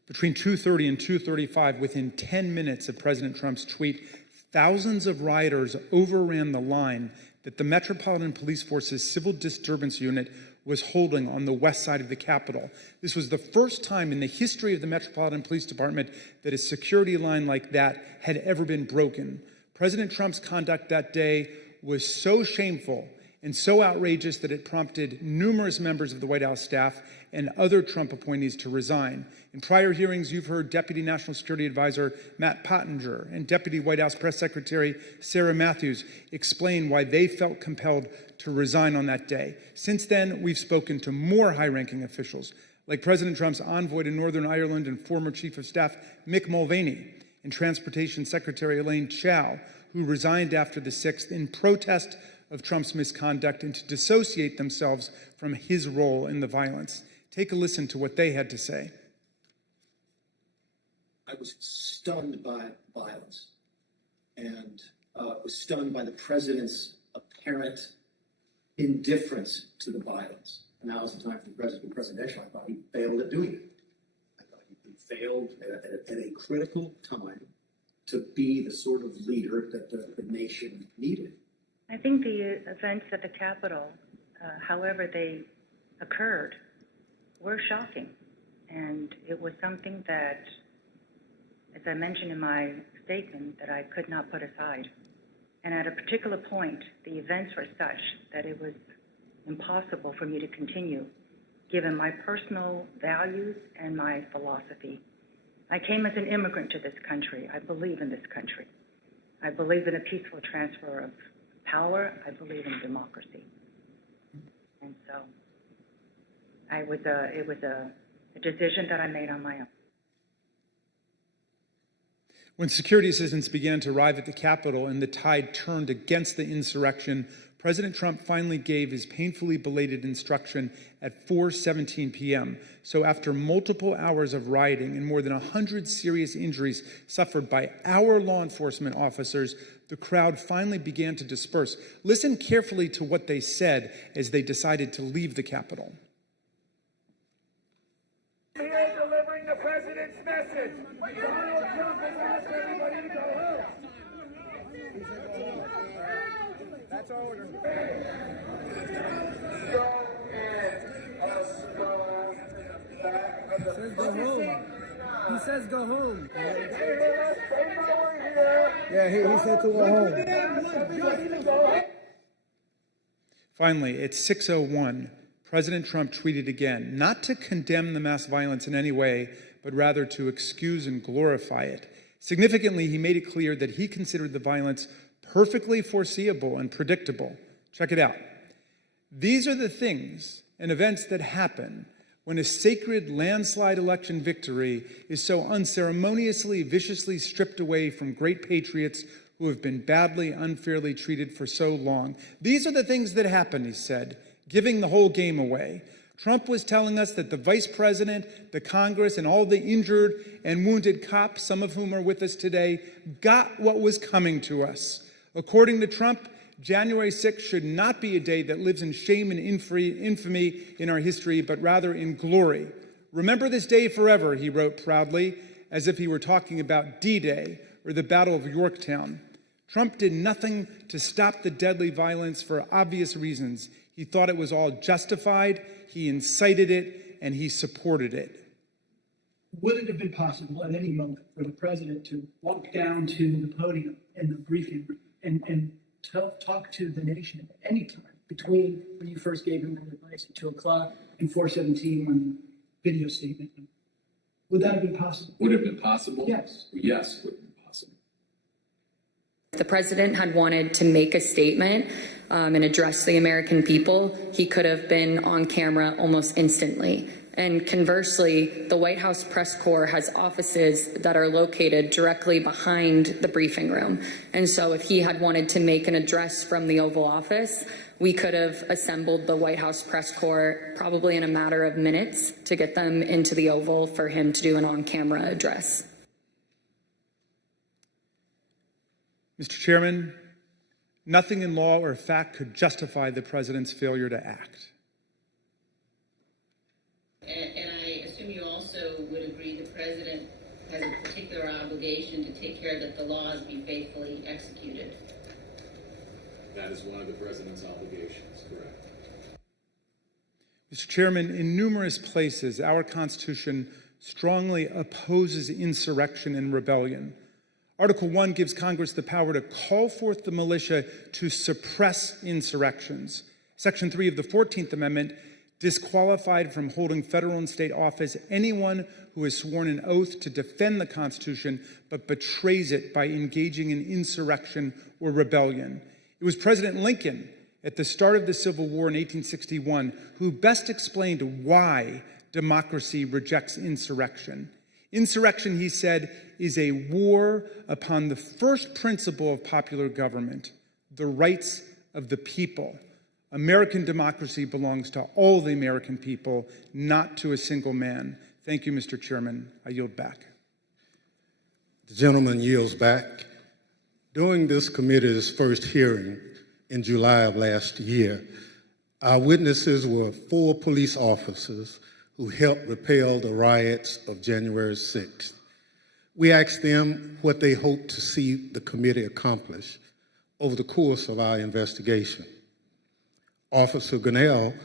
Between 2:30 and 2:35, within 10 minutes of President Trump's tweet, thousands of rioters overran the line that the Metropolitan Police Force's Civil Disturbance Unit was holding on the west side of the Capitol. This was the first time in the history of the Metropolitan Police Department that a security line like that had ever been broken. President Trump's conduct that day was so shameful and so outrageous that it prompted numerous members of the White House staff and other Trump appointees to resign. In prior hearings, you've heard Deputy National Security Advisor Matt Pottinger and Deputy White House Press Secretary Sarah Matthews explain why they felt compelled to resign on that day. Since then, we've spoken to more high-ranking officials, like President Trump's envoy to Northern Ireland and former Chief of Staff Mick Mulvaney, and Transportation Secretary Elaine Chao, who resigned after the 6th in protest of Trump's misconduct and to dissociate themselves from his role in the violence. Take a listen to what they had to say. I was stunned by violence and was stunned by the president's apparent indifference to the violence. Now is the time for the president to be presidential. I thought he failed at doing it. I thought he failed at a critical time to be the sort of leader that the nation needed. I think the events at the Capitol, however they occurred, were shocking. And it was something that, as I mentioned in my statement, that I could not put aside. And at a particular point, the events were such that it was impossible for me to continue, given my personal values and my philosophy. I came as an immigrant to this country. I believe in this country. I believe in a peaceful transfer of power. I believe in democracy. And so it was a decision that I made on my own. When security assistance began to arrive at the Capitol and the tide turned against the insurrection, President Trump finally gave his painfully belated instruction at 4:17 p.m. So after multiple hours of rioting and more than 100 serious injuries suffered by our law enforcement officers, the crowd finally began to disperse. Listen carefully to what they said as they decided to leave the Capitol. Here delivering the president's message. Donald Trump has asked everybody to go home. That's our order. Go and us go back of says go home. He says go home. Yeah, he said to go home. Finally, at 6:01, President Trump tweeted again, not to condemn the mass violence in any way, but rather to excuse and glorify it. Significantly, he made it clear that he considered the violence perfectly foreseeable and predictable. Check it out. These are the things and events that happen when a sacred landslide election victory is so unceremoniously, viciously stripped away from great patriots who have been badly, unfairly treated for so long. These are the things that happen, he said, giving the whole game away. Trump was telling us that the vice president, the Congress, and all the injured and wounded cops, some of whom are with us today, got what was coming to us. According to Trump, January 6th should not be a day that lives in shame and infamy in our history, but rather in glory. Remember this day forever, he wrote proudly, as if he were talking about D-Day or the Battle of Yorktown. Trump did nothing to stop the deadly violence for obvious reasons. He thought it was all justified, he incited it, and he supported it. Would it have been possible at any moment for the president to walk down to the podium in the briefing room and talk to the nation at any time between when you first gave him that advice at 2 o'clock and 4:17 when the video statement? Would that have been possible? Would it have been possible? Yes. Yes, would have been possible. If the president had wanted to make a statement and address the American people, he could have been on camera almost instantly. And conversely, the White House press corps has offices that are located directly behind the briefing room. And so if he had wanted to make an address from the Oval Office, we could have assembled the White House press corps probably in a matter of minutes to get them into the Oval for him to do an on-camera address. Mr. Chairman, nothing in law or fact could justify the president's failure to act. And I assume you also would agree the president has a particular obligation to take care that the laws be faithfully executed. That is one of the president's obligations, correct. Mr. Chairman, in numerous places, our Constitution strongly opposes insurrection and rebellion. Article 1 gives Congress the power to call forth the militia to suppress insurrections. Section 3 of the 14th Amendment disqualified from holding federal and state office anyone who has sworn an oath to defend the Constitution but betrays it by engaging in insurrection or rebellion. It was President Lincoln at the start of the Civil War in 1861 who best explained why democracy rejects insurrection. Insurrection, he said, is a war upon the first principle of popular government, the rights of the people. American democracy belongs to all the American people, not to a single man. Thank you, Mr. Chairman. I yield back. The gentleman yields back. During this committee's first hearing in July of last year, our witnesses were 4 police officers who helped repel the riots of January 6th. We asked them what they hoped to see the committee accomplish over the course of our investigation. Officer Gunnell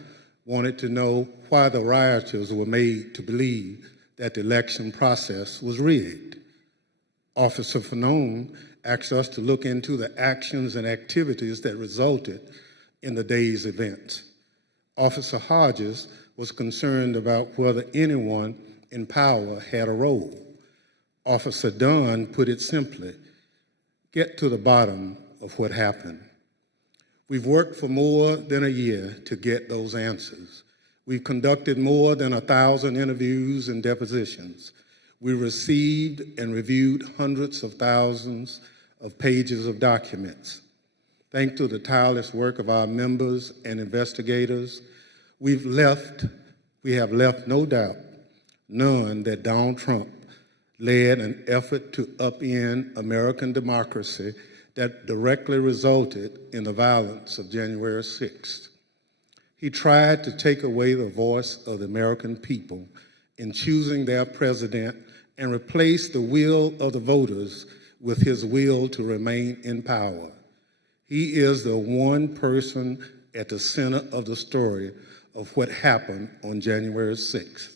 wanted to know why the rioters were made to believe that the election process was rigged. Officer Fanone asked us to look into the actions and activities that resulted in the day's events. Officer Hodges was concerned about whether anyone in power had a role. Officer Dunn put it simply, get to the bottom of what happened. We've worked for more than a year to get those answers. We've conducted more than 1,000 interviews and depositions. We received and reviewed hundreds of thousands of pages of documents. Thanks to the tireless work of our members and investigators, we have left no doubt, none, that Donald Trump led an effort to upend American democracy that directly resulted in the violence of January 6th. He tried to take away the voice of the American people in choosing their president and replace the will of the voters with his will to remain in power. He is the one person at the center of the story of what happened on January 6th.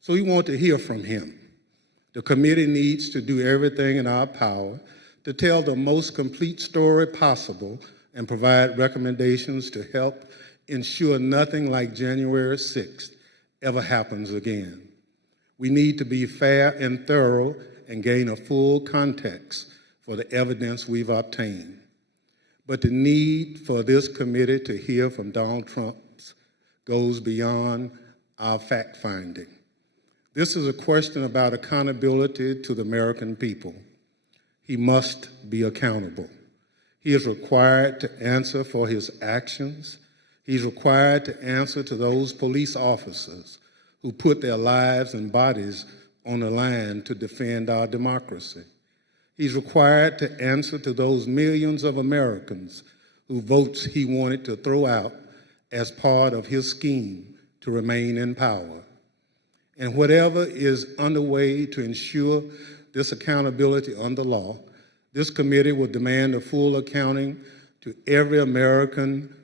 So we want to hear from him. The committee needs to do everything in our power to tell the most complete story possible and provide recommendations to help ensure nothing like January 6th ever happens again. We need to be fair and thorough and gain a full context for the evidence we've obtained. But the need for this committee to hear from Donald Trump goes beyond our fact-finding. This is a question about accountability to the American people. He must be accountable. He is required to answer for his actions. He's required to answer to those police officers who put their lives and bodies on the line to defend our democracy. He's required to answer to those millions of Americans whose votes he wanted to throw out as part of his scheme to remain in power. And whatever is underway to ensure this accountability under law, this committee will demand a full accounting to every American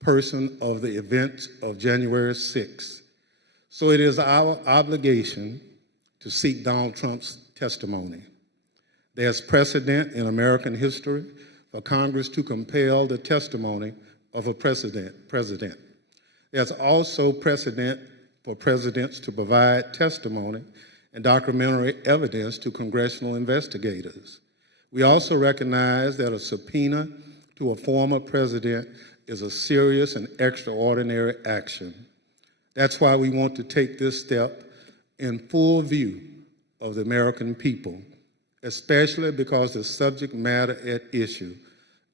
person of the events of January 6th. So it is our obligation to seek Donald Trump's testimony. There's precedent in American history for Congress to compel the testimony of a president. There's also precedent for presidents to provide testimony and documentary evidence to congressional investigators. We also recognize that a subpoena to a former president is a serious and extraordinary action. That's why we want to take this step in full view of the American people, especially because the subject matter at issue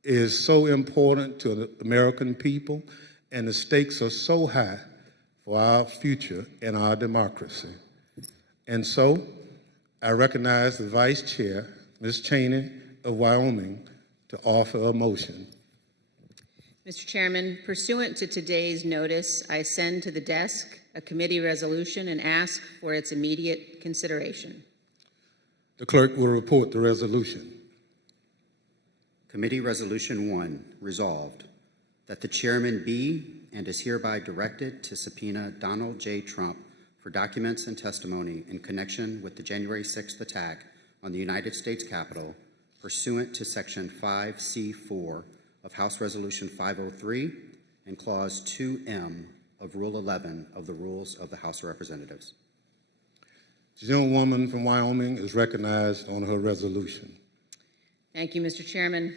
is so important to the American people and the stakes are so high for our future and our democracy. And so I recognize the Vice Chair, Ms. Cheney of Wyoming, to offer a motion. Mr. Chairman, pursuant to today's notice, I send to the desk a committee resolution and ask for its immediate consideration. The clerk will report the resolution. Committee Resolution 1, resolved that the chairman be and is hereby directed to subpoena Donald J. Trump for documents and testimony in connection with the January 6th attack on the United States Capitol pursuant to Section 5C4 of House Resolution 503 and Clause 2M of Rule 11 of the Rules of the House of Representatives. The gentlewoman from Wyoming is recognized on her resolution. Thank you, Mr. Chairman.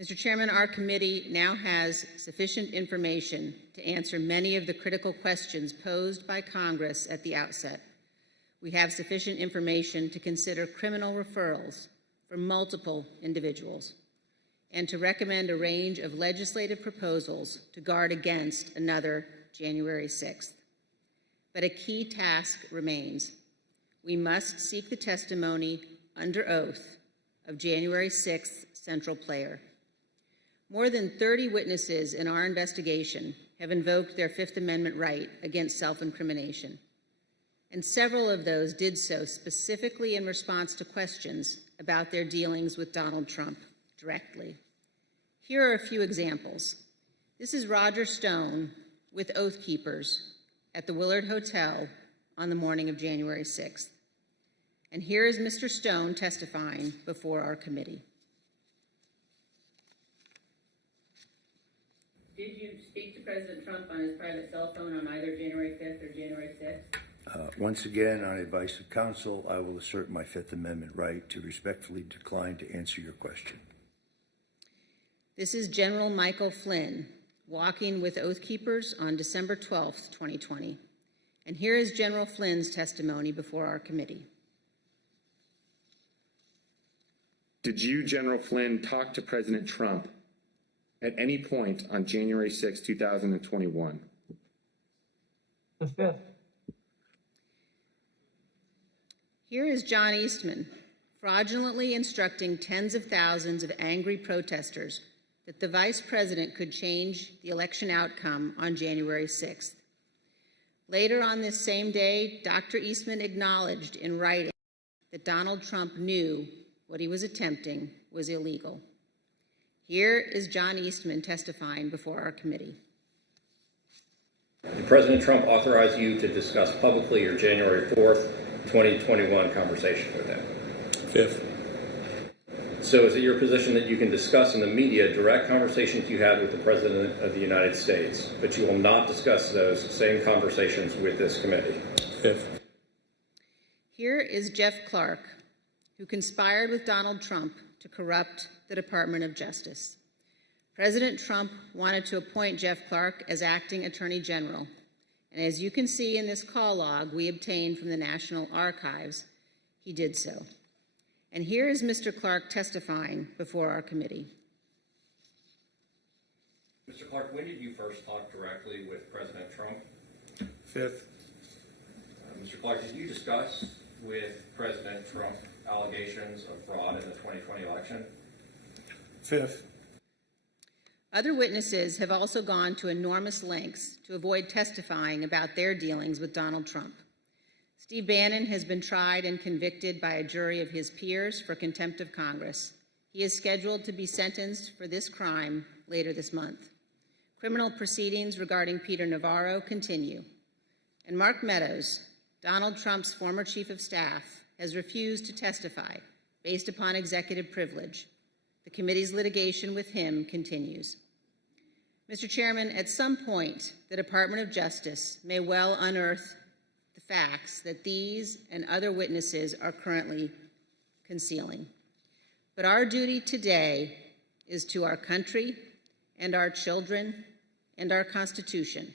Mr. Chairman, our committee now has sufficient information to answer many of the critical questions posed by Congress at the outset. We have sufficient information to consider criminal referrals for multiple individuals and to recommend a range of legislative proposals to guard against another January 6th. But a key task remains. We must seek the testimony under oath of January 6th central player. More than 30 witnesses in our investigation have invoked their Fifth Amendment right against self-incrimination, and several of those did so specifically in response to questions about their dealings with Donald Trump directly. Here are a few examples. This is Roger Stone with Oath Keepers at the Willard Hotel on the morning of January 6th. And here is Mr. Stone testifying before our committee. Did you speak to President Trump on his private cell phone on either January 5th or January 6th? Once again, on advice of counsel, I will assert my Fifth Amendment right to respectfully decline to answer your question. This is General Michael Flynn walking with Oath Keepers on December 12th, 2020. And here is General Flynn's testimony before our committee. Did you, General Flynn, talk to President Trump at any point on January 6, 2021? The 5th. Here is John Eastman, fraudulently instructing tens of thousands of angry protesters that the vice president could change the election outcome on January 6th. Later on this same day, Dr. Eastman acknowledged in writing that Donald Trump knew what he was attempting was illegal. Here is John Eastman testifying before our committee. Did President Trump authorize you to discuss publicly your January 4th, 2021 conversation with him? Fifth. So is it your position that you can discuss in the media direct conversations you had with the President of the United States, but you will not discuss those same conversations with this committee? Fifth. Here is Jeff Clark, who conspired with Donald Trump to corrupt the Department of Justice. President Trump wanted to appoint Jeff Clark as acting Attorney General, and as you can see in this call log we obtained from the National Archives, he did so. And here is Mr. Clark testifying before our committee. Mr. Clark, when did you first talk directly with President Trump? Fifth. Mr. Clark, did you discuss with President Trump allegations of fraud in the 2020 election? Fifth. Other witnesses have also gone to enormous lengths to avoid testifying about their dealings with Donald Trump. Steve Bannon has been tried and convicted by a jury of his peers for contempt of Congress. He is scheduled to be sentenced for this crime later this month. Criminal proceedings regarding Peter Navarro continue. And Mark Meadows, Donald Trump's former chief of staff, has refused to testify based upon executive privilege. The committee's litigation with him continues. Mr. Chairman, at some point, the Department of Justice may well unearth the facts that these and other witnesses are currently concealing. But our duty today is to our country and our children and our Constitution.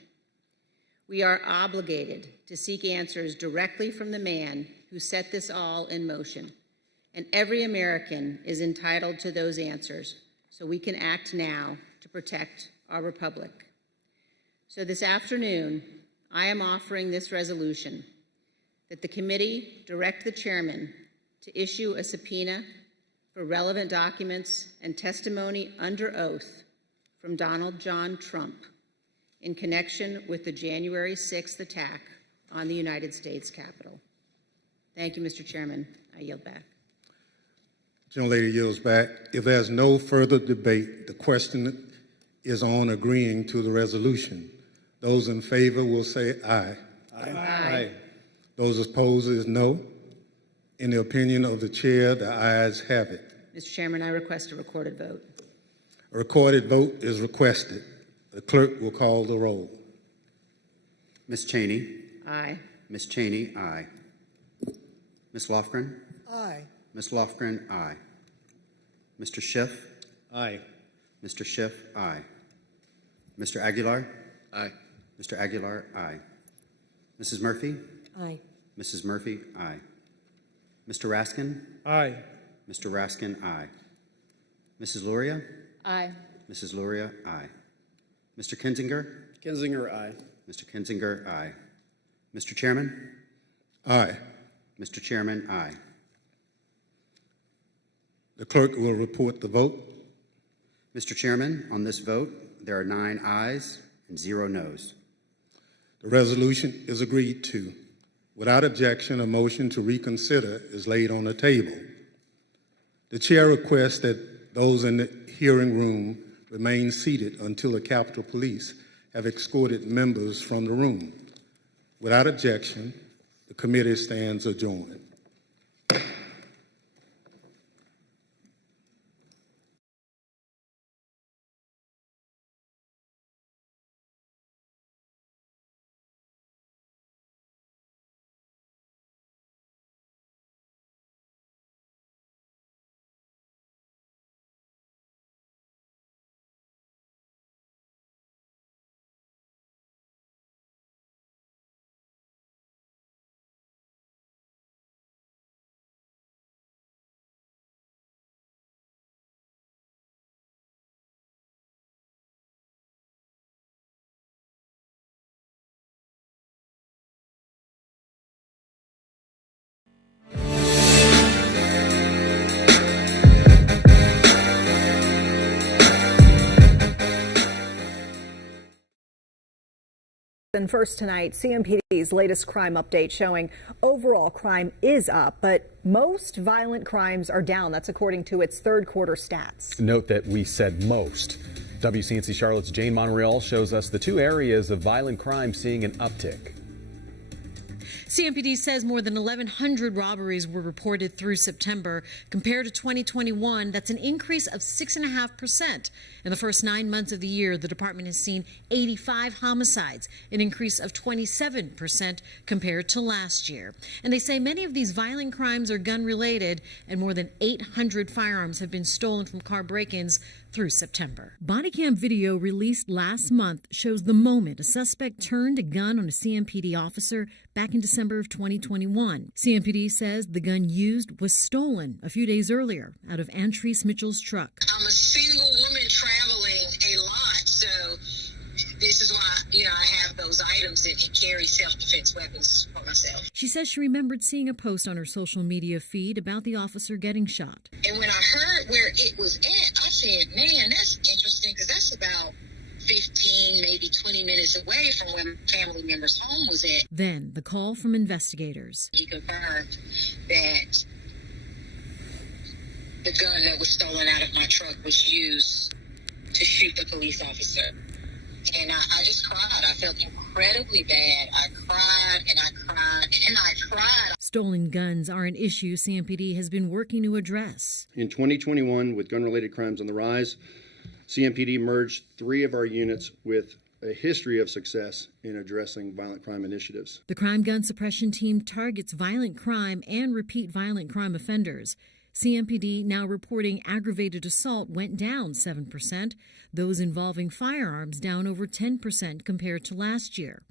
We are obligated to seek answers directly from the man who set this all in motion. And every American is entitled to those answers, so we can act now to protect our republic. So this afternoon, I am offering this resolution that the committee direct the chairman to issue a subpoena for relevant documents and testimony under oath from Donald John Trump in connection with the January 6th attack on the United States Capitol. Thank you, Mr. Chairman. I yield back. Gentlelady yields back. If there's no further debate, the question is on agreeing to the resolution. Those in favor will say aye. Aye. Aye. Those opposed is no. In the opinion of the chair, the ayes have it. Mr. Chairman, I request a recorded vote. A recorded vote is requested. The clerk will call the roll. Ms. Cheney. Aye. Ms. Cheney, aye. Ms. Lofgren. Aye. Ms. Lofgren, aye. Mr. Schiff. Aye. Mr. Schiff, aye. Mr. Aguilar. Aye. Mr. Aguilar, aye. Mrs. Murphy. Aye. Mrs. Murphy, aye. Mr. Raskin. Aye. Mr. Raskin, aye. Mrs. Luria. Aye. Mrs. Luria, aye. Mr. Kinzinger. Kinzinger, aye. Mr. Kinzinger, aye. Mr. Chairman. Aye. Mr. Chairman, aye. The clerk will report the vote. Mr. Chairman, on this vote, there are 9 ayes and 0 noes. The resolution is agreed to. Without objection, a motion to reconsider is laid on the table. The chair requests that those in the hearing room remain seated until the Capitol Police have escorted members from the room. Without objection, the committee stands adjourned. And first tonight, CMPD's latest crime update showing overall crime is up, but most violent crimes are down. That's according to its third quarter stats. Note that we said most. WCNC Charlotte's Jane Monreal shows us the two areas of violent crime seeing an uptick. CMPD says more than 1,100 robberies were reported through September. Compared to 2021, that's an increase of 6.5%. In the first 9 months of the year, the department has seen 85 homicides, an increase of 27% compared to last year. And they say many of these violent crimes are gun-related, and more than 800 firearms have been stolen from car break-ins through September. Body cam video released last month shows the moment a suspect turned a gun on a CMPD officer back in December of 2021. CMPD says the gun used was stolen a few days earlier out of Antrice Mitchell's truck. I'm a single woman traveling a lot, so this is why, I have those items that carry self-defense weapons for myself. She says she remembered seeing a post on her social media feed about the officer getting shot. And when I heard where it was at, I said, man, that's interesting, because that's about 15, maybe 20 minutes away from where my family member's home was at. Then the call from investigators. He confirmed that the gun that was stolen out of my truck was used to shoot the police officer. And I just cried. I felt incredibly bad. I cried and I cried and I cried. Stolen guns are an issue CMPD has been working to address. In 2021, with gun-related crimes on the rise, CMPD merged 3 of our units with a history of success in addressing violent crime initiatives. The Crime Gun Suppression Team targets violent crime and repeat violent crime offenders. CMPD now reporting aggravated assault went down 7%. Those involving firearms down over 10% compared to last year.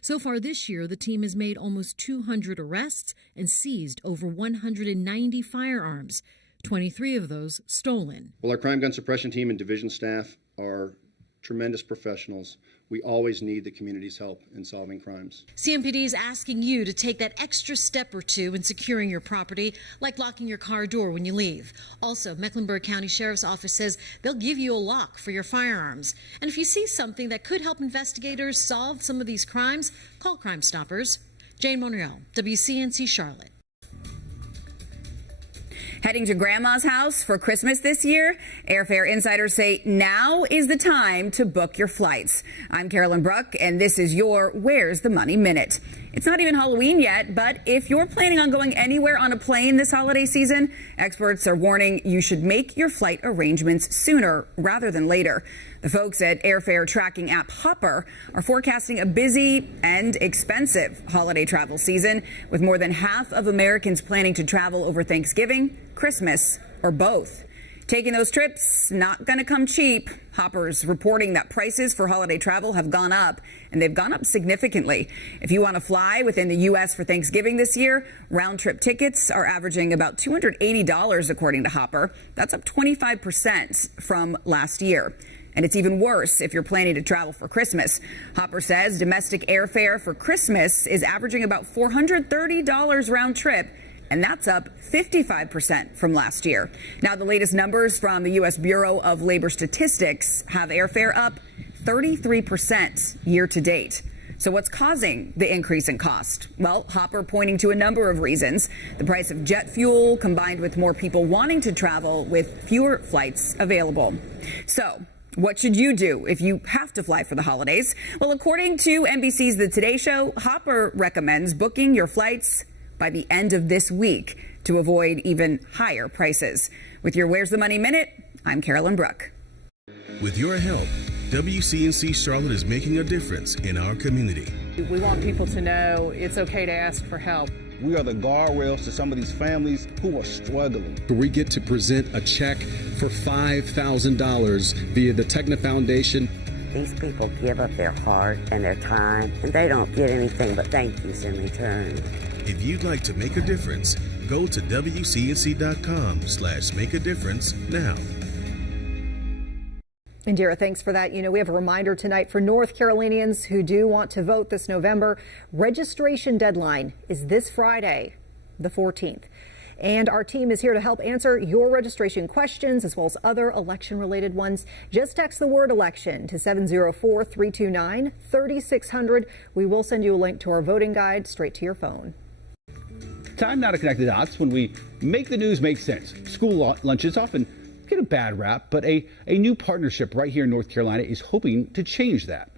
So far this year, the team has made almost 200 arrests and seized over 190 firearms, 23 of those stolen. Well, our Crime Gun Suppression Team and division staff are tremendous professionals. We always need the community's help in solving crimes. CMPD is asking you to take that extra step or two in securing your property, like locking your car door when you leave. Also, Mecklenburg County Sheriff's Office says they'll give you a lock for your firearms. And if you see something that could help investigators solve some of these crimes, call Crime Stoppers. Jane Monreal, WCNC Charlotte. Heading to Grandma's house for Christmas this year? Airfare insiders say now is the time to book your flights. I'm Carolyn Bruck, and this is your Where's the Money Minute. It's not even Halloween yet, but if you're planning on going anywhere on a plane this holiday season, experts are warning you should make your flight arrangements sooner rather than later. The folks at airfare tracking app Hopper are forecasting a busy and expensive holiday travel season, with more than half of Americans planning to travel over Thanksgiving, Christmas, or both. Taking those trips, not going to come cheap. Hopper's reporting that prices for holiday travel have gone up, and they've gone up significantly. If you want to fly within the U.S. for Thanksgiving this year, round-trip tickets are averaging about $280, according to Hopper. That's up 25% from last year. And it's even worse if you're planning to travel for Christmas. Hopper says domestic airfare for Christmas is averaging about $430 round trip, and that's up 55% from last year. Now, the latest numbers from the U.S. Bureau of Labor Statistics have airfare up 33% year to date. So what's causing the increase in cost? Well, Hopper pointing to a number of reasons. The price of jet fuel combined with more people wanting to travel with fewer flights available. So what should you do if you have to fly for the holidays? Well, according to NBC's The Today Show, Hopper recommends booking your flights by the end of this week to avoid even higher prices. With your Where's the Money Minute, I'm Carolyn Bruck. With your help, WCNC Charlotte is making a difference in our community. We want people to know it's okay to ask for help. We are the guardrails to some of these families who are struggling. We get to present a check for $5,000 via the Techna Foundation. These people give up their heart and their time, and they don't get anything but thank yous in return. If you'd like to make a difference, go to WCNC.com/make-a-difference now. Indira, thanks for that. We have a reminder tonight for North Carolinians who do want to vote this November. Registration deadline is this Friday, the 14th. And our team is here to help answer your registration questions as well as other election-related ones. Just text the word election to 704-329-3600. We will send you a link to our voting guide straight to your phone. Time now to connect the dots when we make the news make sense. School lunches often get a bad rap, but a new partnership right here in North Carolina is hoping to change that.